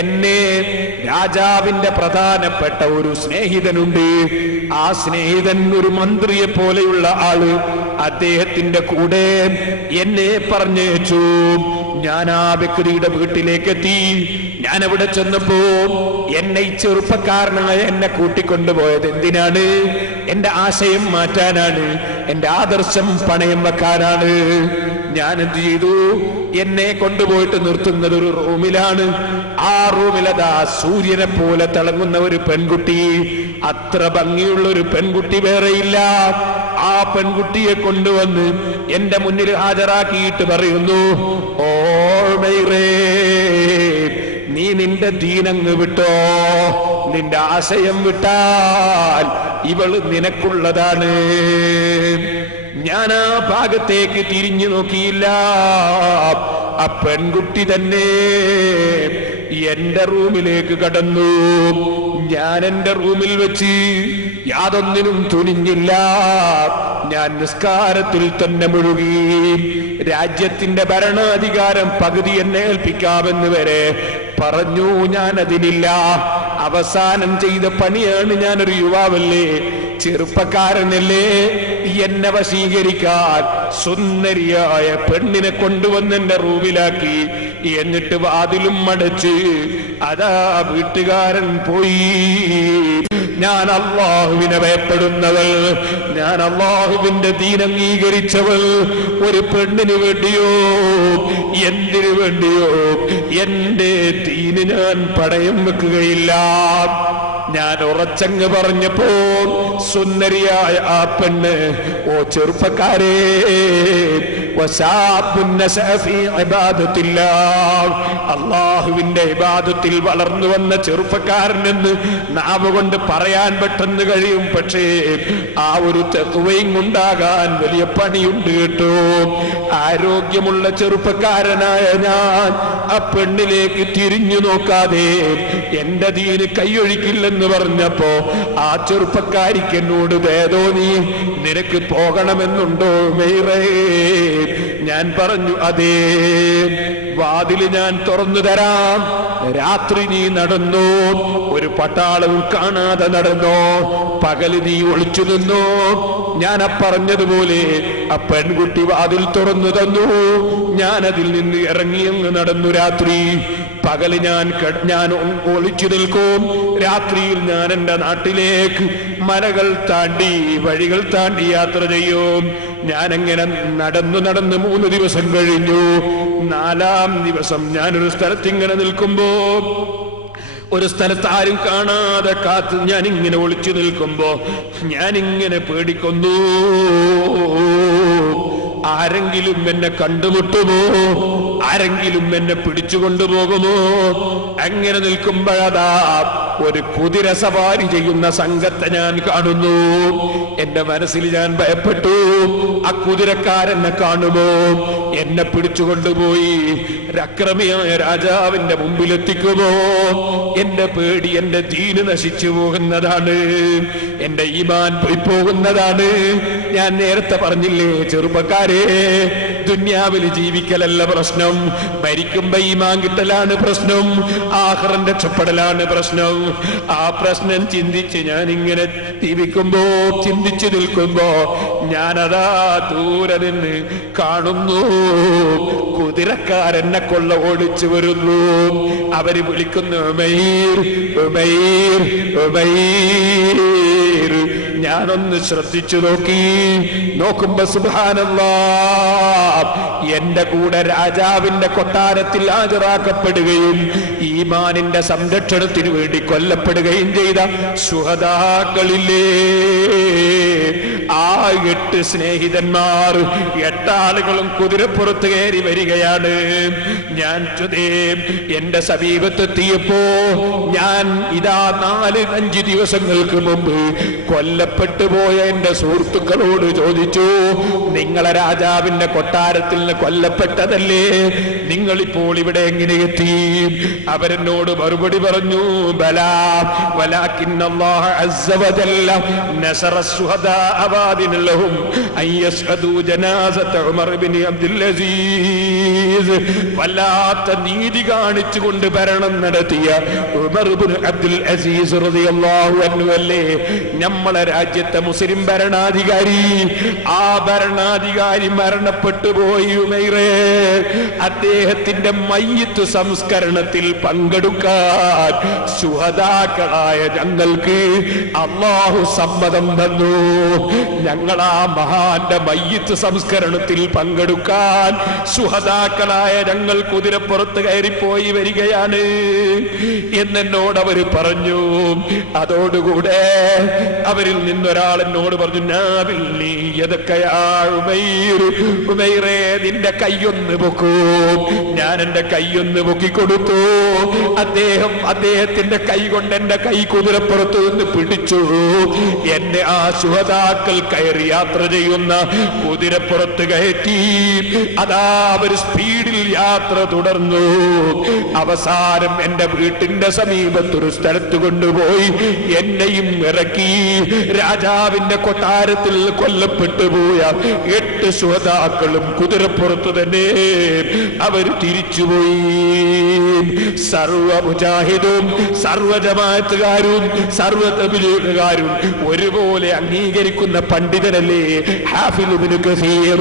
എന്നെ രാജാവിന്റെ പ്രധാനപ്പെട്ട ഒരു സ്നേഹിതനുണ്ട്. ആ സ്നേഹിതൻ ഒരു മന്ത്രിയെ പോലെയുള്ള ആള്. അദ്ദേഹത്തിന്റെ കൂടെ എന്നെ പറഞ്ഞയച്ചു. ഞാൻ ആ വ്യക്തിയുടെ വീട്ടിലേക്ക് എത്തി. ഞാൻ അവിടെ ചെന്നപ്പോ എന്നെ ഈ ചെറുപ്പക്കാരനായ എന്നെ കൂട്ടിക്കൊണ്ടുപോയത് എന്തിനാണ്? എന്റെ ആശയം മാറ്റാനാണ്, എന്റെ ആദർശം പണയം വെക്കാനാണ്. ഞാൻ എന്ത് ചെയ്തു? എന്നെ കൊണ്ടുപോയിട്ട് നിർത്തുന്നത് ഒരു റൂമിലാണ്. ആ റൂമിലതാ സൂര്യനെ പോലെ തിളങ്ങുന്ന ഒരു പെൺകുട്ടി. അത്ര ഭംഗിയുള്ള ഒരു പെൺകുട്ടി വേറെയില്ല. ആ പെൺകുട്ടിയെ കൊണ്ടുവന്ന് എന്റെ മുന്നിൽ ഹാജരാക്കിയിട്ട് പറയുന്നു, ഓ മൈറേ, നീ നിന്റെ ദീനങ്ങ് വിട്ടോ, നിന്റെ ആശയം വിട്ടാൽ ഇവള് നിനക്കുള്ളതാണ്. ഞാൻ ആ ഭാഗത്തേക്ക് തിരിഞ്ഞു നോക്കിയില്ല. ആ പെൺകുട്ടി തന്നെ എന്റെ റൂമിലേക്ക് കടന്നു. ഞാൻ എന്റെ റൂമിൽ വെച്ച് യാതൊന്നിനും തുനിഞ്ഞില്ല. ഞാൻ നിസ്കാരത്തിൽ തന്നെ മുഴുകി. രാജ്യത്തിന്റെ ഭരണാധികാരം പകുതി എന്നെ ഏൽപ്പിക്കാമെന്ന് വരെ പറഞ്ഞു. ഞാൻ അതിനില്ല. അവസാനം ചെയ്ത പണിയാണ്. ഞാനൊരു യുവാവല്ലേ, ചെറുപ്പക്കാരനല്ലേ. എന്നെ വശീകരിക്കാൻ സുന്ദരിയായ പെണ്ണിനെ കൊണ്ടുവന്ന് എന്റെ റൂമിലാക്കി. എന്നിട്ട് വാതിലും അടച്ച് അതാ വീട്ടുകാരൻ പോയി. ഞാൻ അല്ലാഹുവിനെ ഭയപ്പെടുന്നവൾ, ഞാൻ അല്ലാഹുവിന്റെ ദീൻ അംഗീകരിച്ചവൾ. ഒരു പെണ്ണിന് വേണ്ടിയോ എന്തിനു വേണ്ടിയോ എന്റെ ദീന് ഞാൻ പണയം വെക്കുകയില്ല. ഞാൻ ഉറച്ചങ്ങ് പറഞ്ഞപ്പോ സുന്ദരിയായ ആ പെണ്ണ്, ഓ ചെറുപ്പക്കാരേ, അല്ലാഹുവിന്റെ ഇബാദത്തിൽ വളർന്നു വന്ന ചെറുപ്പക്കാരനെന്ന് നാവ് കൊണ്ട് പറയാൻ പെട്ടെന്ന് കഴിയും. പക്ഷേ ആ ഒരു തഖ്വയും ഉണ്ടാകാൻ വലിയ പണിയുണ്ട് കേട്ടോ. ആരോഗ്യമുള്ള ചെറുപ്പക്കാരനായ ഞാൻ ആ പെണ്ണിലേക്ക് തിരിഞ്ഞു നോക്കാതെ എന്റെ ദീന് കൈയൊഴിക്കില്ലെന്ന് പറഞ്ഞപ്പോ ആ ചെറുപ്പക്കാരിക്ക് എന്നോട് തോന്നി, നിനക്ക് പോകണമെന്നുണ്ടോ മൈറേ? ഞാൻ പറഞ്ഞു, അതേ. വാതില് ഞാൻ തുറന്നു തരാം. രാത്രി നീ നടന്നോ, ഒരു പട്ടാളവും കാണാതെ നടന്നോ, പകല് നീ ഒളിച്ചു നിന്നോ. ഞാൻ പറഞ്ഞതുപോലെ ആ പെൺകുട്ടി വാതിൽ തുറന്നു തന്നു. ഞാൻ അതിൽ നിന്ന് ഇറങ്ങിയങ്ങ് നടന്നു. രാത്രി പകല് ഞാൻ ഒളിച്ചു നിൽക്കും. രാത്രിയിൽ ഞാൻ എന്റെ നാട്ടിലേക്ക് മലകൾ താണ്ടി വഴികൾ താണ്ടി യാത്ര ചെയ്യും. ഞാനെങ്ങനെ നടന്നു 3 ദിവസം കഴിഞ്ഞു. 4-ാം ദിവസം ഞാനൊരു സ്ഥലത്ത് ഇങ്ങനെ നിൽക്കുമ്പോ, ഒരു സ്ഥലത്ത് ആരും കാണാതെ കാത്ത് ഞാനിങ്ങനെ ഒളിച്ചു നിൽക്കുമ്പോ ഞാനിങ്ങനെ പേടിക്കുന്നു. ആരെങ്കിലും എന്നെ കണ്ടുമുട്ടുമോ? ആരെങ്കിലും എന്നെ പിടിച്ചു കൊണ്ടുപോകുമോ? അങ്ങനെ നിൽക്കുമ്പോഴതാ ഒരു കുതിര സവാരി ചെയ്യുന്ന സംഘത്തെ ഞാൻ കാണുന്നു. എന്റെ മനസ്സിൽ ഞാൻ ഭയപ്പെട്ടു. ആ കുതിരക്കാരെന്നെ കാണുമോ? എന്നെ പിടിച്ചുകൊണ്ടുപോയി അക്രമിയായ രാജാവിന്റെ മുമ്പിലെത്തിക്കുമോ? എന്റെ പേടി, എന്റെ ദീന് നശിച്ചു പോകുന്നതാണ്, എന്റെ ഈമാൻ പോയി പോകുന്നതാണ്. ഞാൻ നേരത്തെ പറഞ്ഞില്ലേ ചെറുപ്പക്കാരെ, ദുന്യാവിൽ ജീവിക്കലല്ല പ്രശ്നം, മരിക്കുമ്പോ ഈമാൻ കിട്ടലാണ് പ്രശ്നം, ആഖിറം രക്ഷപ്പെടലാണ് പ്രശ്നം. ആ പ്രശ്നം ചിന്തിച്ച് ഞാൻ ഇങ്ങനെ ചിന്തിച്ചു നിൽക്കുമ്പോ ഞാനതാ ദൂരെ നിന്ന് കാണുന്നു, കുതിരക്കാരെന്നെ കൊള്ള ഓടിച്ചു വരുന്നു. അവര് വിളിക്കുന്നു, ഉമൈർ ഉമൈർ ഉമൈർ. ഞാനൊന്ന് ശ്രദ്ധിച്ചു നോക്കുമ്പോ സുബ്ഹാനല്ലാഹ്, എന്റെ കൂടെ രാജാവിന്റെ കൊട്ടാരത്തിൽ ഹാജരാക്കപ്പെടുകയും ഈമാനിന്റെ സംരക്ഷണത്തിന് വേണ്ടി കൊല്ലപ്പെടുകയും ചെയ്ത ശുഹദാക്കളില്ലേ, ആ 8 സ്നേഹിതന്മാർ, 8 ആളുകളും കുതിരപ്പുറത്ത് കയറി വരികയാണ്. ഞാൻ എന്റെ സമീപത്തെത്തിയപ്പോ ഞാൻ ഇതാ 4-5 ദിവസങ്ങൾക്ക് മുമ്പ് കൊല്ലപ്പെട്ടു പോയ എന്റെ സുഹൃത്തുക്കളോട് ചോദിച്ചു, നിങ്ങളെ രാജാവിന്റെ കൊട്ടാരത്തിൽ നിന്ന് കൊല്ലപ്പെട്ടതല്ലേ, നിങ്ങളിപ്പോൾ ഇവിടെ എങ്ങനെ എത്തി? അവരെന്നോട് മറുപടി പറഞ്ഞു, ബലാ വലാകിന്നല്ലാഹ അസ്സ വജല്ല നസറ ശുഹദാഅ വാദിന ലഹും അൻ യസ്അദു ജനാസത ഉമർ ഇബ്നു അബ്ദുൽ അസീസ്. വല്ലാത്ത നീതി കാണിച്ചുകൊണ്ട് ഭരണം നടത്തിയ ഉമർ ഇബ്നു അബ്ദുൽ അസീസ് റളിയല്ലാഹു അൻഹു അല്ലേ നമ്മളെ രാജ്യത്തെ മുസ്ലിം ഭരണാധികാരി. ആ ഭരണാധികാരി മരണപ്പെട്ടു പോയി ഉമൈറേ. അദ്ദേഹത്തിന്റെ മയ്യിത്ത് സംസ്കരണത്തിൽ പങ്കെടുക്കാൻ ശുഹദാക്കളായ ഞങ്ങൾക്ക് അല്ലാഹു സമ്മതം തന്നു. ഞങ്ങൾ ആ മഹാന്റെ മയ്യിത്ത് സംസ്കരണത്തിൽ പങ്കെടുക്കാൻ ശുഹദാക്കളായ ഞങ്ങൾ കുതിരപ്പുറത്ത് കയറിപ്പോയി വരികയാണ് എന്നോട് അവര് പറഞ്ഞു. അതോടുകൂടെ അവരിൽ നിന്നൊരാൾ എന്നോട് പറഞ്ഞു, ഉമൈറേ, നിന്റെ കൈയൊന്ന് പൊക്കൂ. ഞാൻ എന്റെ കൈയൊന്ന് പൊക്കിക്കൊടുത്തു. അദ്ദേഹത്തിന്റെ കൈ കൊണ്ട് എന്റെ കൈ കുതിരപ്പുറത്ത് നിന്ന് പിടിച്ചു. എന്നെ ആ ശുഹദാക്കൾ കയറി യാത്ര ചെയ്യുന്ന കുതിരപ്പുറത്ത് കയറ്റി. അതാ ഒരു സ്പീഡിൽ യാത്ര തുടർന്നു. അവസാനം എന്റെ വീട്ടിന്റെ സമീപത്തൊരു സ്ഥലത്ത് കൊണ്ടുപോയി എന്നെയും ഇറക്കി. രാജാവിന്റെ കൊട്ടാരത്തിൽ കൊല്ലപ്പെട്ടു പോയ 8 ശുഹദാക്കളും കുതിരപ്പുറത്ത് തന്നെ അവർ തിരിച്ചുപോയി. സർവ മുജാഹിദും സർവ ജമാഅത്തുകാരും സർവ തബ്ലീഗുകാരും ഒരുപോലെ അംഗീകരിക്കുന്ന പണ്ഡിതനല്ലേ ഹാഫിദ് ഇബ്നു കസീർ.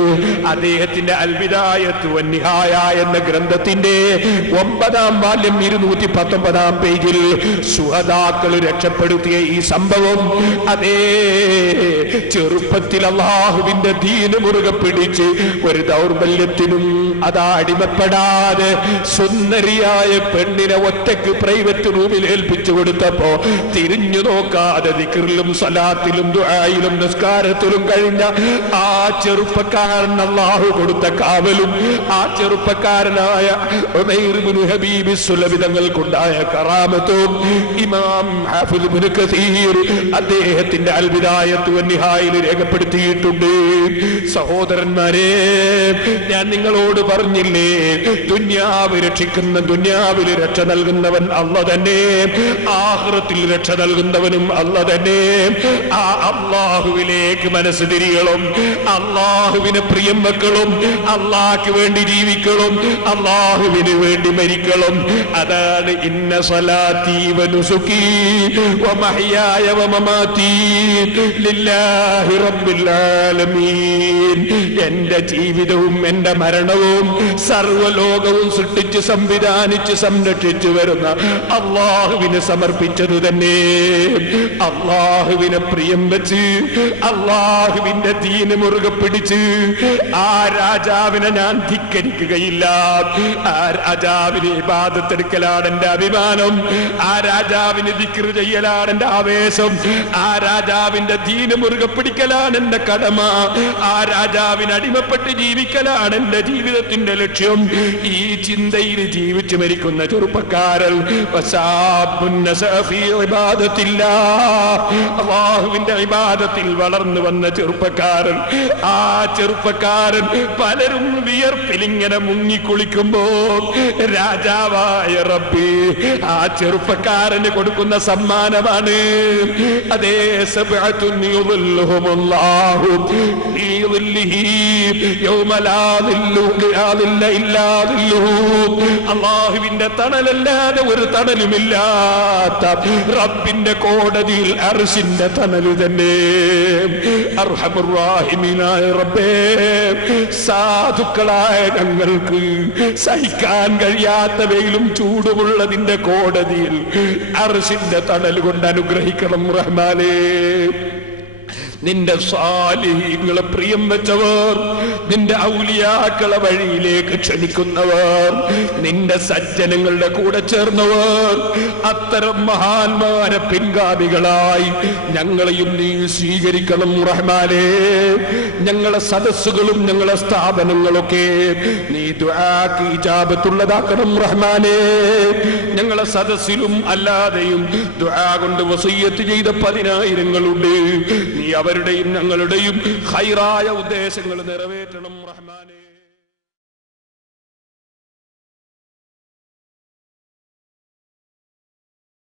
അദ്ദേഹത്തിന്റെ അൽ ബിദായത്തു വൻ നിഹായ എന്ന ഗ്രന്ഥത്തിന്റെ 9-ാം വാല്യം 219-ാം പേജിൽ ശുഹദാക്കൾ രക്ഷപ്പെടുത്തിയ ഈ സംഭവം, അതേ ചെറുപ്പത്തിൽ അല്ലാഹുവിന്റെ ദീന് മുറുകെ പിടിച്ച് ഒരു ദൗർബല്യത്തിനും അതാ അടിമപ്പെടാതെ സുന്ദരിയായ പെണ്ണിനെ ഒറ്റക്ക് പ്രൈവറ്റ് റൂമിൽ ഏൽപ്പിച്ചു കൊടുത്തപ്പോ തിരിഞ്ഞു നോക്കാതെ ദിക്റിലും സലാത്തിലും ദുആയിലും നിസ്കാരത്തിലും കഴിഞ്ഞ ആ ചെറുപ്പക്കാരൻ അല്ലാഹു കൊടുത്ത കാവലും ആ ചെറുപ്പക്കാരനായ ഉമൈർ ഇബ്നു ഹബീബ് സുലഭി തങ്ങൾക്കുണ്ടായ കറാമത്തും ഇമാം ഹാഫിദ് ഇബ്നു കസീർ അദ്ദേഹത്തിന്റെ അൽ ബിദായത്തു വൻ നിഹായയിൽ രേഖപ്പെടുത്തിയിട്ടുണ്ട്. സഹോദരന്മാരെ, ഞാൻ നിങ്ങളോട് പറഞ്ഞില്ലേ, ദുനിയാവ് രക്ഷിക്കുന്ന, ദുനിയാവിൽ രക്ഷ നൽകുന്നവൻ അല്ലാഹു തന്നെ, ആഖിറത്തിൽ രക്ഷ നൽകുന്നവനും അല്ലാഹു തന്നെ. ആ അല്ലാഹുവിലേക്ക് മനസ്സ് തിരിയണം, അല്ലാഹുവിനെ പ്രിയം വെക്കണം, അല്ലാഹുവിന് വേണ്ടി ജീവിക്കണം, അല്ലാഹുവിന് വേണ്ടി മരിക്കണം. അതാണ് ഇന്ന സ്വലാത്തി വനുസുകി വമഹ്യായ വമമാതി ലില്ലാഹി റബ്ബിൽ ആലമീൻ. എന്റെ ജീവിതവും എന്റെ മരണവും സർവ്വലോകവും സൃഷ്ടിച്ച് സംവിധാനിച്ച് സംരക്ഷിച്ചു വരുന്ന അല്ലാഹുവിന് സമർപ്പിച്ചത് തന്നെ. അല്ലാഹുവിനെ പ്രിയം വെച്ച് അല്ലാഹുവിന്റെ ദീന് മുറുകെ പിടിച്ച് ആ രാജാവിനെ ഞാൻ ധിക്കരിക്കുകയില്ല. ആ രാജാവിന് ഇബാദത്തെടുക്കലാണ് എന്റെ അഭിമാനം, ആ രാജാവിന് ദിക്ർ ചെയ്യലാണ് എന്റെ ആവേശം, ആ രാജാവിന്റെ ദീന് മുറുകെ പിടിക്കലാണ് എന്റെ കടമ, ആ രാജാവിന് അടിമപ്പെട്ട് ജീവിക്കലാണ് എന്റെ ജീവിതത്തിന്റെ ലക്ഷ്യം. ഈ ചിന്തയിൽ ജീവിച്ചു മരിക്കുന്ന ചെറുപ്പക്കാരൻ അല്ലാഹുവിന്റെ ഇബാദത്തിൽ വളർന്നു വന്ന ചെറുപ്പക്കാരൻ, ആ ചെറുപ്പക്കാരൻ പലരും വിയർപ്പിലിങ്ങനെ മുങ്ങിക്കുളിക്കുമ്പോ രാജാവായ റബ്ബി ആ ചെറുപ്പക്കാരന് കൊടുക്കുന്ന സമ്മാനമാണ്. അതേ സബ്അത്തുൻ യുളില്ലുഹുമുല്ലാഹു ഫീ ളില്ലിഹി യൗമ ലാ ദില്ലു ഇല്ലാ ദില്ലുഹു. അല്ലാഹുവിന്റെ തണലല്ലാതെ ഒരു തണലുമില്ലാത്ത റബ്ബിന്റെ കോടതിയിൽ അർശിന്റെ തണല് തന്നെ. അർഹമുർ റഹീമീനായ റബ്ബേ, സാധുക്കളായ ഞങ്ങൾക്ക് സഹിക്കാൻ കഴിയാത്ത വെയിലും ചൂടുമുള്ളതിന്റെ കോടതിയിൽ അർശിന്റെ തണൽ കൊണ്ട് അനുഗ്രഹിക്കണം റഹ്മാനേ. നിന്റെ സാലിഹീങ്ങളെ പ്രിയം വെച്ചവർ, നിന്റെ ഔലിയാക്കളെ വഴിയിലേക്ക് ക്ഷണിക്കുന്നവർ, നിന്റെ സജ്ജനങ്ങളുടെ കൂടെ ചേർന്നവർ, അത്തരം മഹാന്മാരെ പിൻഗാമികളായി ഞങ്ങളെയും നീ സ്വീകരിക്കണം റഹ്മാനേ. ഞങ്ങളെ സദസ്സുകളും ഞങ്ങളെ സ്ഥാപനങ്ങളൊക്കെ നീ ദുആക്ക് ഇജാബത്തുള്ളതാക്കണം റഹ്മാനേ. ഞങ്ങളെ സദസ്സിലും അല്ലാതെയും ദുആ കൊണ്ട് വസിയ്യത്ത് ചെയ്ത 10,000-ങ്ങളുണ്ട്. നീ അവരുടെയും ഞങ്ങളുടെയും ഖൈറായ ഉദ്ദേശങ്ങൾ നിറവേറ്റണം റഹ്മാനേ.